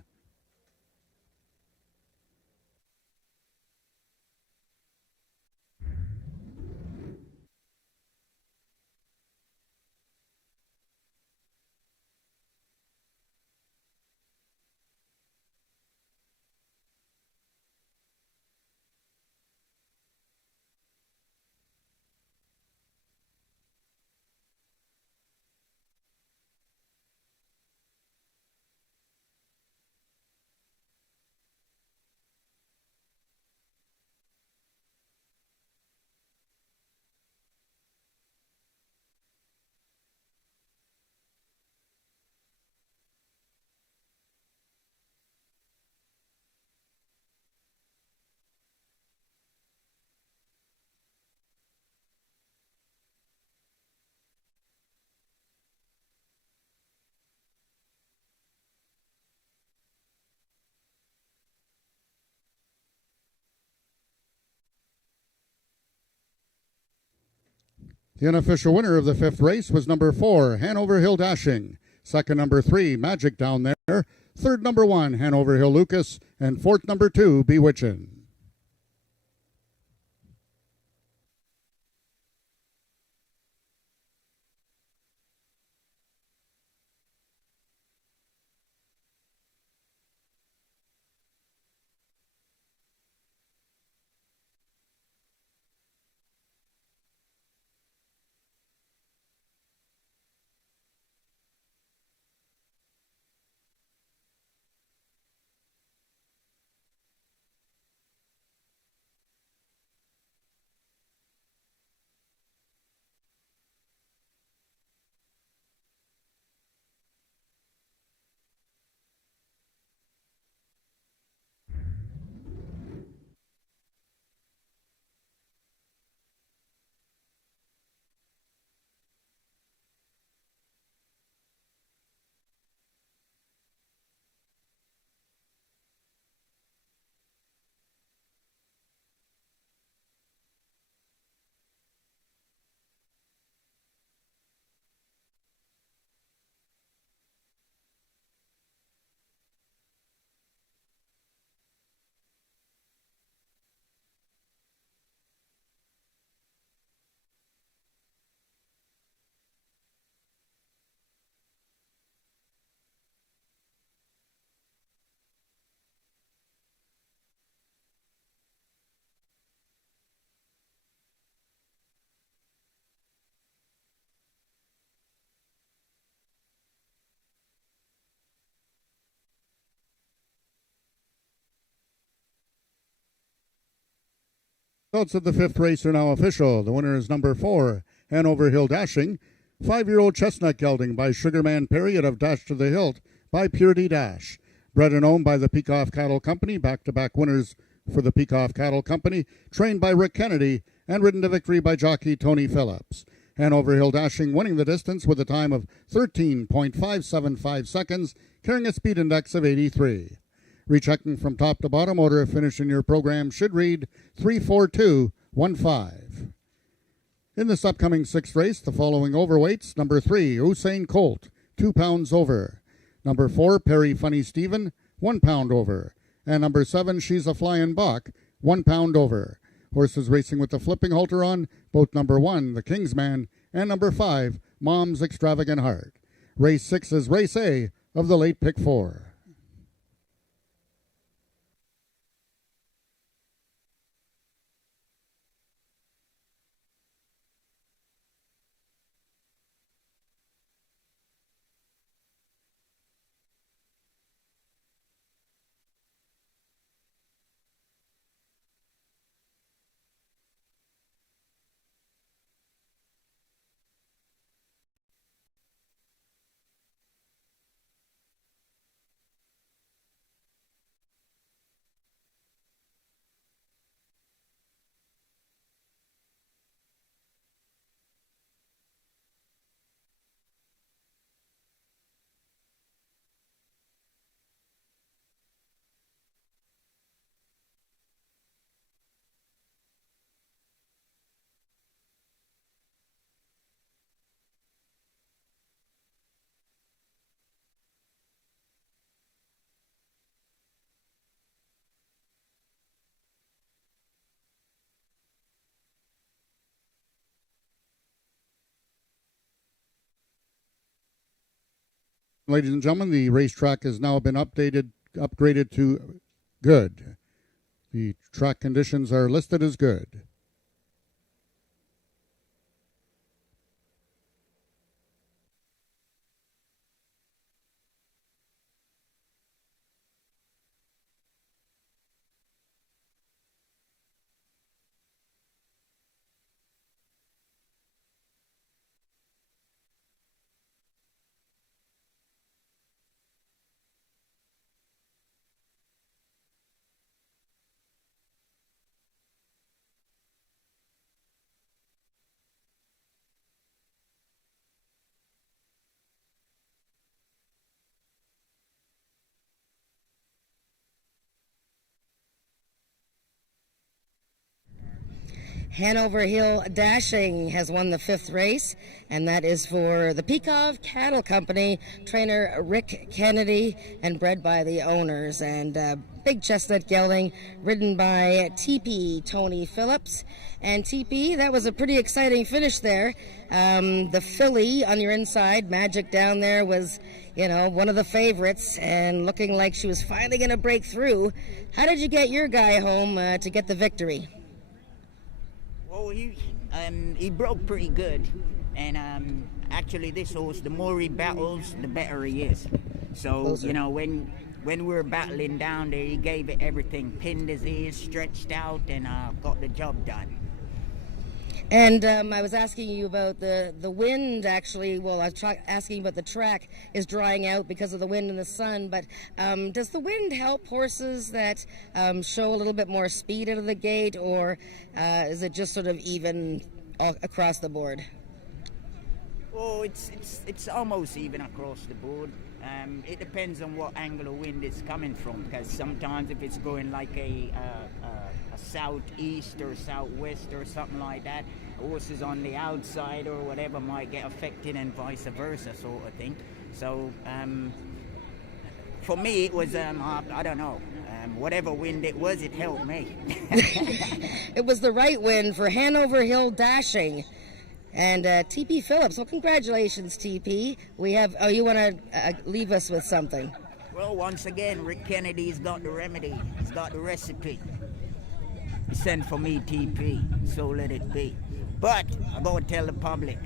The unofficial winner of the 5th race was number 4, Hanover Hill Dashing. Second, number 3, Magic down there. Third, number 1, Hanover Hill Lucas. And fourth, number 2, Bewitchin'. Results of the 5th race are now official. The winner is number 4, Hanover Hill Dashing. 5-year-old chestnut gelding by Sugarman Period of Dash to the Hilt by Purity Dash. Bred and owned by the Peacock Cattle Company. Back-to-back winners for the Peacock Cattle Company. Trained by Rick Kennedy and ridden to victory by jockey Tony Phillips. Hanover Hill Dashing winning the distance with a time of 13.575 seconds, carrying a speed index of 83. Rechecking from top to bottom, order of finish in your program should read 3-4-2-1-5. In this upcoming 6th race, the following overweights: number 3, Usain Colt, 2 pounds over. Number 4, Perry Funny Stephen, 1 pound over. And number 7, She's a Flyin' Buck, 1 pound over. Horses racing with the flipping halter on, both number 1, the Kingsman, and number 5, Mom's Extravagant Heart. Race 6 is Race A of the late pick 4. Ladies and gentlemen, the racetrack has now been upgraded to good. The track conditions are listed as good. Hanover Hill Dashing has won the 5th race, and that is for the Peakov Cattle Company, trainer Rick Kennedy, and bred by the owners. And big chestnut gelding, ridden by TP Tony Phillips. And TP, that was a pretty exciting finish there. The filly on your inside, Magic down there, was, one of the favorites, and looking like she was finally going to break through. How did you get your guy home to get the victory? Oh, he broke pretty good, and actually this horse, the more he battles, the better he is. So, when we were battling down there, he gave it everything, pinned his ears, stretched out, and got the job done. And I was asking you about the wind, actually. Well, I was asking about the track is drying out because of the wind and the sun. But does the wind help horses that show a little bit more speed out of the gate, or is it just sort of even across the board? Oh, it's almost even across the board. It depends on what angle of wind it's coming from, because sometimes if it's going like a southeast or southwest or something like that, horses on the outside or whatever might get affected, and vice versa, sort of thing. So for me, it was I don't know, whatever wind it was, it helped me. It was the right wind for Hanover Hill Dashing. And TP Phillips, well, congratulations, TP. We have, you want to leave us with something? Well, once again, Rick Kennedy's got the remedy. He's got the recipe. Send for me, TP, so let it be. But I gotta tell the public,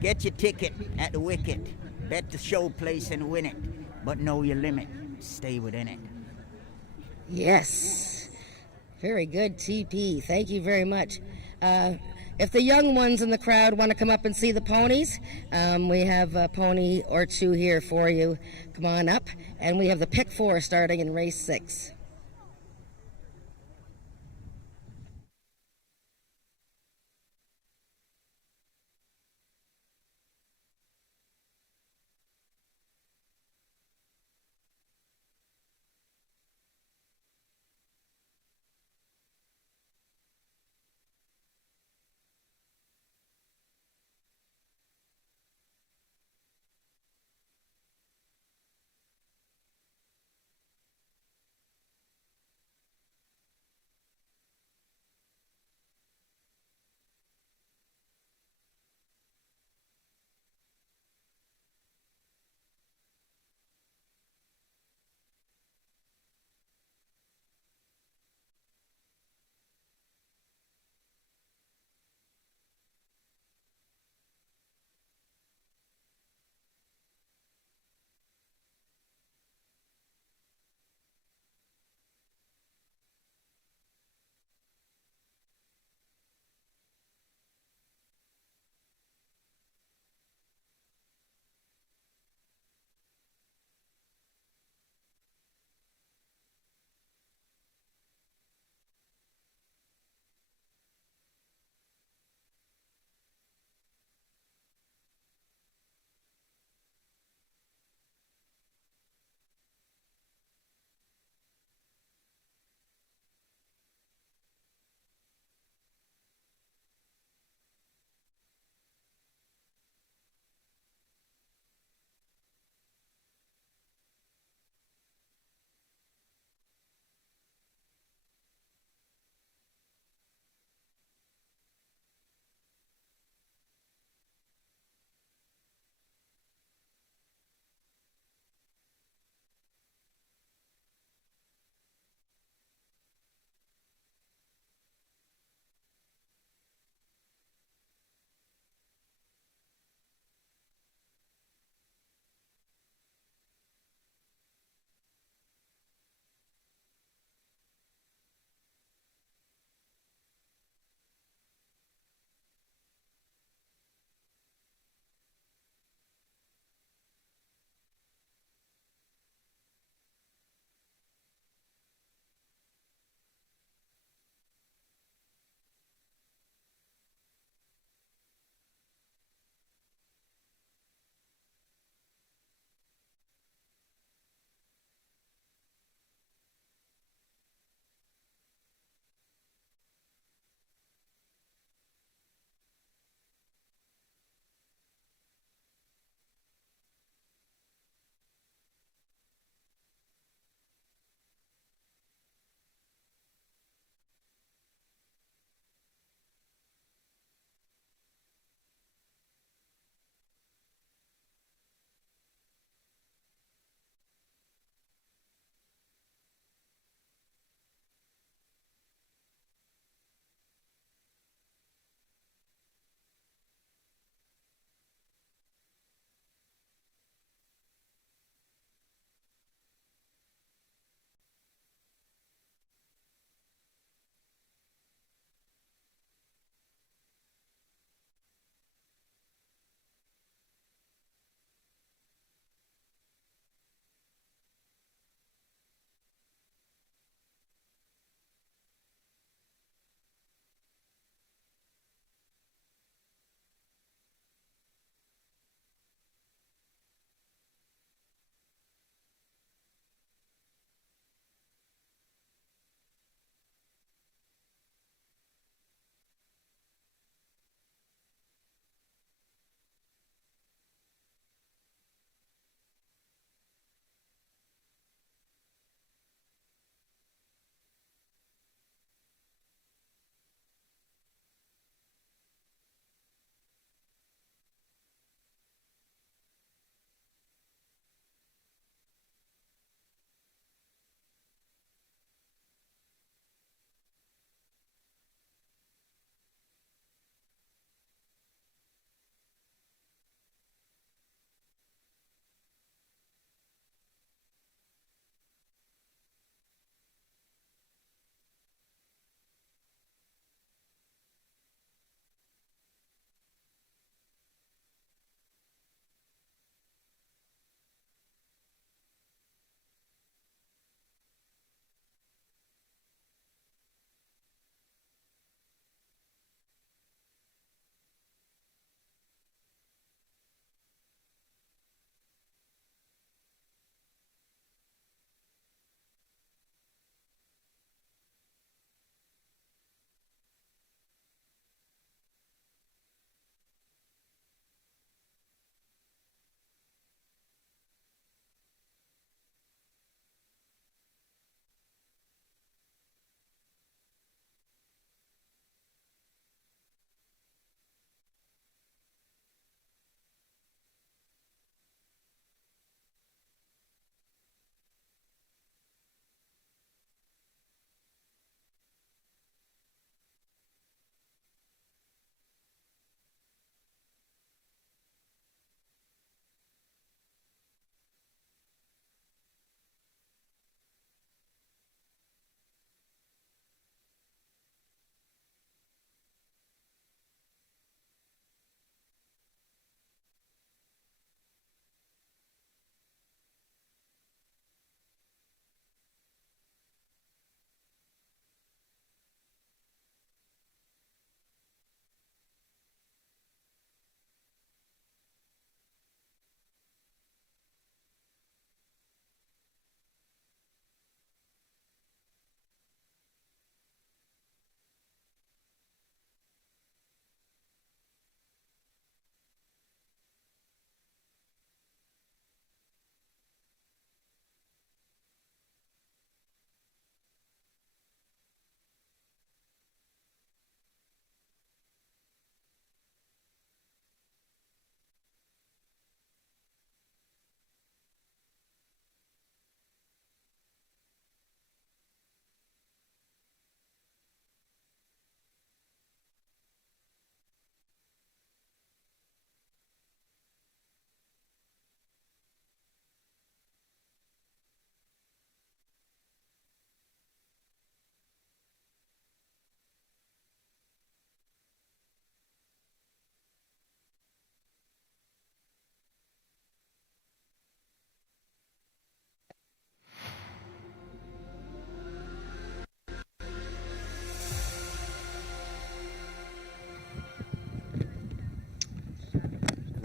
get your ticket at the wicket, bet the show place and win it, but know your limit, stay within it. Yes, very good, TP. Thank you very much. If the young ones in the crowd want to come up and see the ponies, we have a pony or two here for you. Come on up, and we have the pick 4 starting in race 6.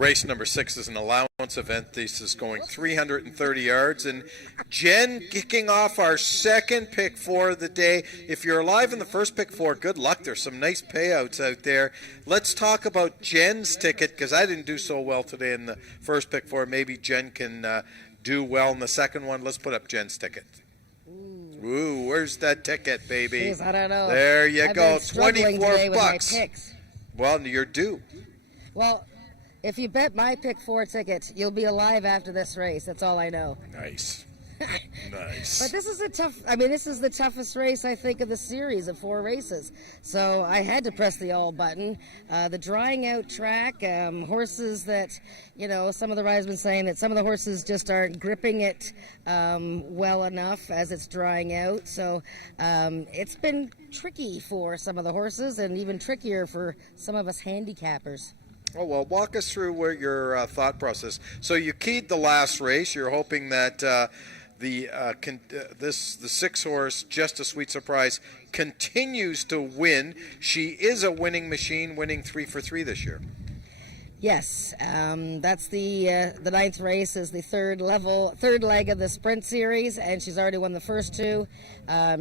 Race number 6 is an allowance event. This is going 330 yards. And Jen kicking off our second pick 4 of the day. If you're alive in the first pick 4, good luck. There's some nice payouts out there. Let's talk about Jen's ticket, because I didn't do so well today in the first pick 4. Maybe Jen can do well in the second one. Let's put up Jen's ticket. Ooh, where's that ticket, baby? Jeez, I don't know. There you I've go, been struggling 24 today with my bucks. picks. Well, you're due. Well, if you bet my pick 4 ticket, you'll be alive after this race. That's all I know. Nice. Nice. But this is this is the toughest race, I think, of the series of 4 races. So I had to press the all button. The drying out track, horses that, some of the riders have been saying that some of the horses just aren't gripping it well enough as it's drying out. So it's been tricky for some of the horses and even trickier for some of us handicappers. Oh, well, walk us through where your thought process. So you keyed the last race. You're hoping that the 6-horse, Just a Sweet Surprise, continues to win. She is a winning machine, winning 3 for 3 this year. Yes, that's the 9th race is the third leg of the sprint series, and she's already won the first 2.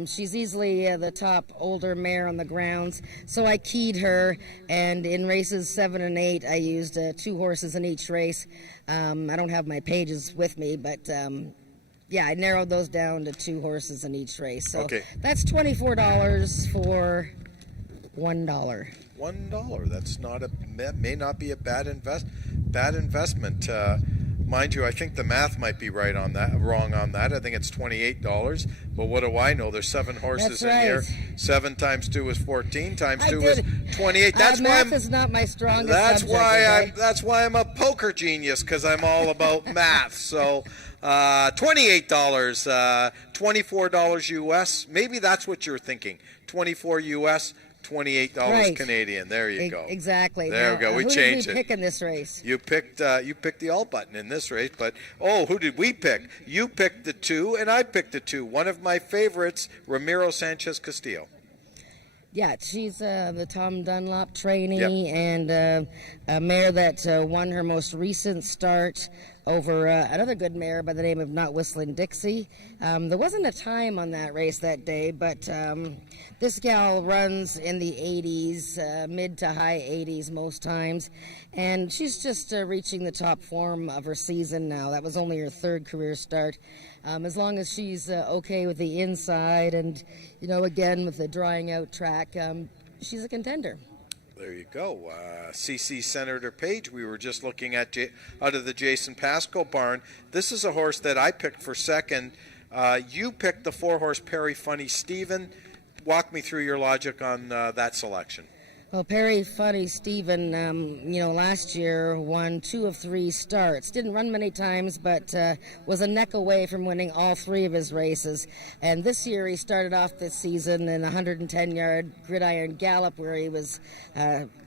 She's easily the top older mare on the grounds, so I keyed her, and in races 7 and 8, I used 2 horses in each race. I don't have my pages with me, but I narrowed those down to 2 horses in each race. So okay. That's $24 for $1. $1. That may not be a bad investment. Mind you, I think the math might be wrong on that. I think it's $28. But what do I know? There's 7 horses in here. 7 times 2 is 14. Times 2 is 28. Math is not my strongest That's subject. That's why I'm a poker genius, because I'm all about math. So $28, $24 US. Maybe that's what you're thinking. $24 US. $28 Canadian. There you go. Exactly. There we go. We changed it. Who did we pick in this race? You picked the all button in this race, but who did we pick? You picked the 2, and I picked the 2. One of my favorites, Ramiro Sanchez Castillo. Yeah, she's the Tom Dunlop trainee, and a mare that won her most recent start over another good mare by the name of Not Whistling Dixie. There wasn't a time on that race that day, but this gal runs in the 80s, mid to high 80s most times, and she's just reaching the top form of her season now. That was only her 3rd career start. As long as she's okay with the inside and, again, with the drying out track, she's a contender. There you go. CC Senator Page, we were just looking at out of the Jason Pascoe barn. This is a horse that I picked for second. You picked the 4-horse Perry Funny Stephen. Walk me through your logic on that selection. Well, Perry Funny Stephen, last year won 2 of 3 starts. Didn't run many times, but was a neck away from winning all 3 of his races. And this year he started off this season in a 110-yard gridiron gallop where he was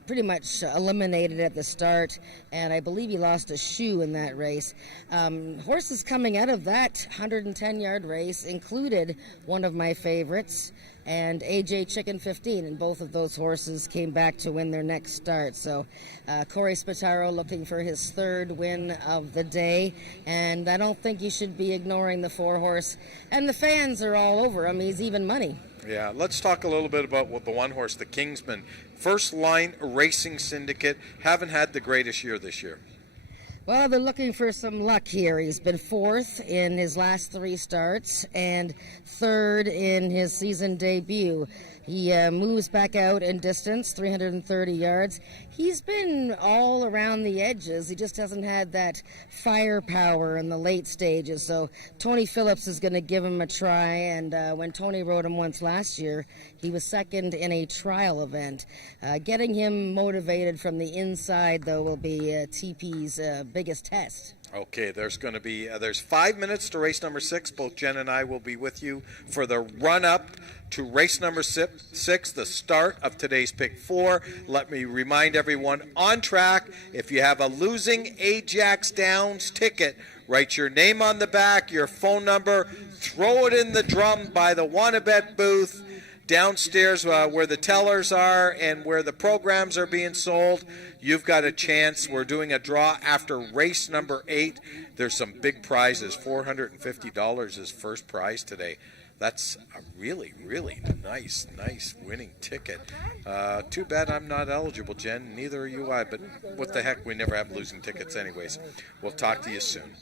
pretty much eliminated at the start, and I believe he lost a shoe in that race. Horses coming out of that 110-yard race included one of my favorites, and AJ Chicken 15, and both of those horses came back to win their next start. So Corey Spataro looking for his 3rd win of the day, and I don't think you should be ignoring the 4-horse. And the fans are all over him. He's even money. Yeah, let's talk a little bit about the 1-horse, the Kingsman. First Line Racing Syndicate, haven't had the greatest year this year. Well, they're looking for some luck here. He's been 4th in his last 3 starts and 3rd in his season debut. He moves back out in distance, 330 yards. He's been all around the edges. He just hasn't had that firepower in the late stages. So Tony Phillips is going to give him a try. And when Tony rode him once last year, he was 2nd in a trial event. Getting him motivated from the inside, though, will be TP's biggest test. Okay, there's going to be there's 5 minutes to race number 6. Both Jen and I will be with you for the run-up to race number 6, the start of today's pick 4. Let me remind everyone on track, if you have a losing AjaxDowns ticket, write your name on the back, your phone number, throw it in the drum by the Wannabet booth. downstairs where the tellers are and where the programs are being sold, you've got a chance. We're doing a draw after race number 8. There's some big prizes. $450 is first prize today. That's a really, really nice winning ticket. Too bad I'm not eligible, Jen. Neither are you, but what the heck? We never have losing tickets anyways. We'll talk to you soon.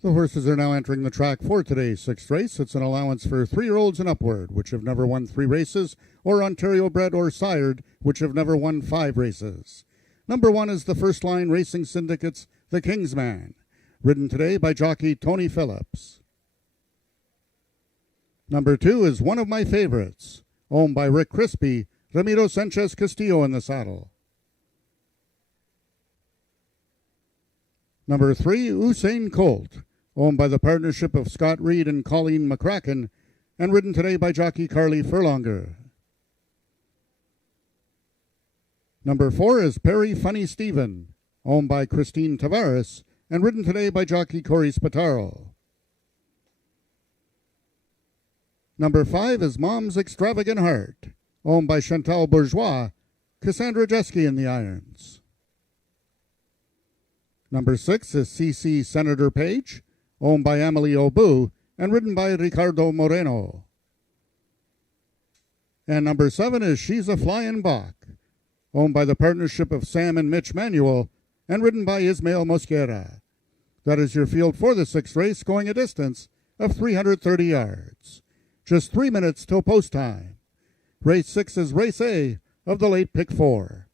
The horses are now entering the track for today's 6th race. It's an allowance for 3-year-olds and upward, which have never won 3 races, or Ontario bred or sired, which have never won 5 races. Number 1 is the First Line Racing Syndicate's The Kingsman, ridden today by jockey Tony Phillips. Number 2 is One of My Favorites, owned by Rick Crispy, Ramiro Sanchez Castillo in the saddle. Number 3, Usain Colt, owned by the partnership of Scott Reed and Colleen McCracken, and ridden today by jockey Carly Furlonger. Number 4 is Perry Funny Stephen, owned by Christine Tavares, and ridden today by jockey Corey Spataro. Number 5 is Mom's Extravagant Heart, owned by Chantal Bourgeois, Cassandra Jeske in the irons. Number 6 is CC Senator Page, owned by Emily Obu, and ridden by Ricardo Moreno. And number 7 is She's a Flyin' Bach, owned by the partnership of Sam and Mitch Manuel, and ridden by Ismael Mosquera. That is your field for the 6th race, going a distance of 330 yards. Just 3 minutes till post time. Race 6 is Race A of the late pick 4.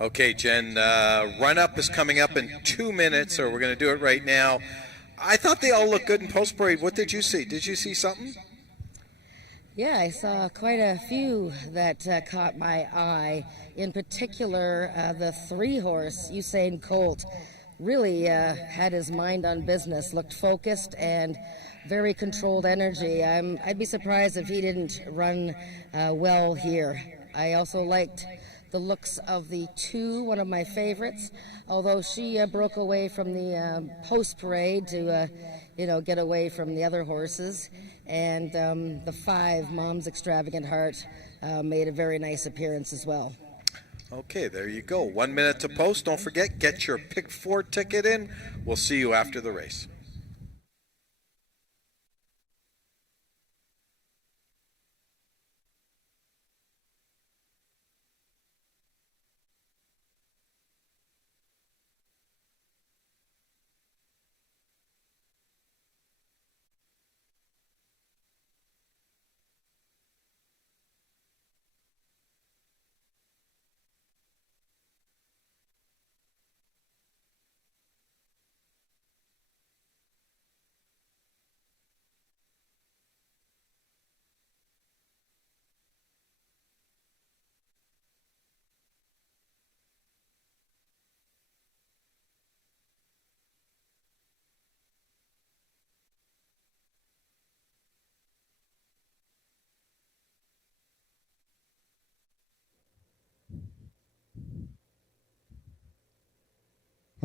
Okay, Jen, run-up is coming up in 2 minutes, or we're going to do it right now. I thought they all looked good in post-parade. What did you see? Did you see something? Yeah, I saw quite a few that caught my eye. In particular, the 3-horse, Usain Colt, really had his mind on business, looked focused and very controlled energy. I'd be surprised if he didn't run well here. I also liked the looks of the 2, one of my favorites, although she broke away from the post-parade to, get away from the other horses. And the 5, Mom's Extravagant Heart, made a very nice appearance as well. Okay, there you go. 1 minute to post. Don't forget, get your pick 4 ticket in. We'll see you after the race.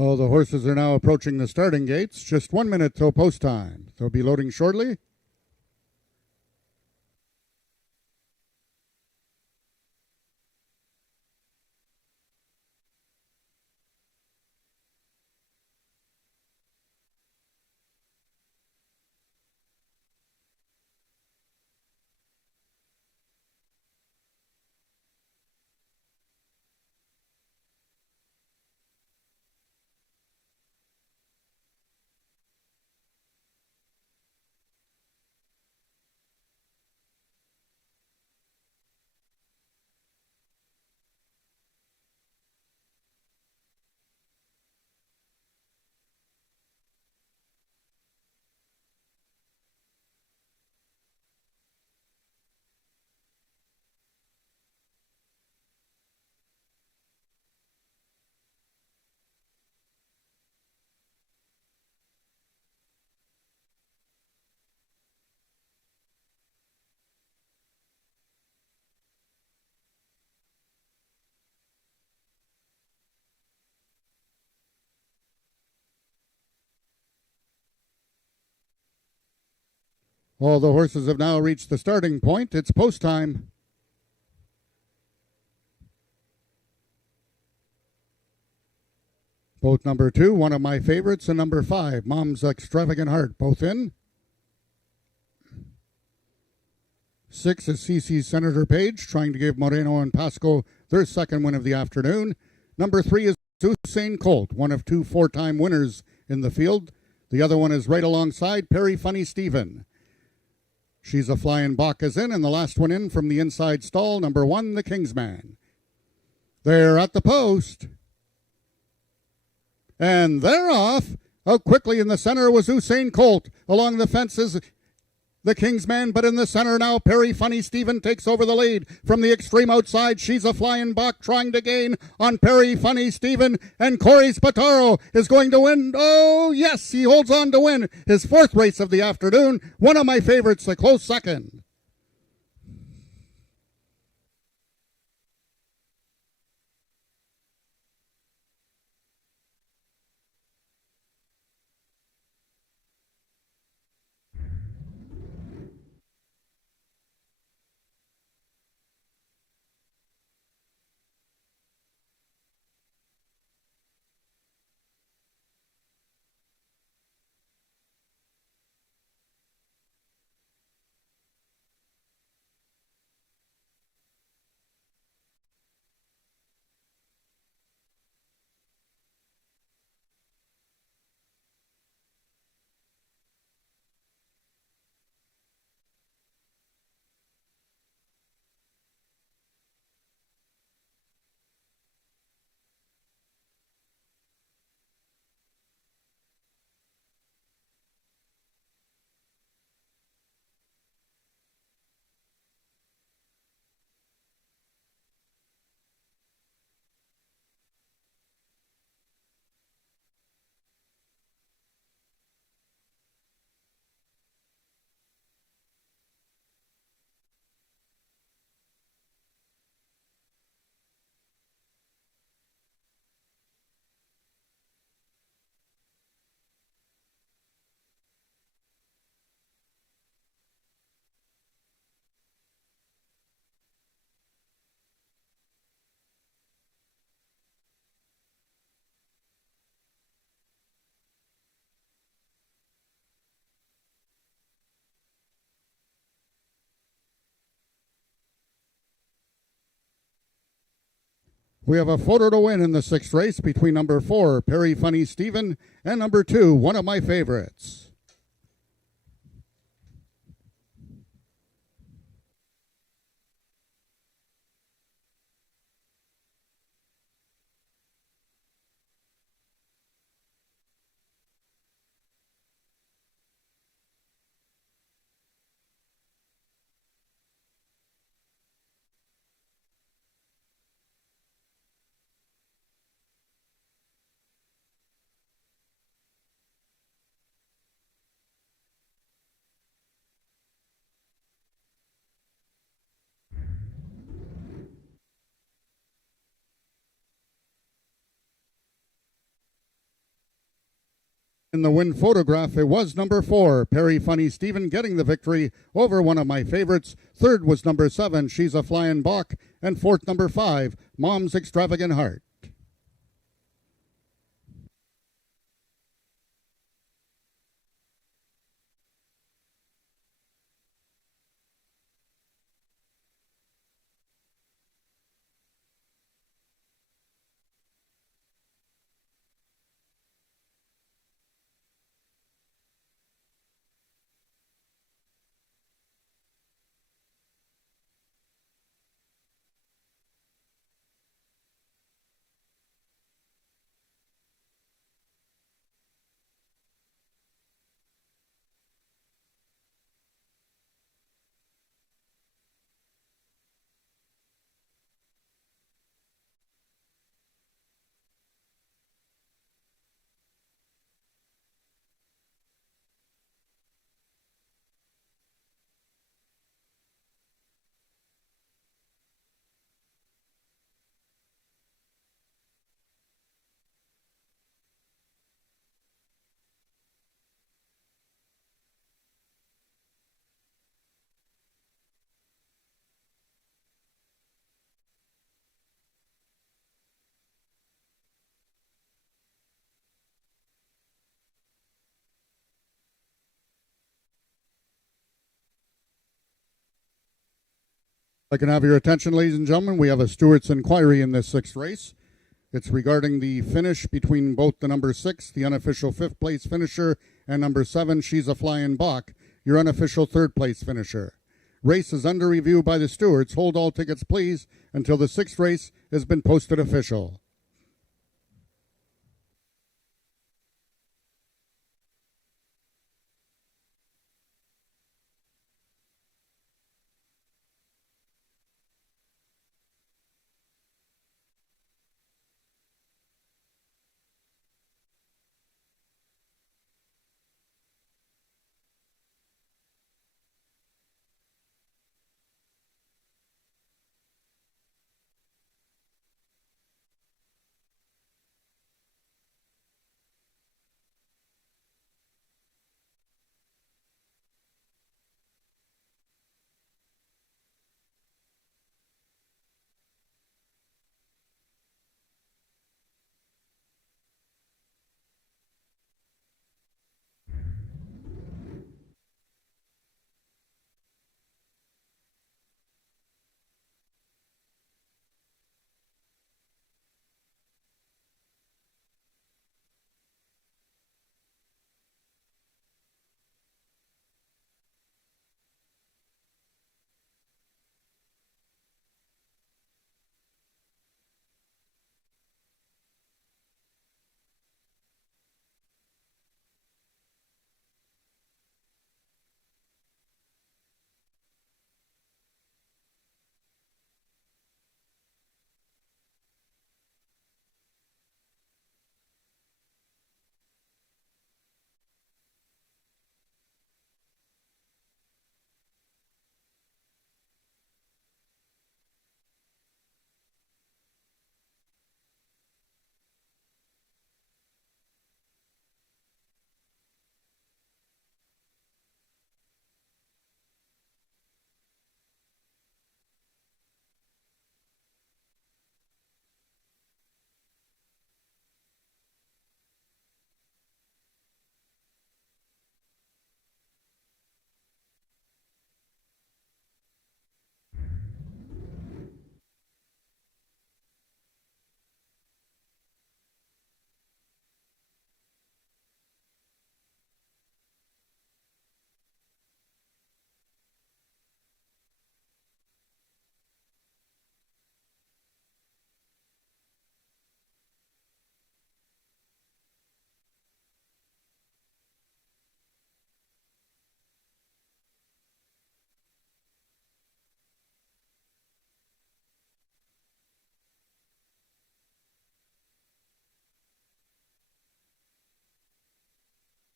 Oh, the horses are now approaching the starting gates. Just 1 minute till post time. They'll be loading shortly. All the horses have now reached the starting point. It's post time. Both number 2, one of my favorites, and number 5, Mom's Extravagant Heart, both in. 6 is CC Senator Page, trying to give Moreno and Pasco their second win of the afternoon. Number 3 is Usain Colt, one of 2 four-time winners in the field. The other one is right alongside Perry Funny Stephen. She's a Flying Bach is in, and the last one in from the inside stall, number 1, the Kingsman. They're at the post. And they're off. Out quickly in the center was Usain Colt. Along the fences, the Kingsman, but in the center now, Perry Funny Stephen takes over the lead. From the extreme outside, She's a Flying Bach trying to gain on Perry Funny Stephen, and Corey Spataro is going to win. Oh, yes, he holds on to win his 4th race of the afternoon. One of my favorites, a close second. We have a photo to win in the 6th race between number 4, Perry Funny Stephen, and number 2, one of my favorites. In the win photograph, it was number 4, Perry Funny Stephen, getting the victory over one of my favorites. 3rd was number 7, She's a Flying Bach, and 4th, number 5, Mom's Extravagant Heart. I can have your attention, ladies and gentlemen. We have a stewart's inquiry in this sixth race. It's regarding the finish between both the number 6, the unofficial 5th place finisher, and number 7, She's a Flying Bach, your unofficial 3rd place finisher. Race is under review by the stewards. Hold all tickets, please, until the 6th race has been posted official.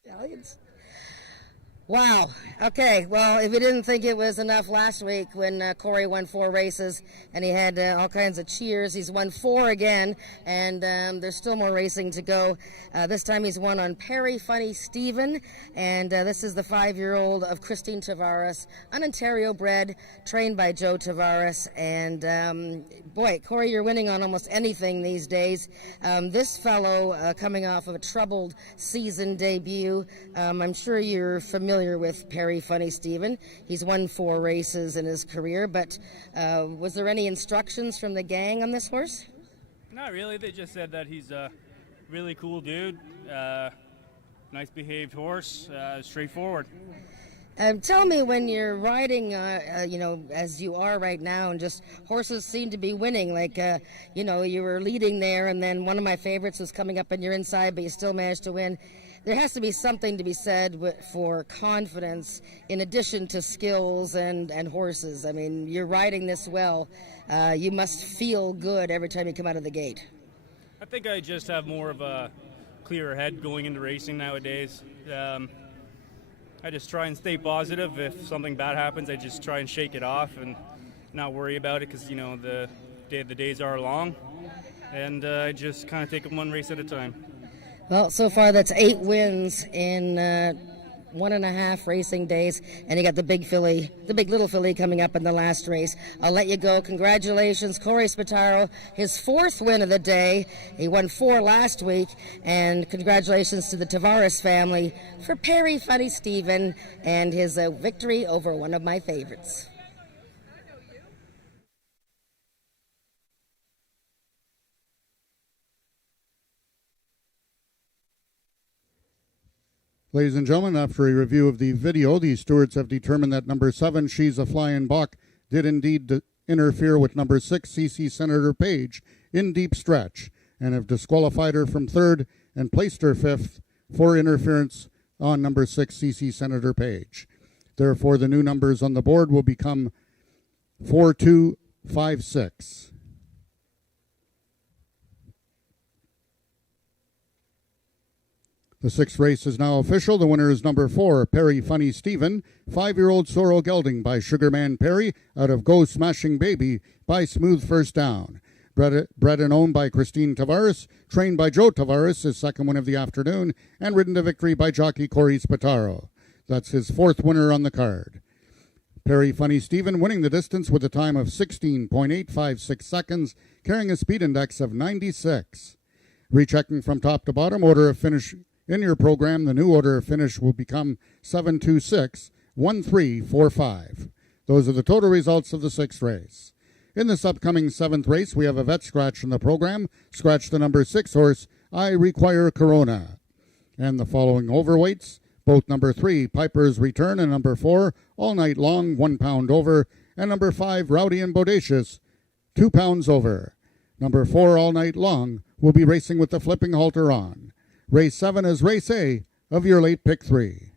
Italians. Wow. Okay. Well, if you didn't think it was enough last week when Corey won 4 races and he had all kinds of cheers, he's won 4 again, and there's still more racing to go. This time he's won on Perry Funny Stephen, and this is the 5-year-old of Christine Tavares, an Ontario bred, trained by Joe Tavares. And boy, Corey, you're winning on almost anything these days. This fellow coming off of a troubled season debut, I'm sure you're familiar with Perry Funny Stephen. He's won 4 races in his career, but was there any instructions from the gang on this horse? Not really. They just said that he's a really cool dude, nice behaved horse, straightforward. Tell me, when you're riding, as you are right now, and just horses seem to be winning, like, you were leading there, and then one of my favorites was coming up and you're inside, but you still managed to win. There has to be something to be said for confidence in addition to skills and horses. I mean, you're riding this well. You must feel good every time you come out of the gate. I think I just have more of a clearer head going into racing nowadays. I just try and stay positive. If something bad happens, I just try and shake it off and not worry about it, because, the days are long. And I just kind of take them one race at a time. Well, so far that's 8 wins in 1.5 racing days, and you got the big little filly coming up in the last race. I'll let you go. Congratulations, Corey Spataro, his 4th win of the day. He won 4 last week, and congratulations to the Tavares family for Perry Funny Stephen and his victory over one of my favorites. Ladies and gentlemen, after a review of the video, the stewards have determined that number 7, She's a Flying Buck, did indeed interfere with number 6, CC Senator Page, in deep stretch, and have disqualified her from third and placed her fifth for interference on number 6, CC Senator Page. Therefore, the new numbers on the board will become 4, 2, 5, 6. The sixth race is now official. The winner is number 4, Perry Funny Stephen, 5-year-old Sorrel Gelding by Sugarman Perry out of Go Smashing Baby by Smooth First Down. Bred and owned by Christine Tavares, trained by Joe Tavares, his second win of the afternoon, and ridden to victory by jockey Corey Spataro. That's his 4th winner on the card. Perry Funny Stephen winning the distance with a time of 16.856 seconds, carrying a speed index of 96. Rechecking from top to bottom, order of finish in your program, the new order of finish will become 726-1345. Those are the total results of the 6th race. In this upcoming 7th race, we have a vet scratch in the program. Scratch the number 6 horse, I Require Corona. And the following overweights, both number 3, Piper's Return, and number 4, All Night Long, 1 pound over, and number 5, Rowdy and Bodacious, 2 pounds over. Number 4, All Night Long, will be racing with the flipping halter on. Race 7 is Race A of your late pick 3.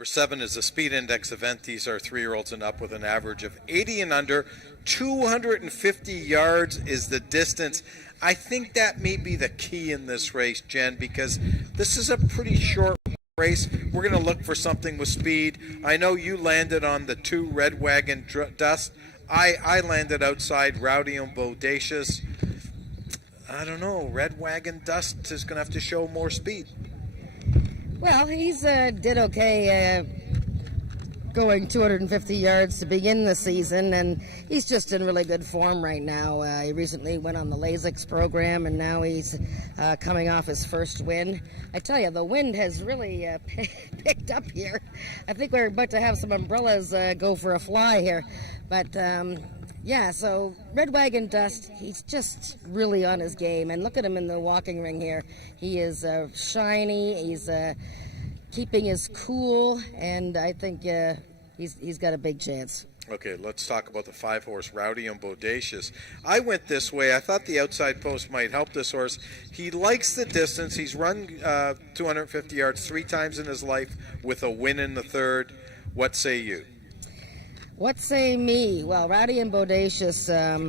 Number 7 is the Speed Index event. These are 3-year-olds and up with an average of 80 and under. 250 yards is the distance. I think that may be the key in this race, Jen, because this is a pretty short race. We're going to look for something with speed. I know you landed on the 2 Red Wagon Dust. I landed outside Rowdy and Bodacious. I don't know. Red Wagon Dust is going to have to show more speed. Well, he's did okay going 250 yards to begin the season, and he's just in really good form right now. He recently went on the Lasix program, and now he's coming off his first win. I tell you, the wind has really picked up here. I think we're about to have some umbrellas go for a fly here. But, yeah, so Red Wagon Dust, he's just really on his game. And look at him in the walking ring here. He is shiny, he's keeping his cool, and I think he's got a big chance. Okay, let's talk about the 5-horse Rowdy and Bodacious. I went this way. I thought the outside post might help this horse. He likes the distance. He's run 250 yards 3 times in his life with a win in the 3rd. What say you? What say me? Well, Rowdy and Bodacious,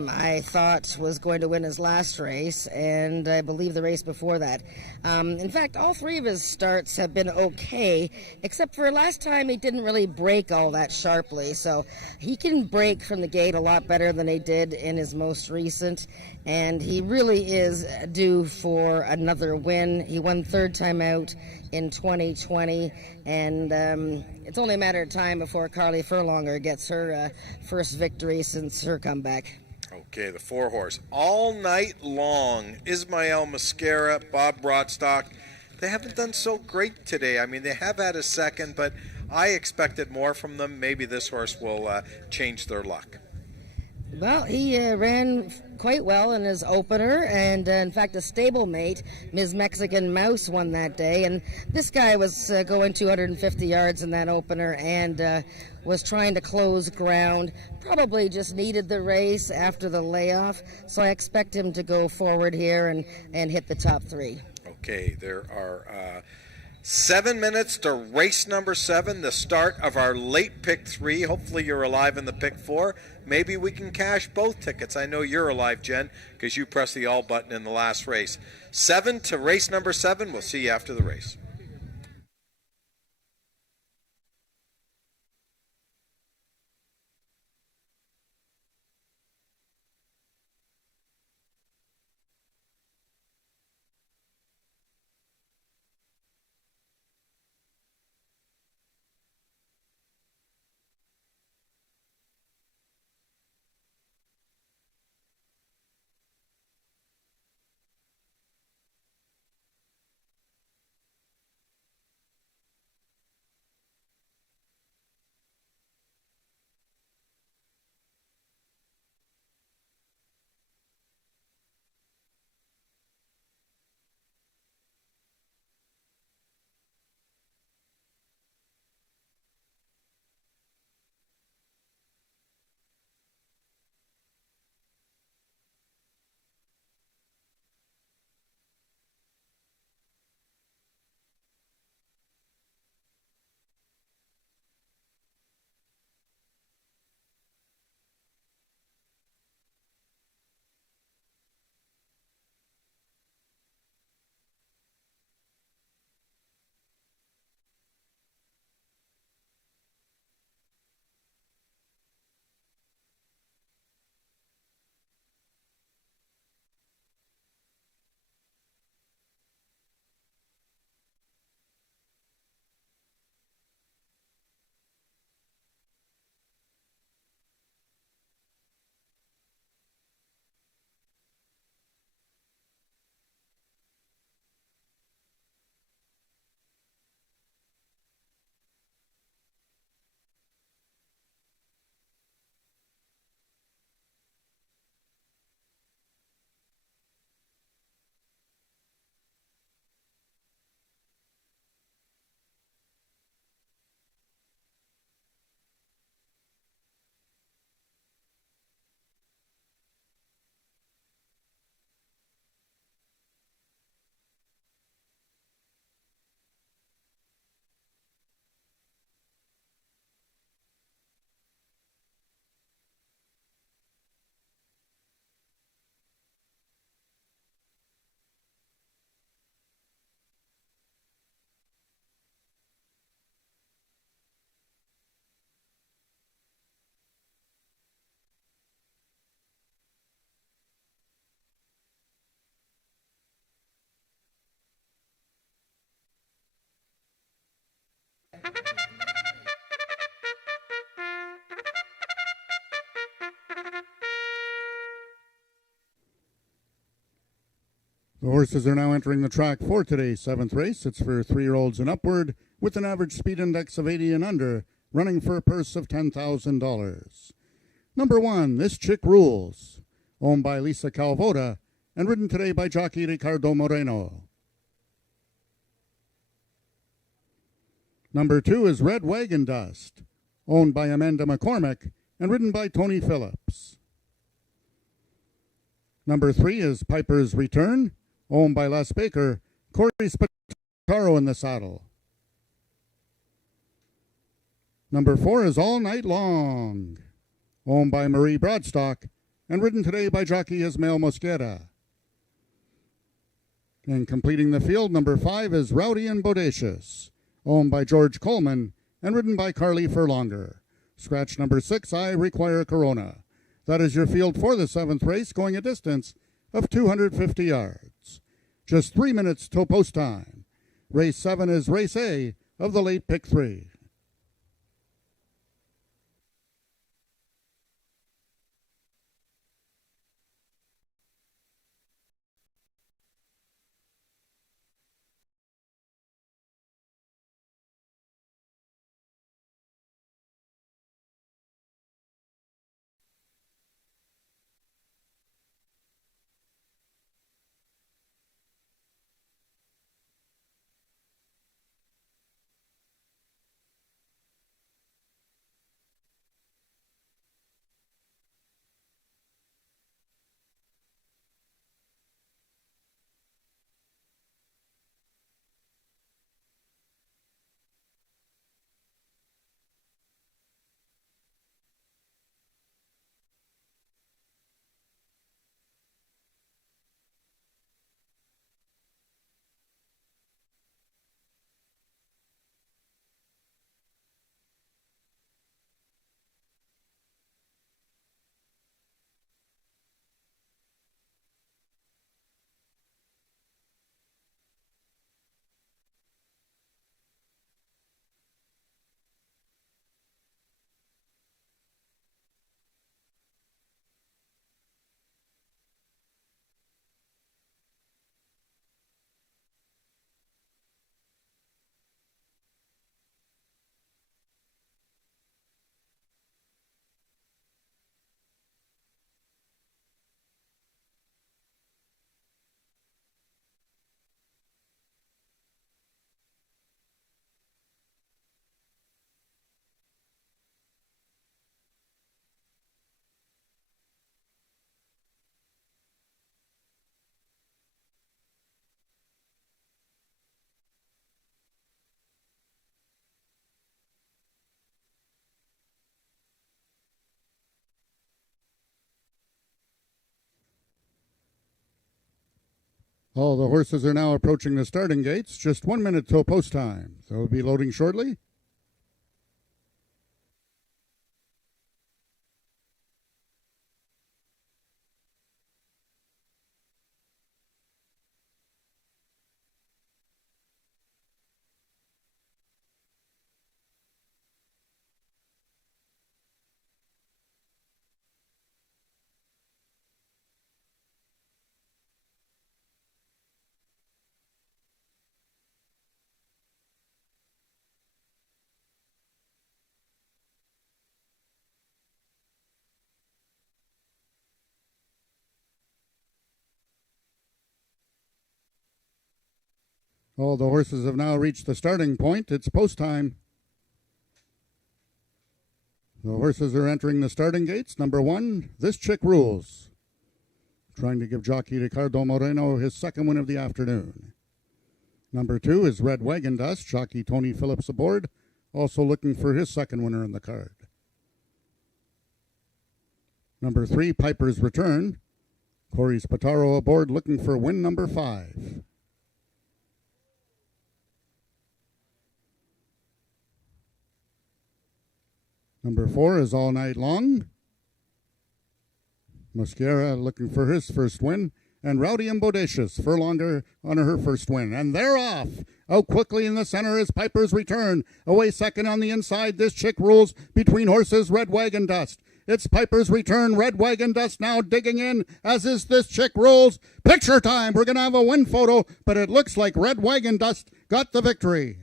I thought was going to win his last race, and I believe the race before that. In fact, all 3 of his starts have been okay, except for last time he didn't really break all that sharply. So he can break from the gate a lot better than he did in his most recent, and he really is due for another win. He won 3rd time out in 2020, and it's only a matter of time before Carly Furlonger gets her first victory since her comeback. Okay, the 4-horse. All night long, Ismael Mascara, Bob Broadstock, they haven't done so great today. I mean, they have had a second, but I expected more from them. Maybe this horse will change their luck. Well, he ran quite well in his opener, and in fact, a stablemate, Ms. Mexican Mouse, won that day. And this guy was going 250 yards in that opener and was trying to close ground. Probably just needed the race after the layoff, so I expect him to go forward here and hit the top 3. Okay, there are 7 minutes to race number 7, the start of our late pick 3. Hopefully you're alive in the pick 4. Maybe we can cash both tickets. I know you're alive, Jen, because you pressed the all button in the last race. 7 to race number 7. We'll see you after the race. The horses are now entering the track for today's 7th race. It's for 3-year-olds and upward with an average speed index of 80 and under, running for a purse of $10,000. Number 1, This Chick Rules, owned by Lisa Calvoda and ridden today by jockey Ricardo Moreno. Number 2 is Red Wagon Dust, owned by Amanda McCormick and ridden by Tony Phillips. Number 3 is Piper's Return, owned by Les Baker, Corey Spataro in the saddle. Number 4 is All Night Long, owned by Marie Broadstock and ridden today by jockey Ismael Mosquera. And completing the field, number 5 is Rowdy and Bodacious, owned by George Coleman and ridden by Carly Furlonger. Scratch number 6, I Require Corona. That is your field for the 7th race, going a distance of 250 yards. Just 3 minutes till post time. Race 7 is race A of the late pick 3. All the horses are now approaching the starting gates. Just 1 minute till post time. They'll be loading shortly. All the horses have now reached the starting point. It's post time. The horses are entering the starting gates. Number 1, This Chick Rules, trying to give jockey Ricardo Moreno his second win of the afternoon. Number 2 is Red Wagon Dust, jockey Tony Phillips aboard, also looking for his second winner in the card. Number 3, Piper's Return, Corey Spataro aboard looking for win number 5. Number 4 is All Night Long. Mosquera looking for his first win. And Rowdy and Bodacious, Furlonger on her first win. And they're off. Out quickly in the center is Piper's Return. Away second on the inside. This chick rules between horses Red Wagon Dust. It's Piper's Return. Red Wagon Dust now digging in, as is This Chick Rules. Picture time. We're going to have a win photo, but it looks like Red Wagon Dust got the victory.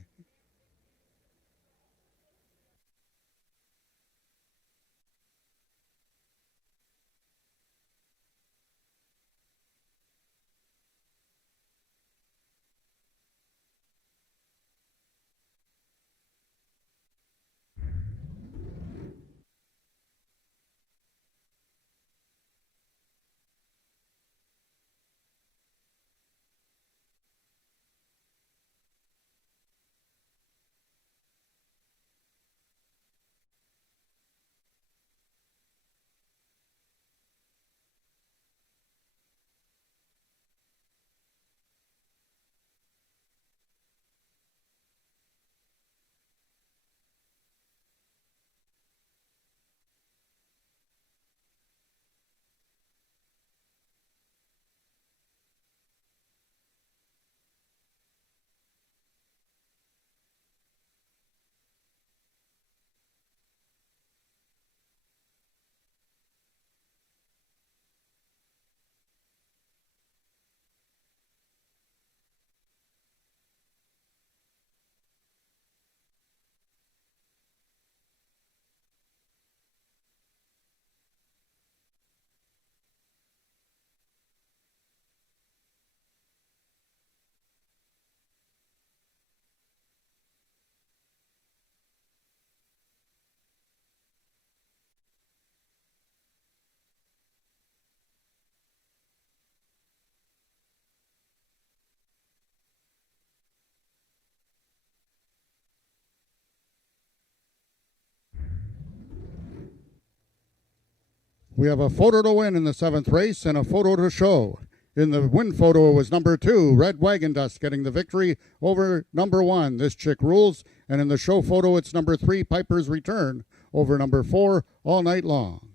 We have a photo to win in the 7th race and a photo to show. In the win photo was number 2, Red Wagon Dust, getting the victory over number 1, This Chick Rules. And in the show photo, it's number 3, Piper's Return, over number 4, All Night Long.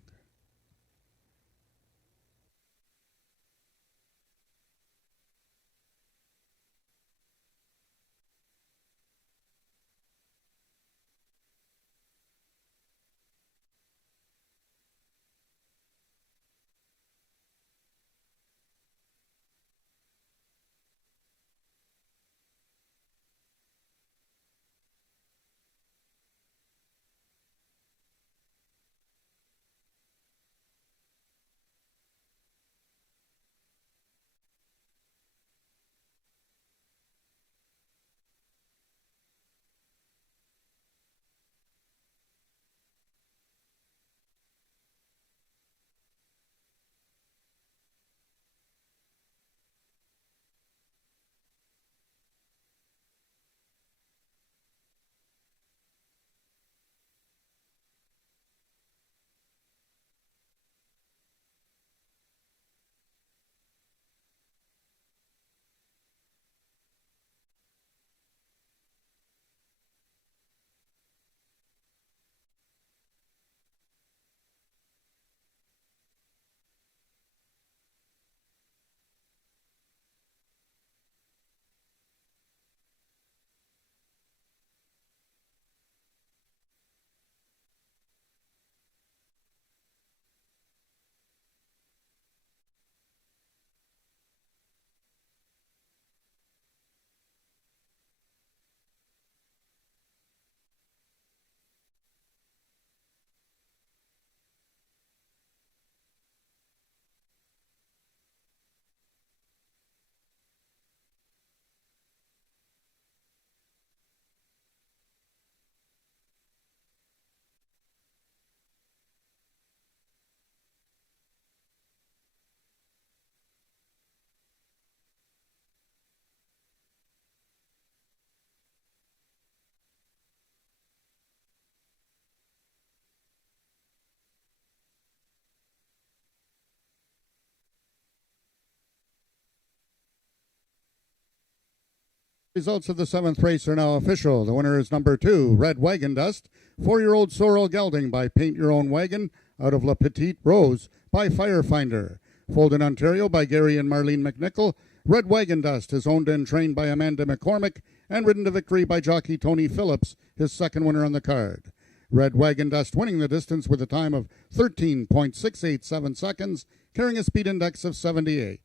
Results of the 7th race are now official. The winner is number 2, Red Wagon Dust, 4-year-old Sorrel Gelding by Paint Your Own Wagon, out of La Petite Rose by Firefinder. Folded, Ontario by Gary and Marlene McNichol, Red Wagon Dust is owned and trained by Amanda McCormick and ridden to victory by jockey Tony Phillips, his second winner on the card. Red Wagon Dust winning the distance with a time of 13.687 seconds, carrying a speed index of 78.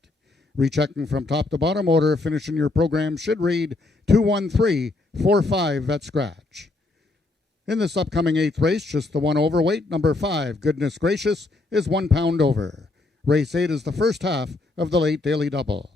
Rechecking from top to bottom order, finishing your program should read 21345 at scratch. In this upcoming 8th race, just the one overweight, number 5, Goodness Gracious, is 1 pound over. Race 8 is the first half of the late daily double.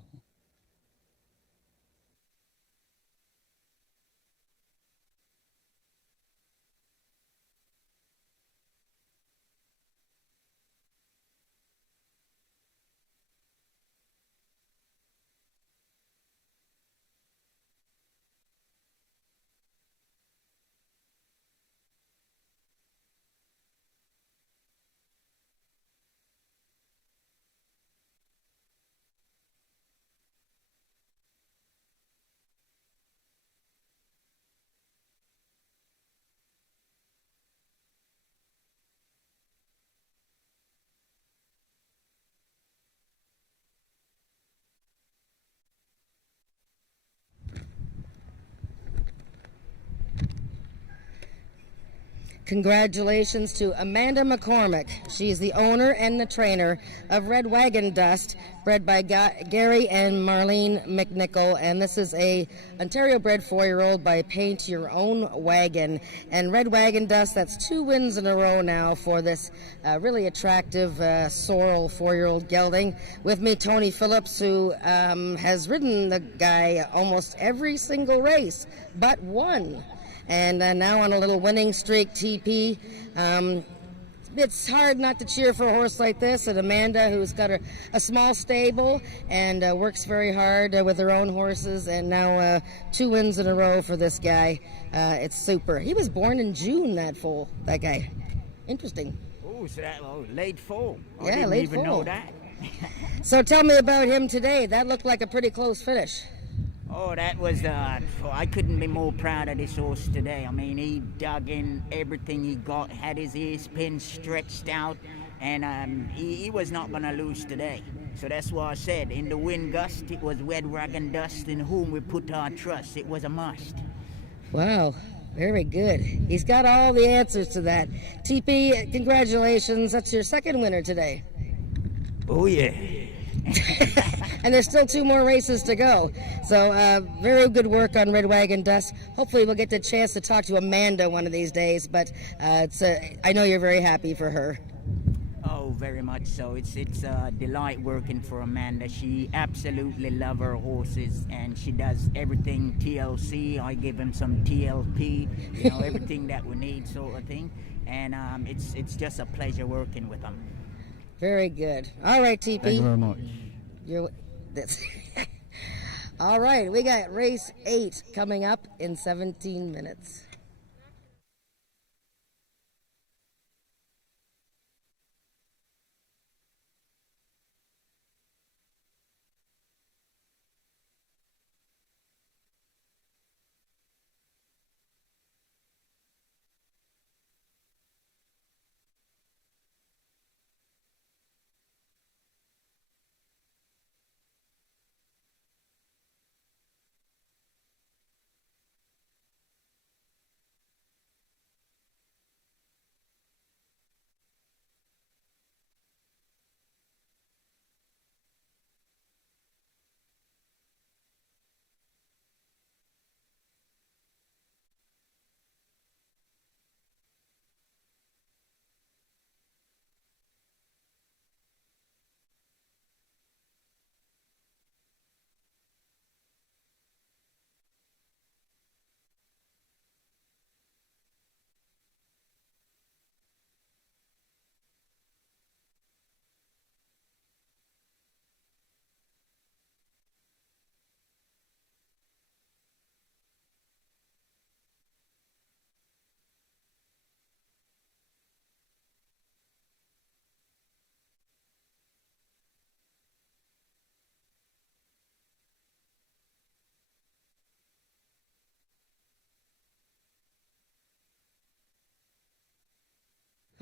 Congratulations to Amanda McCormick. She's the owner and the trainer of Red Wagon Dust, bred by Gary and Marlene McNichol, and this is a Ontario-bred 4-year-old by Paint Your Own Wagon. And Red Wagon Dust, that's 2 wins in a row now for this really attractive sorrel 4-year-old gelding. With me, Tony Phillips, who has ridden the guy almost every single race but one. And now on a little winning streak, TP. It's hard not to cheer for a horse like this, and Amanda, who's got a small stable and works very hard with her own horses, and now 2 wins in a row for this guy. It's super. He was born in June, that guy. Interesting. Oh, so that late fall. I Yeah, didn't late even fall. know that. So tell me about him today. That looked like a pretty close finish. Oh, that was, I couldn't be more proud of this horse today. I mean, he dug in everything he got, had his ears pins stretched out, and he was not going to lose today. So that's why I said, in the wind gust, it was Red Wagon Dust in whom we put our trust. It was a must. Wow, very good. He's got all the answers to that. TP, congratulations. That's your second winner today. Oh, yeah. And there's still 2 more races to go. So very good work on Red Wagon Dust. Hopefully we'll get the chance to talk to Amanda one of these days, but I know you're very happy for her. Oh, very much so. It's a delight working for Amanda. She absolutely loves her horses, and she does everything TLC. I give him some TLP, everything that we need, sort of thing. And it's just a pleasure working with them. Very good. All right, TP. Thank you very much. All right, we got race 8 coming up in 17 minutes.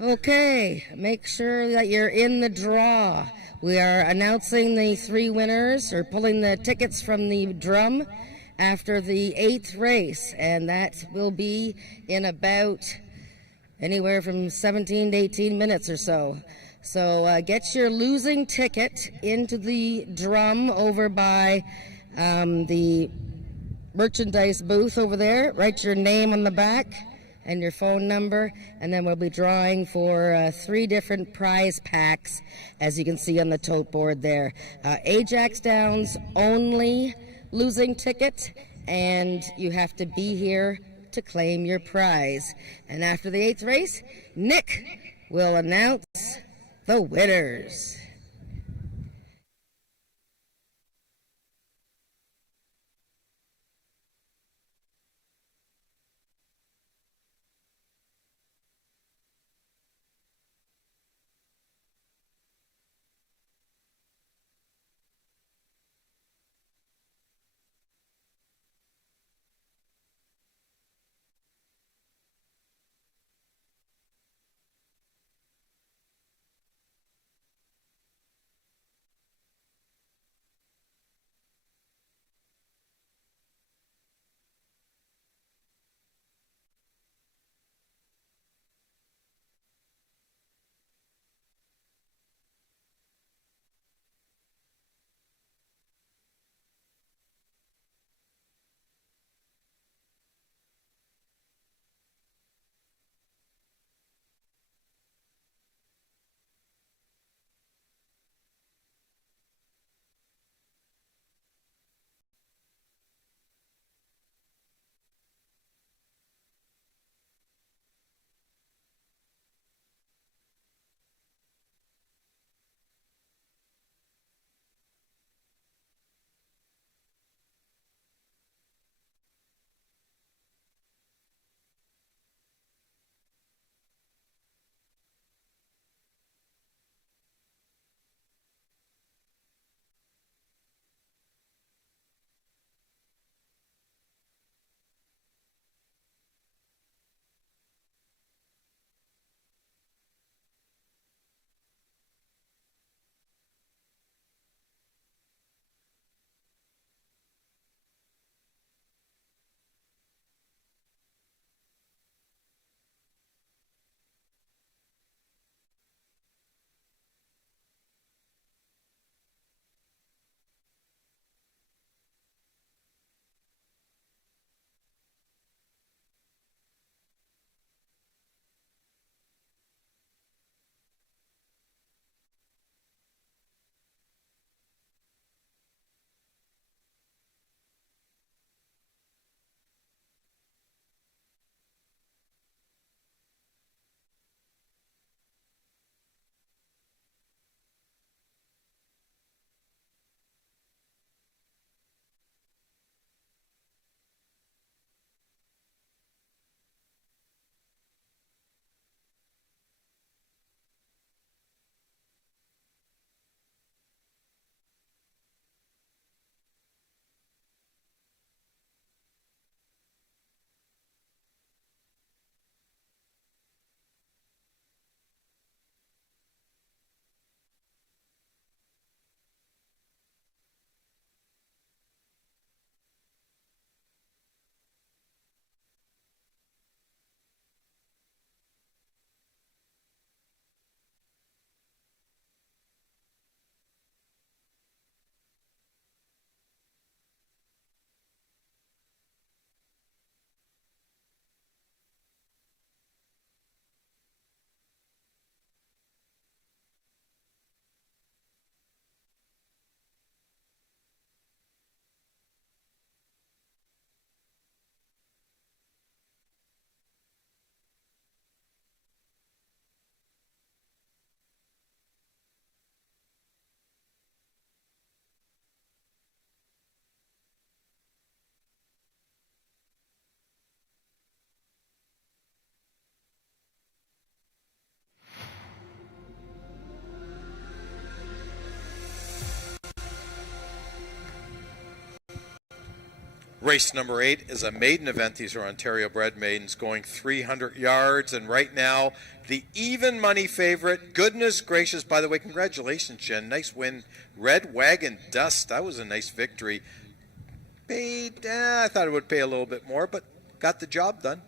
Okay, make sure that you're in the draw. We are announcing the 3 winners, or pulling the tickets from the drum after the 8th race, and that will be in about anywhere from 17 to 18 minutes or so. So get your losing ticket into the drum over by the merchandise booth over there. Write your name on the back and your phone number, and then we'll be drawing for 3 different prize packs, as you can see on the tote board there. AjaxDowns only losing ticket, and you have to be here to claim your prize. And after the 8th race, Nick will announce the winners. Race number 8 is a maiden event. These are Ontario bred maidens going 300 yards. And right now, the even money favorite, goodness gracious, by the way, congratulations, Jen. Nice win. Red Wagon Dust. That was a nice victory. Paid, I thought it would pay a little bit more, but got the job done.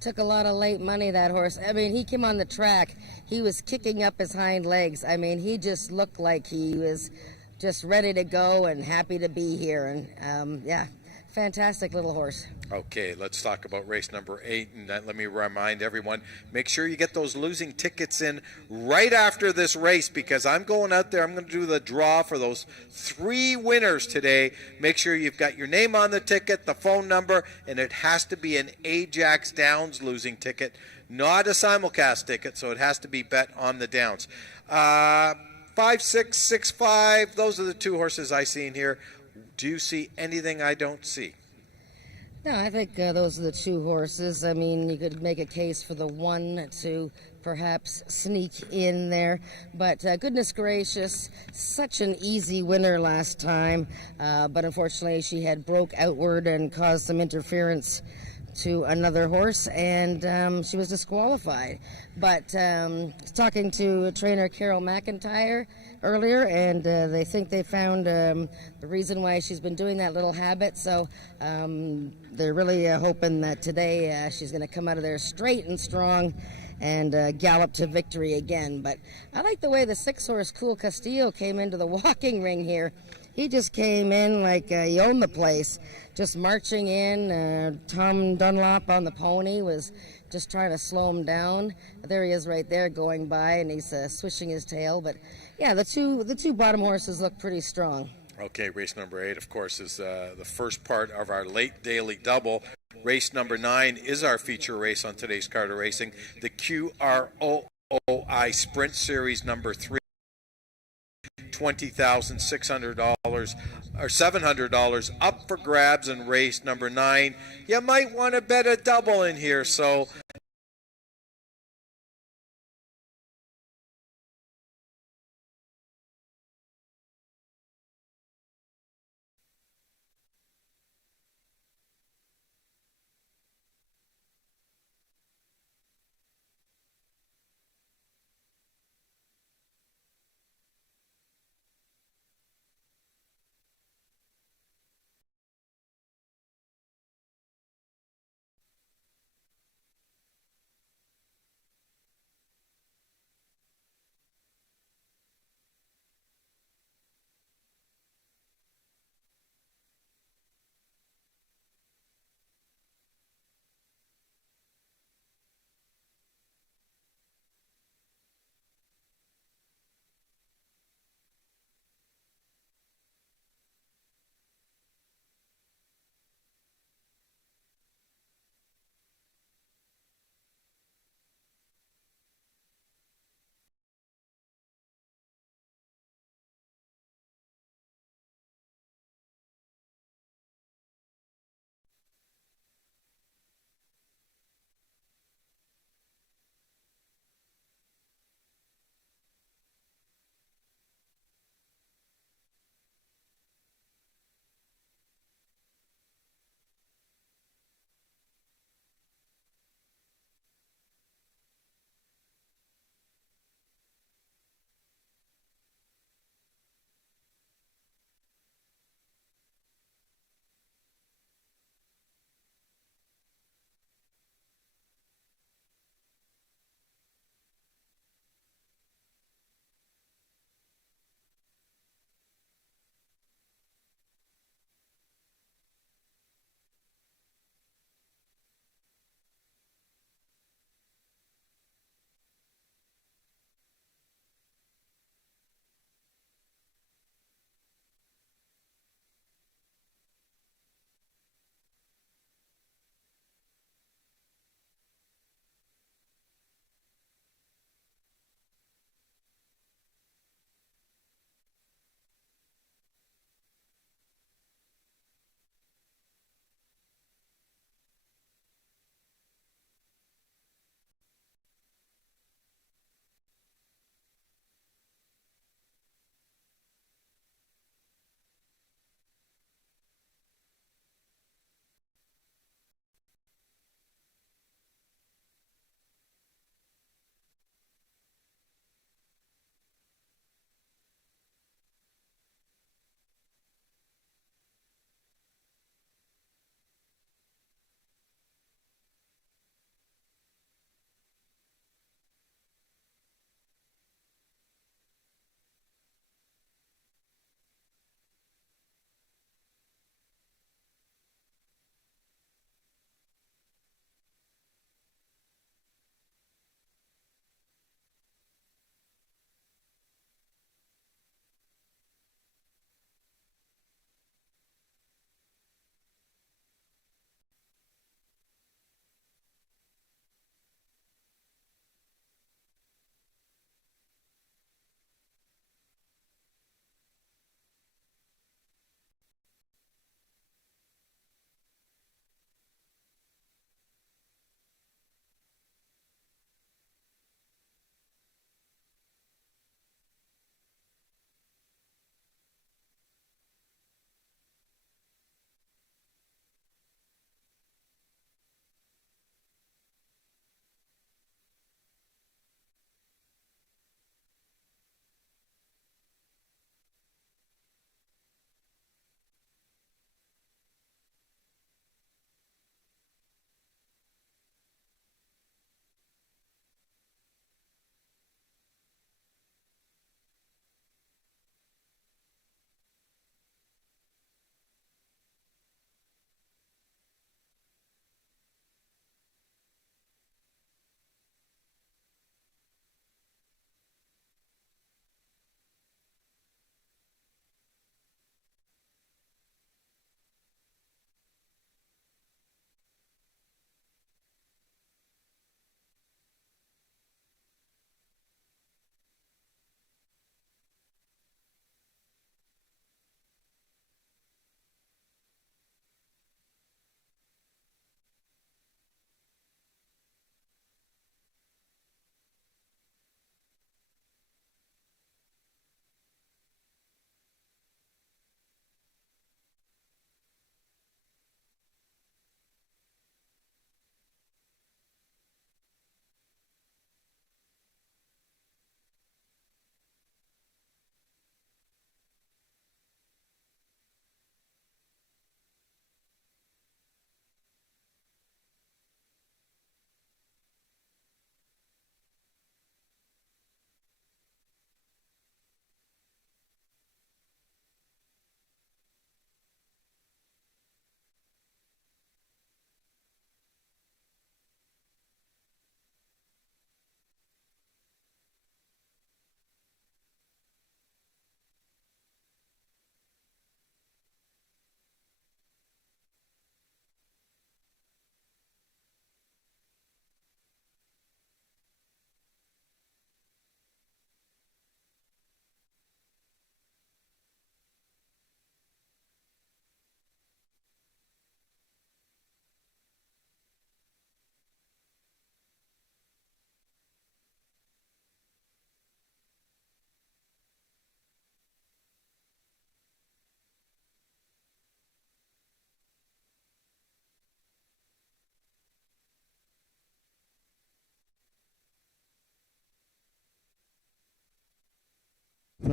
Took a lot of late money, that horse. I mean, he came on the track. He was kicking up his hind legs. I mean, he just looked like he was just ready to go and happy to be here. And, yeah, fantastic little horse. Okay, let's talk about race number 8. And let me remind everyone, make sure you get those losing tickets in right after this race, because I'm going out there. I'm going to do the draw for those 3 winners today. Make sure you've got your name on the ticket, the phone number, and it has to be an AjaxDowns losing ticket, not a simulcast ticket, so it has to be bet on the Downs. 5, 6, 6, 5, those are the 2 horses I see in here. Do you see anything I don't see? No, I think those are the 2 horses. I mean, you could make a case for the 1 to perhaps sneak in there. But goodness gracious, such an easy winner last time. But unfortunately, she had broke outward and caused some interference to another horse, and she was disqualified. But talking to trainer Carol McIntyre earlier, and they think they found the reason why she's been doing that little habit. So they're really hoping that today she's going to come out of there straight and strong and gallop to victory again. But I like the way the 6-horse Cool Castillo came into the walking ring here. He just came in like he owned the place, just marching in. Tom Dunlop on the pony was just trying to slow him down. There he is right there going by, and he's swishing his tail. But yeah, the two bottom horses look pretty strong. Okay, race number 8, of course, is the first part of our late daily double. Race number 9 is our feature race on today's card of racing, the QROI Sprint Series number 3. $20,600 or $700 up for grabs in race number 9. You might want to bet a double in here, so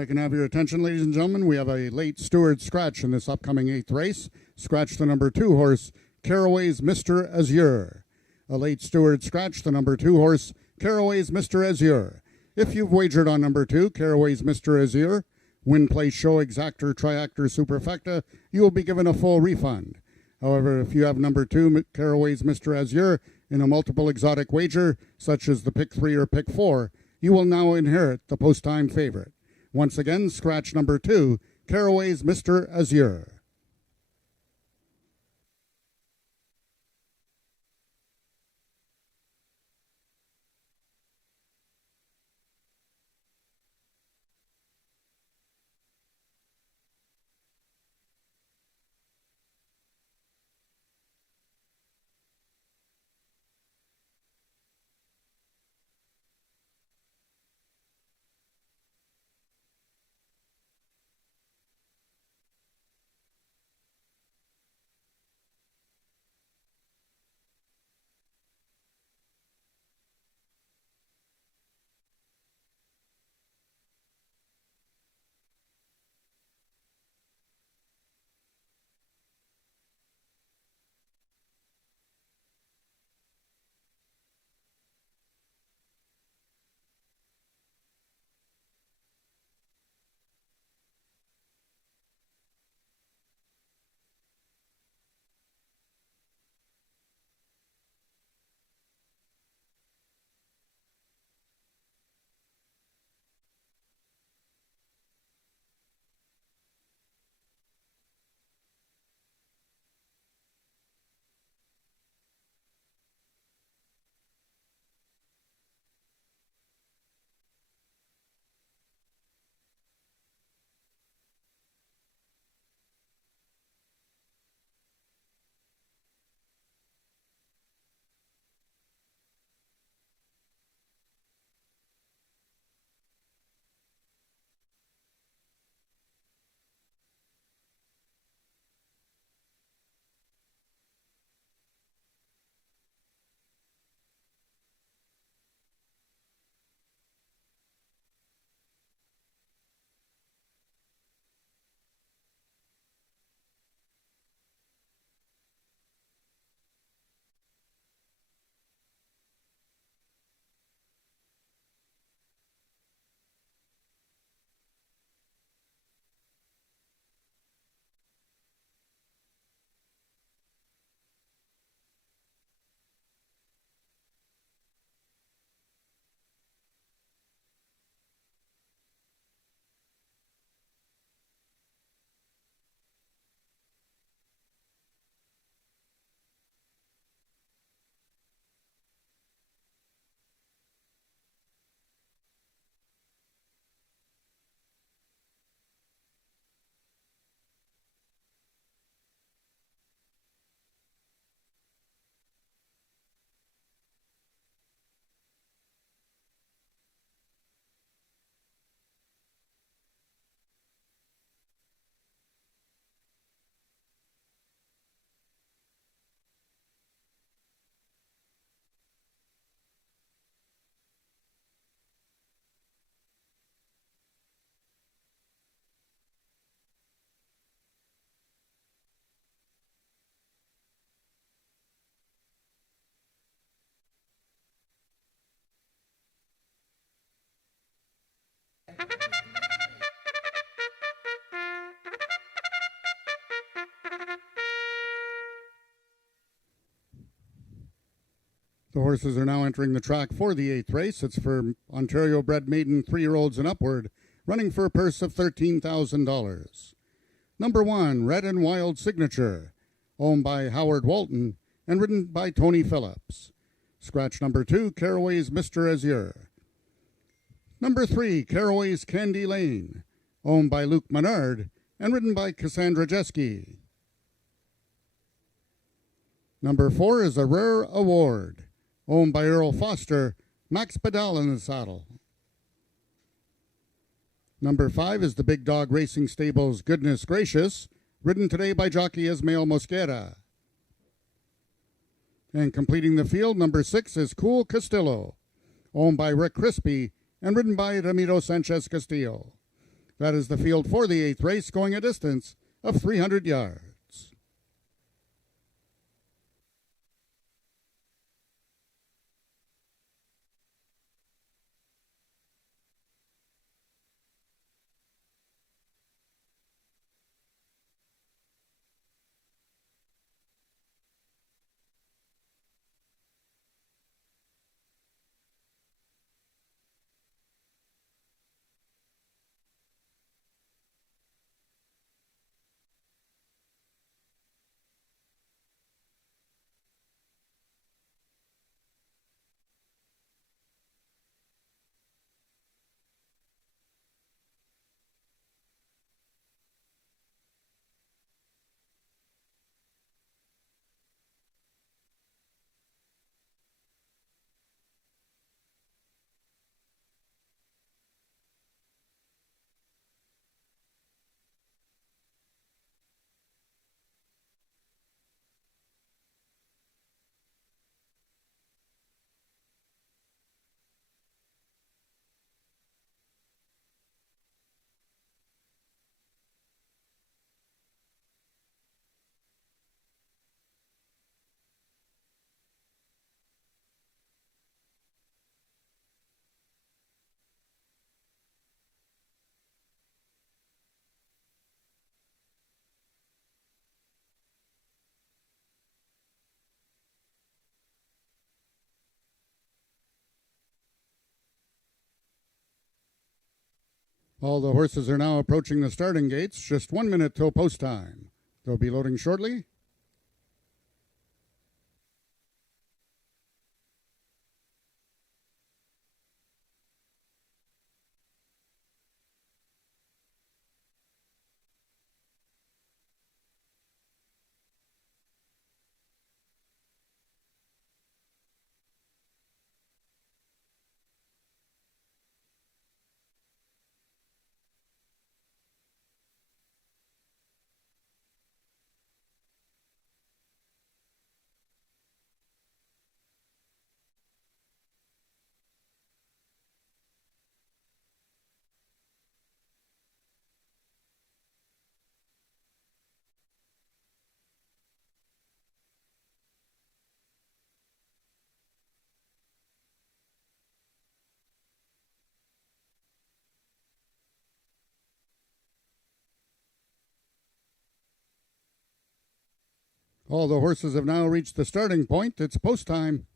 I can have your attention, ladies and gentlemen, we have a late steward scratch in this upcoming 8th race. Scratch the number 2 horse, Caraway's Mr. Azure. A late steward scratch the number 2 horse, Caraway's Mr. Azure. If you've wagered on number 2, Caraway's Mr. Azure, win, play, show, exactor, triactor, superfecta, you will be given a full refund. However, if you have number 2, Caraway's Mr. Azure, in a multiple exotic wager, such as the pick 3 or pick 4, you will now inherit the post-time favorite. Once again, scratch number 2, Caraway's Mr. Azure. The horses are now entering the track for the 8th race. It's for Ontario-bred maiden 3-year-olds and upward, running for a purse of $13,000. Number 1, Red and Wild Signature, owned by Howard Walton and ridden by Tony Phillips. Scratch number 2, Caraway's Mr. Azure. Number 3, Caraway's Candy Lane, owned by Luke Menard and ridden by Cassandra Jeske. Number 4 is a Rare Award, owned by Earl Foster, Max Badal in the saddle. Number 5 is the Big Dog Racing Stable's Goodness Gracious, ridden today by jockey Ismael Mosquera. And completing the field, number 6 is Cool Castillo, owned by Rick Crispy and ridden by Ramiro Sanchez Castillo. That is the field for the 8th race, going a distance of 300 yards. All the horses are now approaching the starting gates. Just 1 minute till post time. They'll be loading shortly. All the horses have now reached the starting point. It's post time.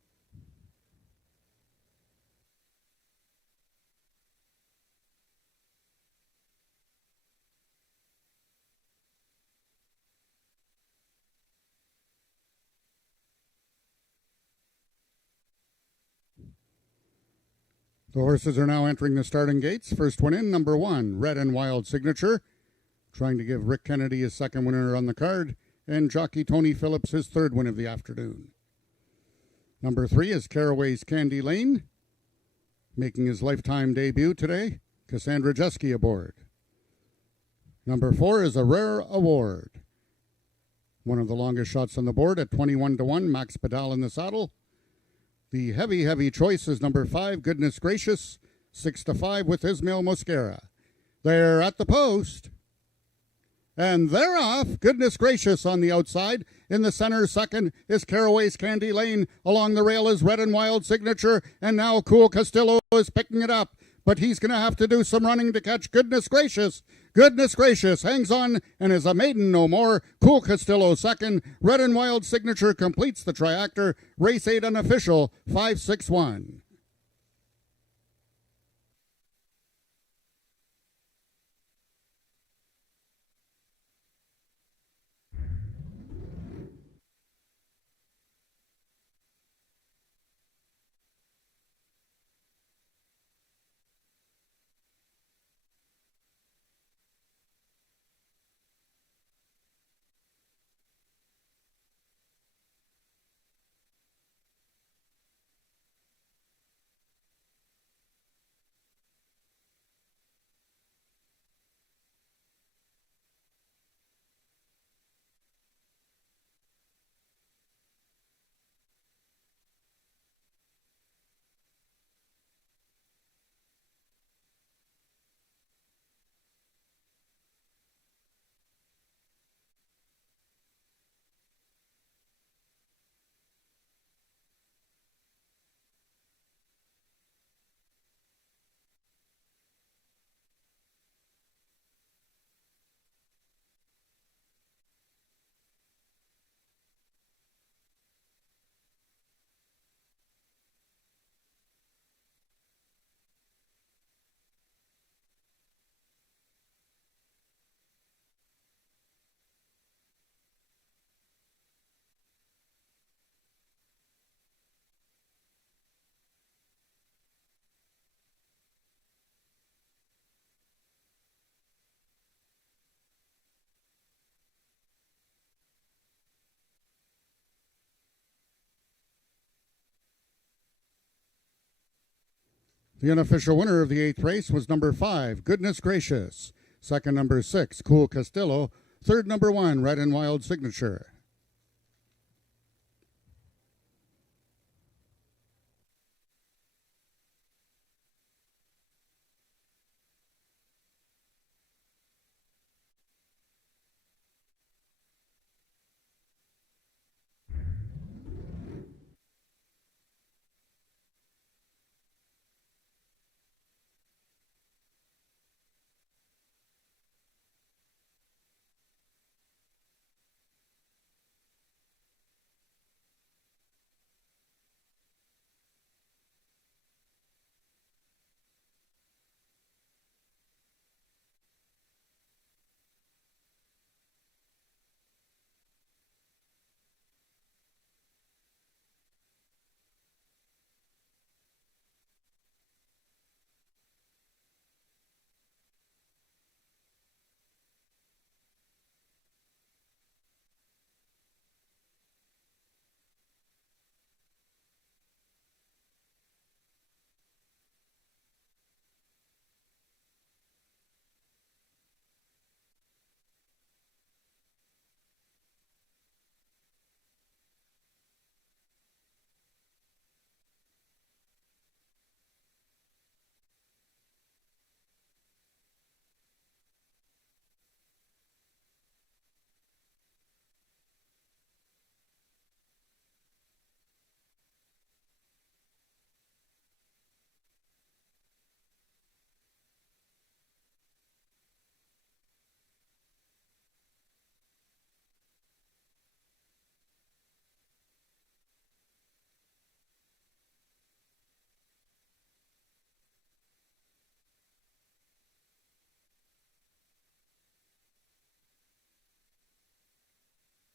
The horses are now entering the starting gates. First one in, number 1, Red and Wild Signature, trying to give Rick Kennedy his second winner on the card, and jockey Tony Phillips his third win of the afternoon. Number 3 is Caraway's Candy Lane, making his lifetime debut today. Cassandra Jeske aboard. Number 4 is A Rare Award, one of the longest shots on the board at 21-1, Max Pedal in the saddle. The heavy choice is number 5, Goodness Gracious, 6-5 with Ismail Mosquera. They're at the post. And they're off. Goodness Gracious on the outside. In the center, second is Caraway's Candy Lane. Along the rail is Red and Wild Signature. And now Cool Castillo is picking it up. But he's going to have to do some running to catch Goodness Gracious. Goodness Gracious hangs on and is a maiden no more. Cool Castillo second. Red and Wild Signature completes the triactor. Race 8 unofficial, 5-6-1. The unofficial winner of the 8th race was number 5, Goodness Gracious. Second, number 6, Cool Castillo. Third, number 1, Red and Wild Signature.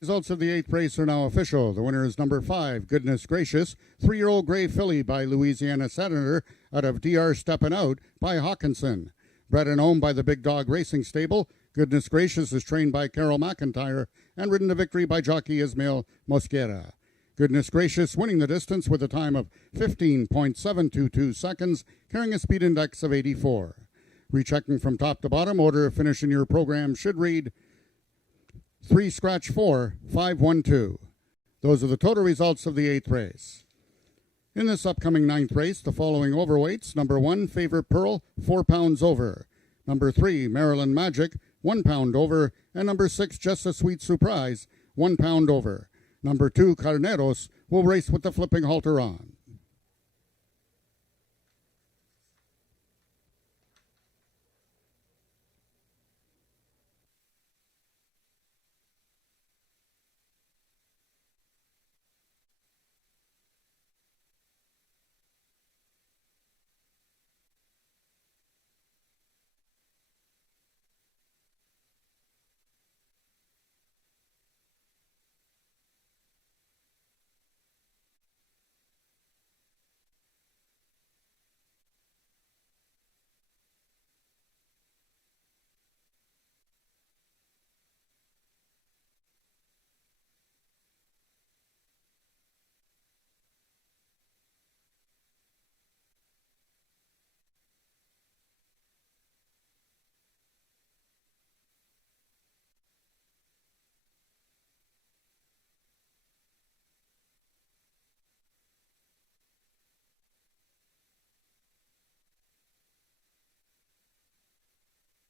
Results of the 8th race are now official. The winner is number 5, Goodness Gracious, 3-year-old Gray Filly by Louisiana Senator out of DR Steppin' Out by Hawkinson. Bred and owned by the Big Dog Racing Stable, Goodness Gracious is trained by Carol McIntyre and ridden to victory by jockey Ismail Mosquera. Goodness Gracious winning the distance with a time of 15.722 seconds, carrying a speed index of 84. Rechecking from top to bottom, order of finish in your program should read 3 scratch 4 512. Those are the total results of the 8th race. In this upcoming 9th race, the following overweights: number 1, Favorite Pearl, 4 pounds over; number 3, Maryland Magic, 1 pound over; and number 6, Just a Sweet Surprise, 1 pound over. Number 2, Carneros, will race with the flipping halter on.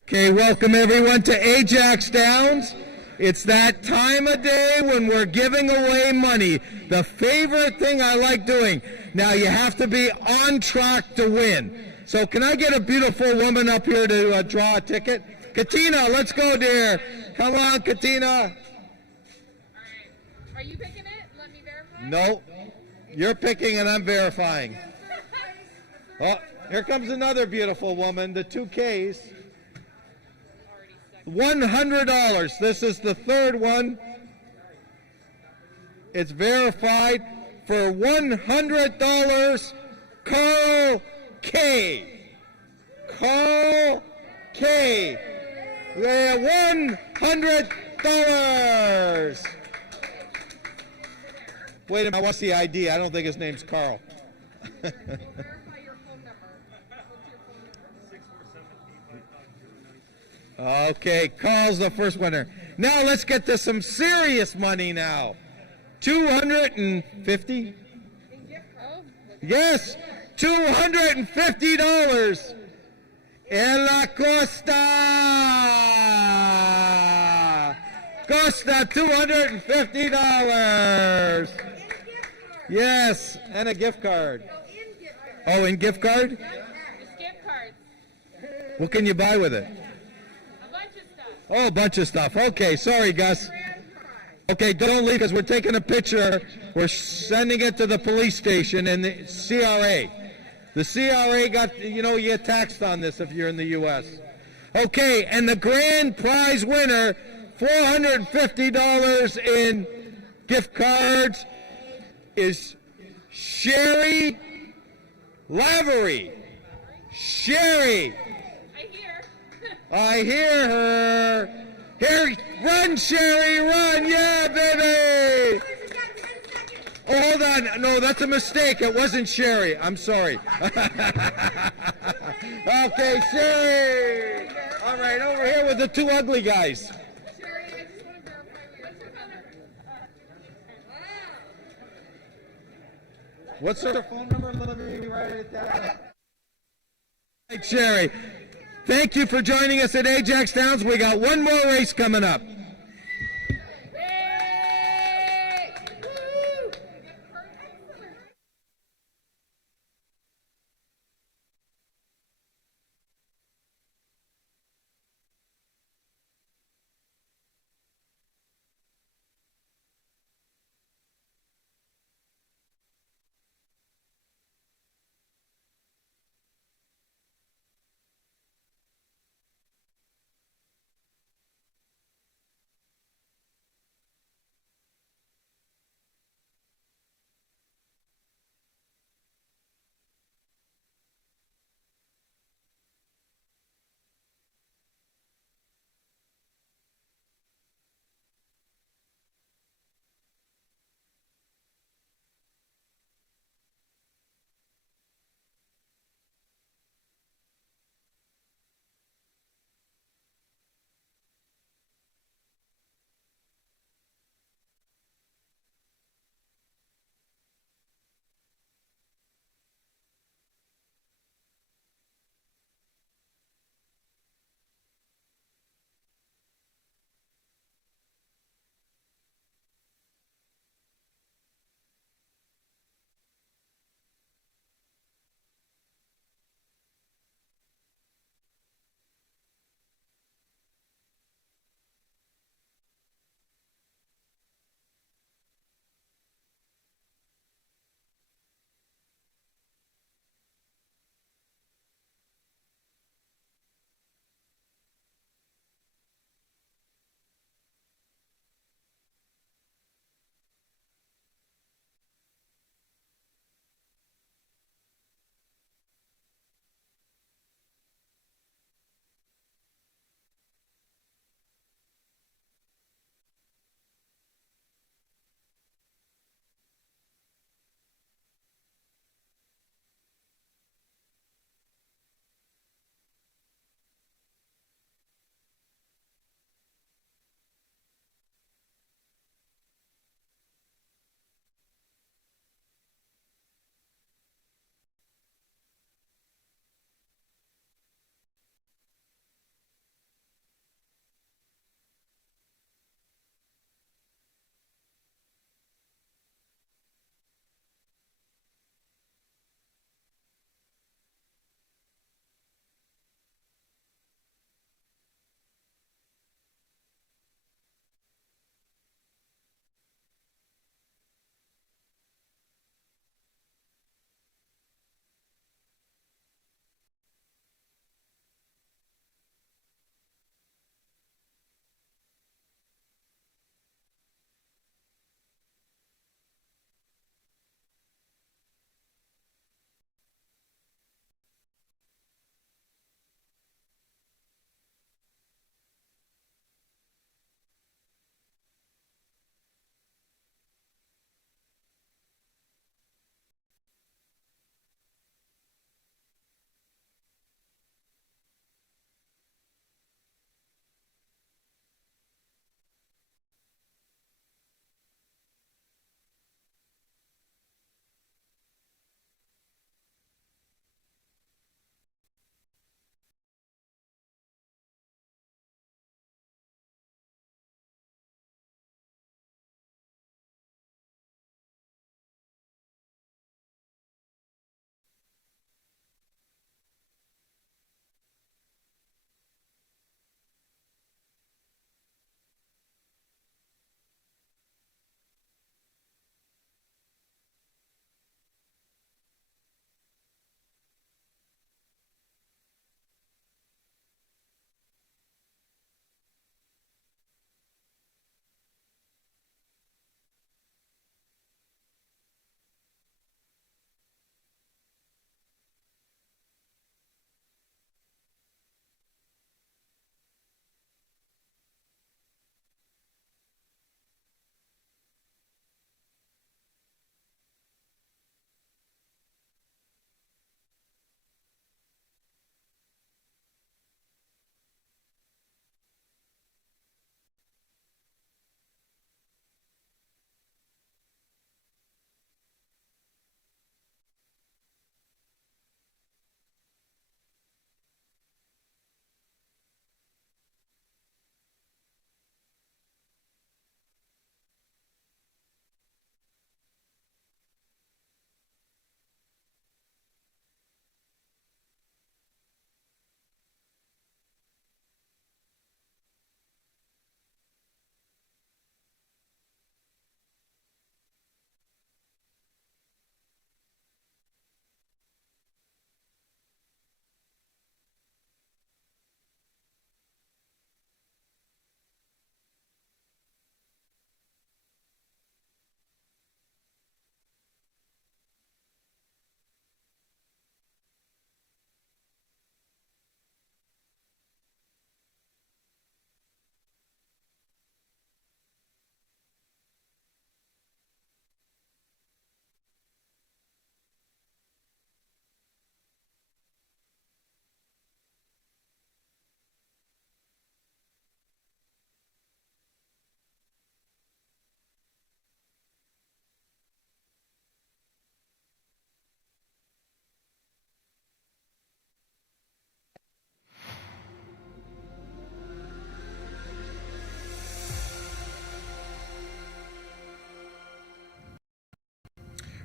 Okay, welcome everyone to AjaxDowns. It's that time of day when we're giving away money. The favorite thing I like doing. Now you have to be on track to win. So can I get a beautiful woman up here to draw a ticket? Katina, let's go, dear. Come on, Katina. All right. Are you picking it? Let me verify? No. You're picking and I'm verifying. Oh, here comes another beautiful woman, the 2Ks. $100. This is the third one. It's verified for $100. Carl K. Carl K. $100. Wait a minute, what's the ID? I don't think his name's Carl. Okay, calls the first winner. Now let's get to some serious money now. 250? Yes, $250. En la Costa. Costa, $250. Yes, and a gift card. Oh, in gift card? Just gift cards. What can you buy with it? A bunch of stuff. Oh, a bunch of stuff. Okay, sorry, Gus. Okay, don't leave because we're taking a picture. We're sending it to the police station and the CRA. The CRA got, you get taxed on this if you're in the U.S. Okay, and the grand prize winner, $450 in gift cards, is Sherry Lavery. Sherry. I hear her. Here, run, Sherry, run. Yeah, baby. Oh, hold on. No, that's a mistake. It wasn't Sherry. I'm sorry. Okay, Sherry. All right, over here with the two ugly guys. What's her phone number? Let me write it down. All right, Sherry. Thank you for joining us at AjaxDowns. We got one more race coming up.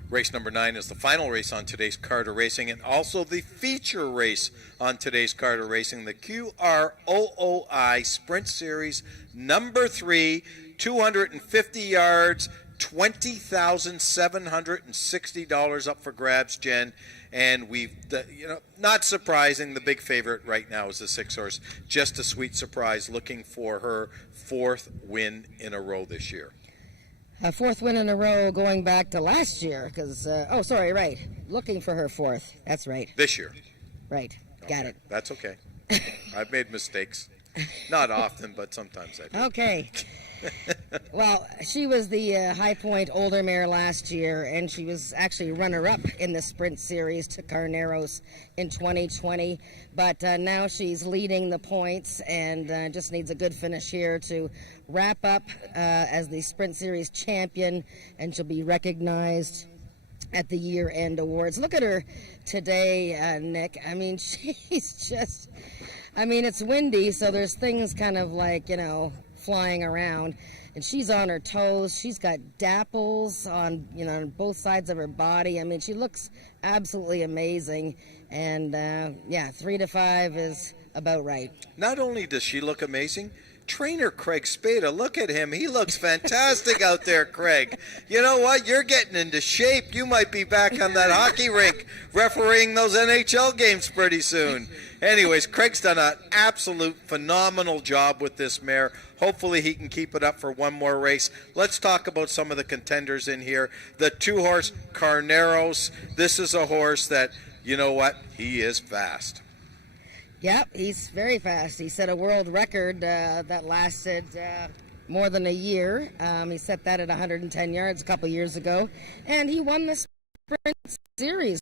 Race number 9 is the final race on today's Carter Racing, and also the feature race on today's Carter Racing, the QROOI Sprint Series number 3, 250 yards, $20,760 up for grabs, Jen. And not surprising, the big favorite right now is the 6-horse. Just a Sweet Surprise, looking for her 4th win in a row this year. A 4th win in a row going back to last year, because, right. Looking for her 4th. That's right. This year. Right. Okay. Got it. That's okay. I've made mistakes. Not often, but sometimes I do. Okay. Well, she was the High Point Older Mare last year, and she was actually runner-up in the Sprint Series to Carneros in 2020. But now she's leading the points and just needs a good finish here to wrap up as the Sprint Series champion, and she'll be recognized at the year-end awards. Look at her today, Nick. I mean, she's just... I mean, it's windy, so there's things kind of like, flying around, and she's on her toes. She's got dapples on on both sides of her body. I mean, she looks absolutely amazing, and 3 to 5 is about right. Not only does she look amazing, trainer Craig Spada, look at him. He looks fantastic out there, Craig. You know what? You're getting into shape. You might be back on that hockey rink refereeing those NHL games pretty soon. Anyways, Craig's done an absolute phenomenal job with this mare. Hopefully he can keep it up for one more race. Let's talk about some of the contenders in here. The 2-horse Carneros. This is a horse that, you know what? He is fast. Yep, he's very fast. He set a world record that lasted more than a year. He set that at 110 yards a couple years ago, and he won the Sprint Series.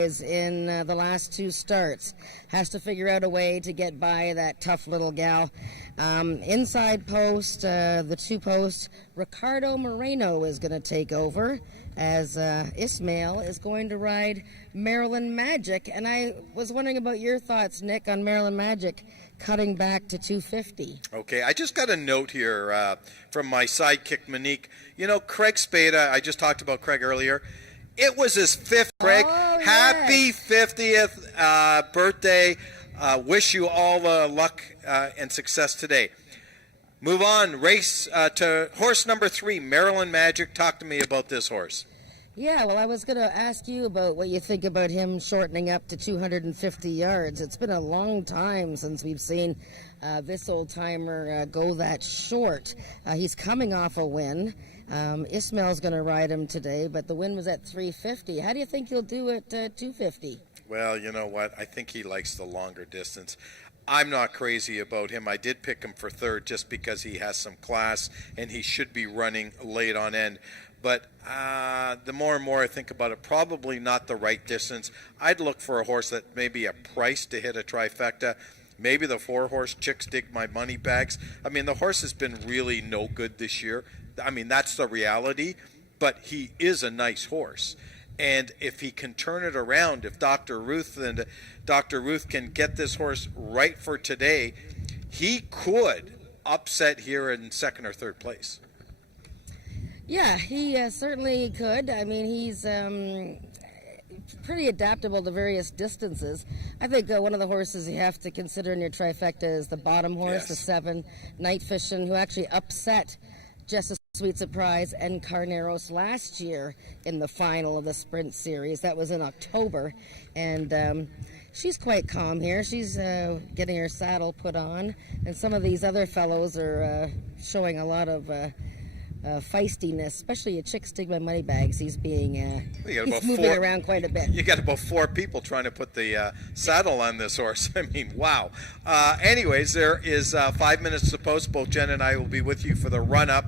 Is in the last 2 starts. Has to figure out a way to get by that tough little gal. Inside post, the 2 posts, Ricardo Moreno is going to take over as Ismail is going to ride Maryland Magic. And I was wondering about your thoughts, Nick, on Maryland Magic cutting back to 250. Okay, I just got a note here from my sidekick, Monique. Craig Spada, I just talked about Craig earlier. It was his 5th, Craig. Oh, Happy 50th birthday. Wish you all the luck and success today. Move on. Race to horse number 3, Maryland Magic. Talk to me about this horse. Yeah, well, I was going to ask you about what you think about him shortening up to 250 yards. It's been a long time since we've seen this old-timer go that short. He's coming off a win. Ismail's going to ride him today, but the win was at 350. How do you think he'll do at 250? Well, you know what? I think he likes the longer distance. I'm not crazy about him. I did pick him for 3rd just because he has some class and he should be running late on end. But the more and more I think about it, probably not the right distance. I'd look for a horse that maybe a price to hit a trifecta. Maybe the 4-horse Chicks Dig My Money Bags. I mean, the horse has been really no good this year. I mean, that's the reality, but he is a nice horse. And if he can turn it around, if Dr. Ruth can get this horse right for today, he could upset here in 2nd or 3rd place. Yeah, he certainly could. I mean, he's pretty adaptable to various distances. I think one of the horses you have to consider in your trifecta is the bottom horse, Yes. the 7, Night Fishing, who actually upset Just a Sweet Surprise and Carneros last year in the final of the Sprint Series. That was in October, and she's quite calm here. She's getting her saddle put on, and some of these other fellows are showing a lot of feistiness, especially a Chicks Dig My Money Bags. He's being he's moving around quite a bit. You got about 4 people trying to put the saddle on this horse. I mean, wow. Anyways, there is 5 minutes to post. Both Jen and I will be with you for the run-up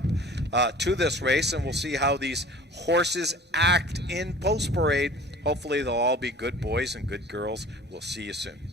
to this race, and we'll see how these horses act in post parade. Hopefully they'll all be good boys and good girls. We'll see you soon.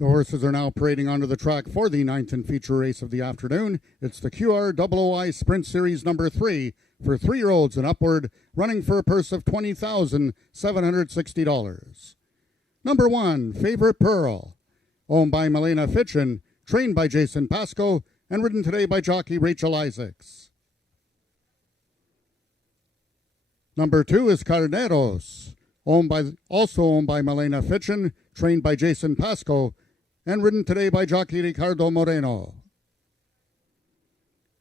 The horses are now parading onto the track for the ninth and feature race of the afternoon. It's the QROOI Sprint Series number 3 for 3-year-olds and upward, running for a purse of $20,760. Number 1, Favorite Pearl, owned by Milena Fitchin, trained by Jason Pascoe, and ridden today by jockey Rachel Isaacs. Number 2 is Carneros, also owned by Milena Fitchin, trained by Jason Pascoe, and ridden today by jockey Ricardo Moreno.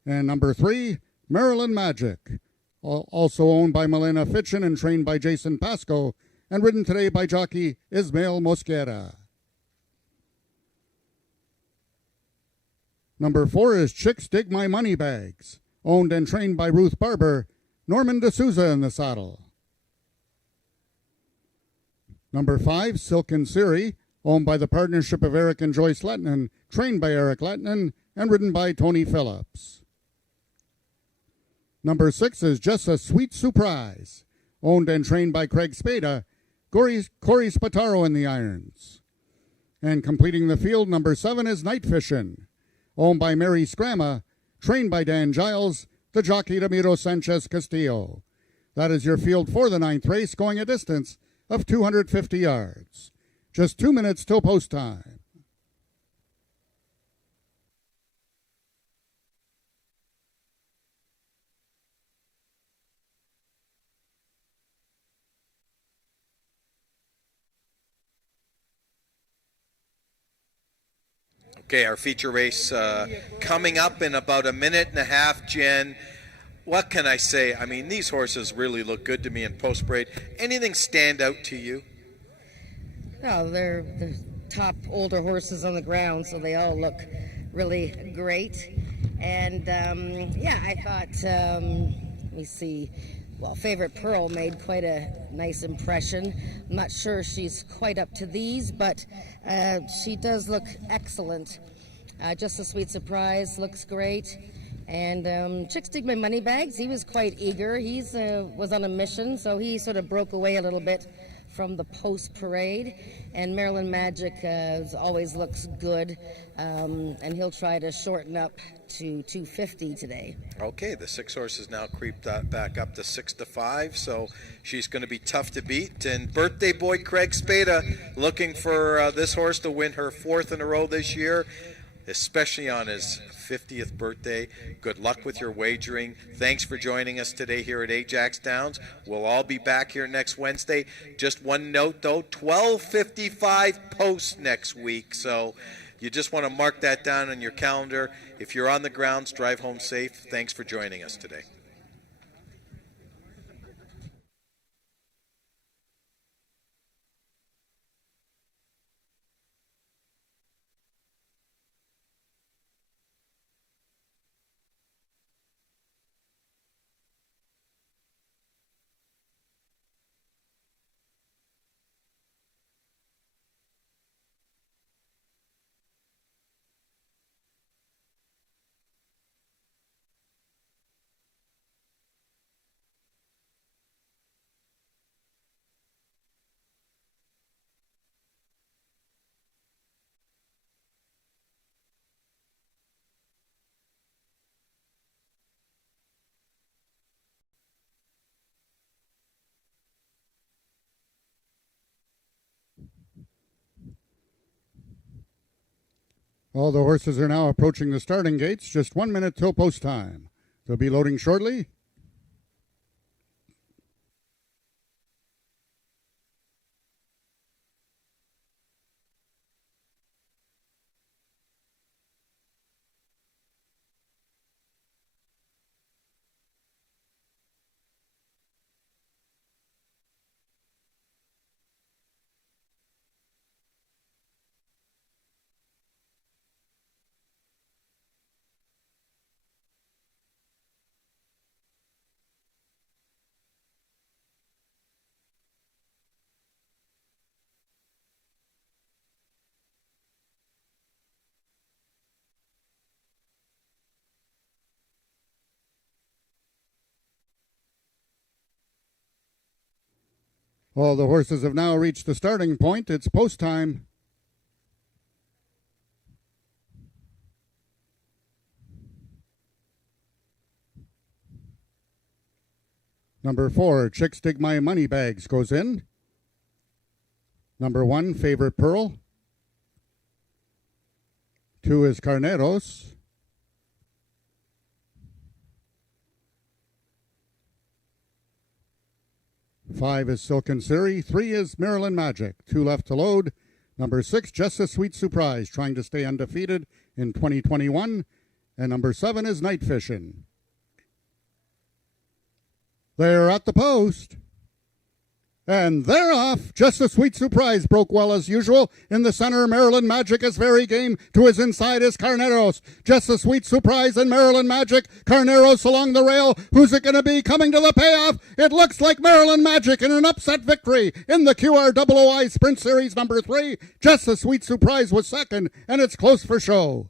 And number 3, Maryland Magic, also owned by Milena Fitchin and trained by Jason Pascoe, and ridden today by jockey Ismael Mosquera. Number 4 is Chicks Dig My Money Bags, owned and trained by Ruth Barber, Norman D'Souza in the saddle. Number 5, Silken Siri, owned by the partnership of Eric and Joyce Lettinen, trained by Eric Lettinen, and ridden by Tony Phillips. Number 6 is Just a Sweet Surprise, owned and trained by Craig Spada, Corey Spataro in the irons. And completing the field, number 7 is Night Fishin', owned by Mary Scramma, trained by Dan Giles, the jockey Ramiro Sanchez Castillo. That is your field for the 9th race, going a distance of 250 yards. Just 2 minutes till post time. Okay, our feature race coming up in about a minute and a half, Jen. What can I say? I mean, these horses really look good to me in post-parade. Anything stand out to you? Well, they're the top older horses on the ground, so they all look really great. And, I thought, let me see, well, Favorite Pearl made quite a nice impression. I'm not sure she's quite up to these, but she does look excellent. Just a Sweet Surprise looks great. And Chicks Dig My Money Bags, he was quite eager. He was on a mission, so he sort of broke away a little bit from the post-parade. And Maryland Magic always looks good, and he'll try to shorten up to 250 today. Okay, the 6 horses now creep back up to 6-5, so she's going to be tough to beat. And birthday boy Craig Spada looking for this horse to win her 4th in a row this year, especially on his 50th birthday. Good luck with your wagering. Thanks for joining us today here at AjaxDowns. We'll all be back here next Wednesday. Just one note, though, 12:55 post next week, so you just want to mark that down on your calendar. If you're on the grounds, drive home safe. Thanks for joining us today. All the horses are now approaching the starting gates. Just 1 minute till post time. They'll be loading shortly. All the horses have now reached the starting point. It's post time. Number 4, Chicks Dig My Money Bags goes in. Number 1, Favorite Pearl. 2 is Carneros. 5 is Silken Siri. 3 is Maryland Magic. 2 left to load. Number 6, Just a Sweet Surprise, trying to stay undefeated in 2021. And number 7 is Night Fishing. They're at the post. And they're off. Just a Sweet Surprise broke well as usual. In the center, Maryland Magic is very game. To his inside is Carneros. Just a Sweet Surprise and Maryland Magic. Carneros along the rail. Who's it going to be coming to the payoff? It looks like Maryland Magic in an upset victory in the QROOI Sprint Series number 3. Just a Sweet Surprise was second, and it's close for show.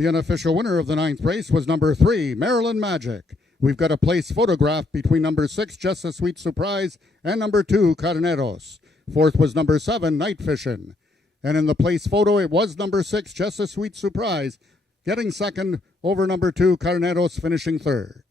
The unofficial winner of the 9th race was number 3, Maryland Magic. We've got a place photograph between number 6, Just a Sweet Surprise, and number 2, Carneros. 4th was number 7, Night Fishing. And in the place photo, it was number 6, Just a Sweet Surprise, getting second over number 2, Carneros, finishing third.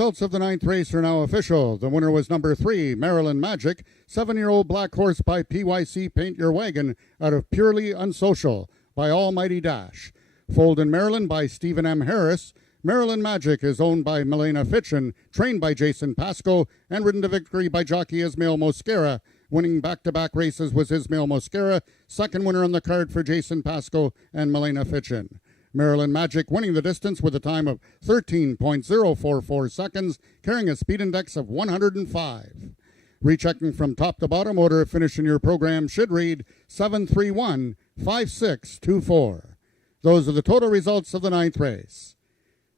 Results of the 9th race are now official. The winner was number 3, Maryland Magic, 7-year-old black horse by PYC Paint Your Wagon out of Purely Unsocial by Almighty Dash. Foaled in Maryland by Stephen M. Harris. Maryland Magic is owned by Milena Fitchin, trained by Jason Pasco, and ridden to victory by jockey Ismail Mosquera. Winning back-to-back races was Ismail Mosquera, second winner on the card for Jason Pasco and Milena Fitchin. Maryland Magic winning the distance with a time of 13.044 seconds, carrying a speed index of 105. Rechecking from top to bottom, order of finish in your program should read 731-5624. Those are the total results of the 9th race.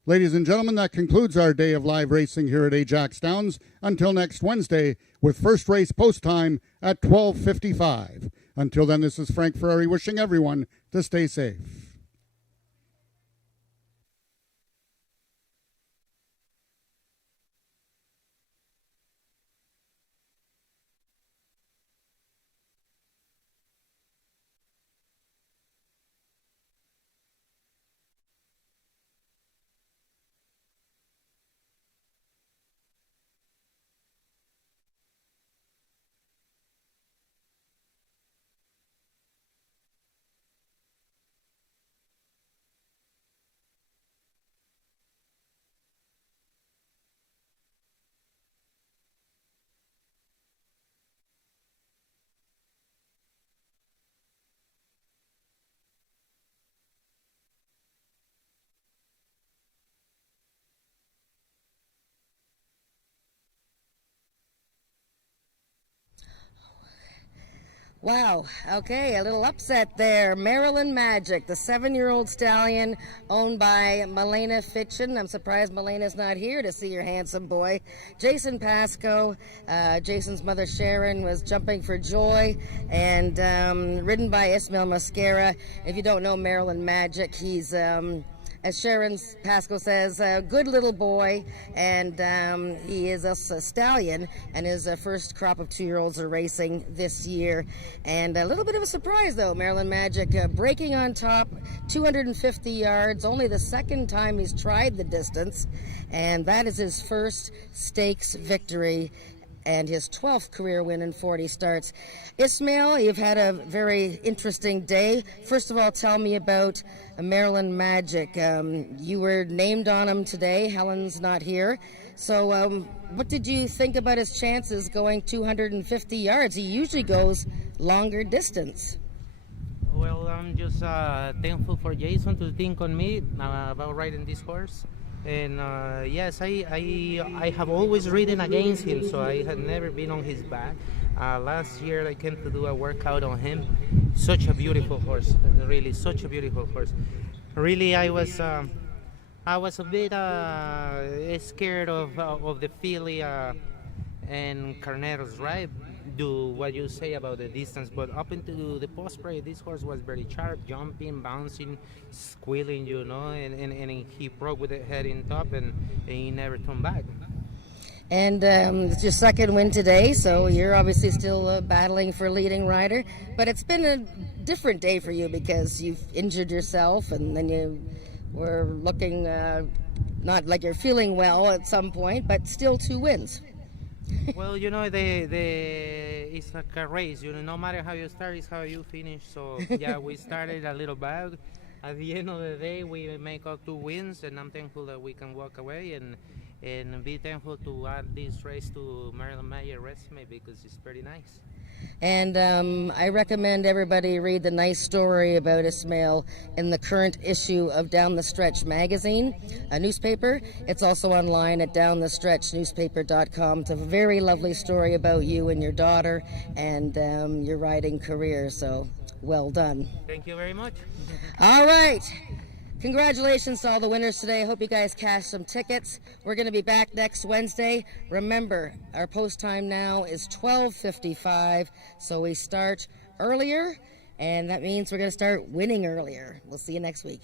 Ladies and gentlemen, that concludes our day of live racing here at AjaxDowns. Until next Wednesday, with first race post time at 12:55. Until then, this is Frank Ferrari wishing everyone to stay safe. Wow. Okay, a little upset there. Maryland Magic, the 7-year-old stallion owned by Milena Fitchin. I'm surprised Milena's not here to see your handsome boy. Jason Pasco, Jason's mother Sharon was jumping for joy, and ridden by Ismail Mosquera. If you don't know Maryland Magic, he's as Sharon Pasco says, a good little boy, and he is a stallion, and his first crop of 2-year-olds are racing this year. And a little bit of a surprise, though, Maryland Magic breaking on top, 250 yards, only the second time he's tried the distance, and that is his first stakes victory and his 12th career win in 40 starts. Ismail, you've had a very interesting day. First of all, tell me about Maryland Magic. You were named on him today. Helen's not here. So what did you think about his chances going 250 yards? He usually goes longer distance. Well, I'm just thankful for Jason to think on me about riding this horse. And yes, I have always ridden against him, so I had never been on his back. Last year I came to do a workout on him. Such a beautiful horse, really, such a beautiful horse. Really, I was a bit scared of the filly and Carnero's ride. Do what you say about the distance, but up into the post spray, this horse was very sharp, jumping, bouncing, squealing, you know, and he broke with the head in top, and he never turned back. And it's your second win today, so you're obviously still battling for leading rider, but it's been a different day for you because you've injured yourself, and then you were looking not like you're feeling well at some point, but still 2 wins. Well, you know, it's like a race. You know, no matter how you start, it's how you finish. So yeah, we started a little bad. At the end of the day, we make up 2 wins, and I'm thankful that we can walk away and be thankful to add this race to Maryland Magic resume because it's pretty nice. And I recommend everybody read the nice story about Ismail in the current issue of Down the Stretch magazine, a newspaper. It's also online at downthestretchnewspaper.com. It's a very lovely story about you and your daughter and your riding career, so well done. Thank you very much. All right. Congratulations to all the winners today. I hope you guys cashed some tickets. We're going to be back next Wednesday. Remember, our post time now is 12:55, so we start earlier, and that means we're going to start winning earlier. We'll see you next week.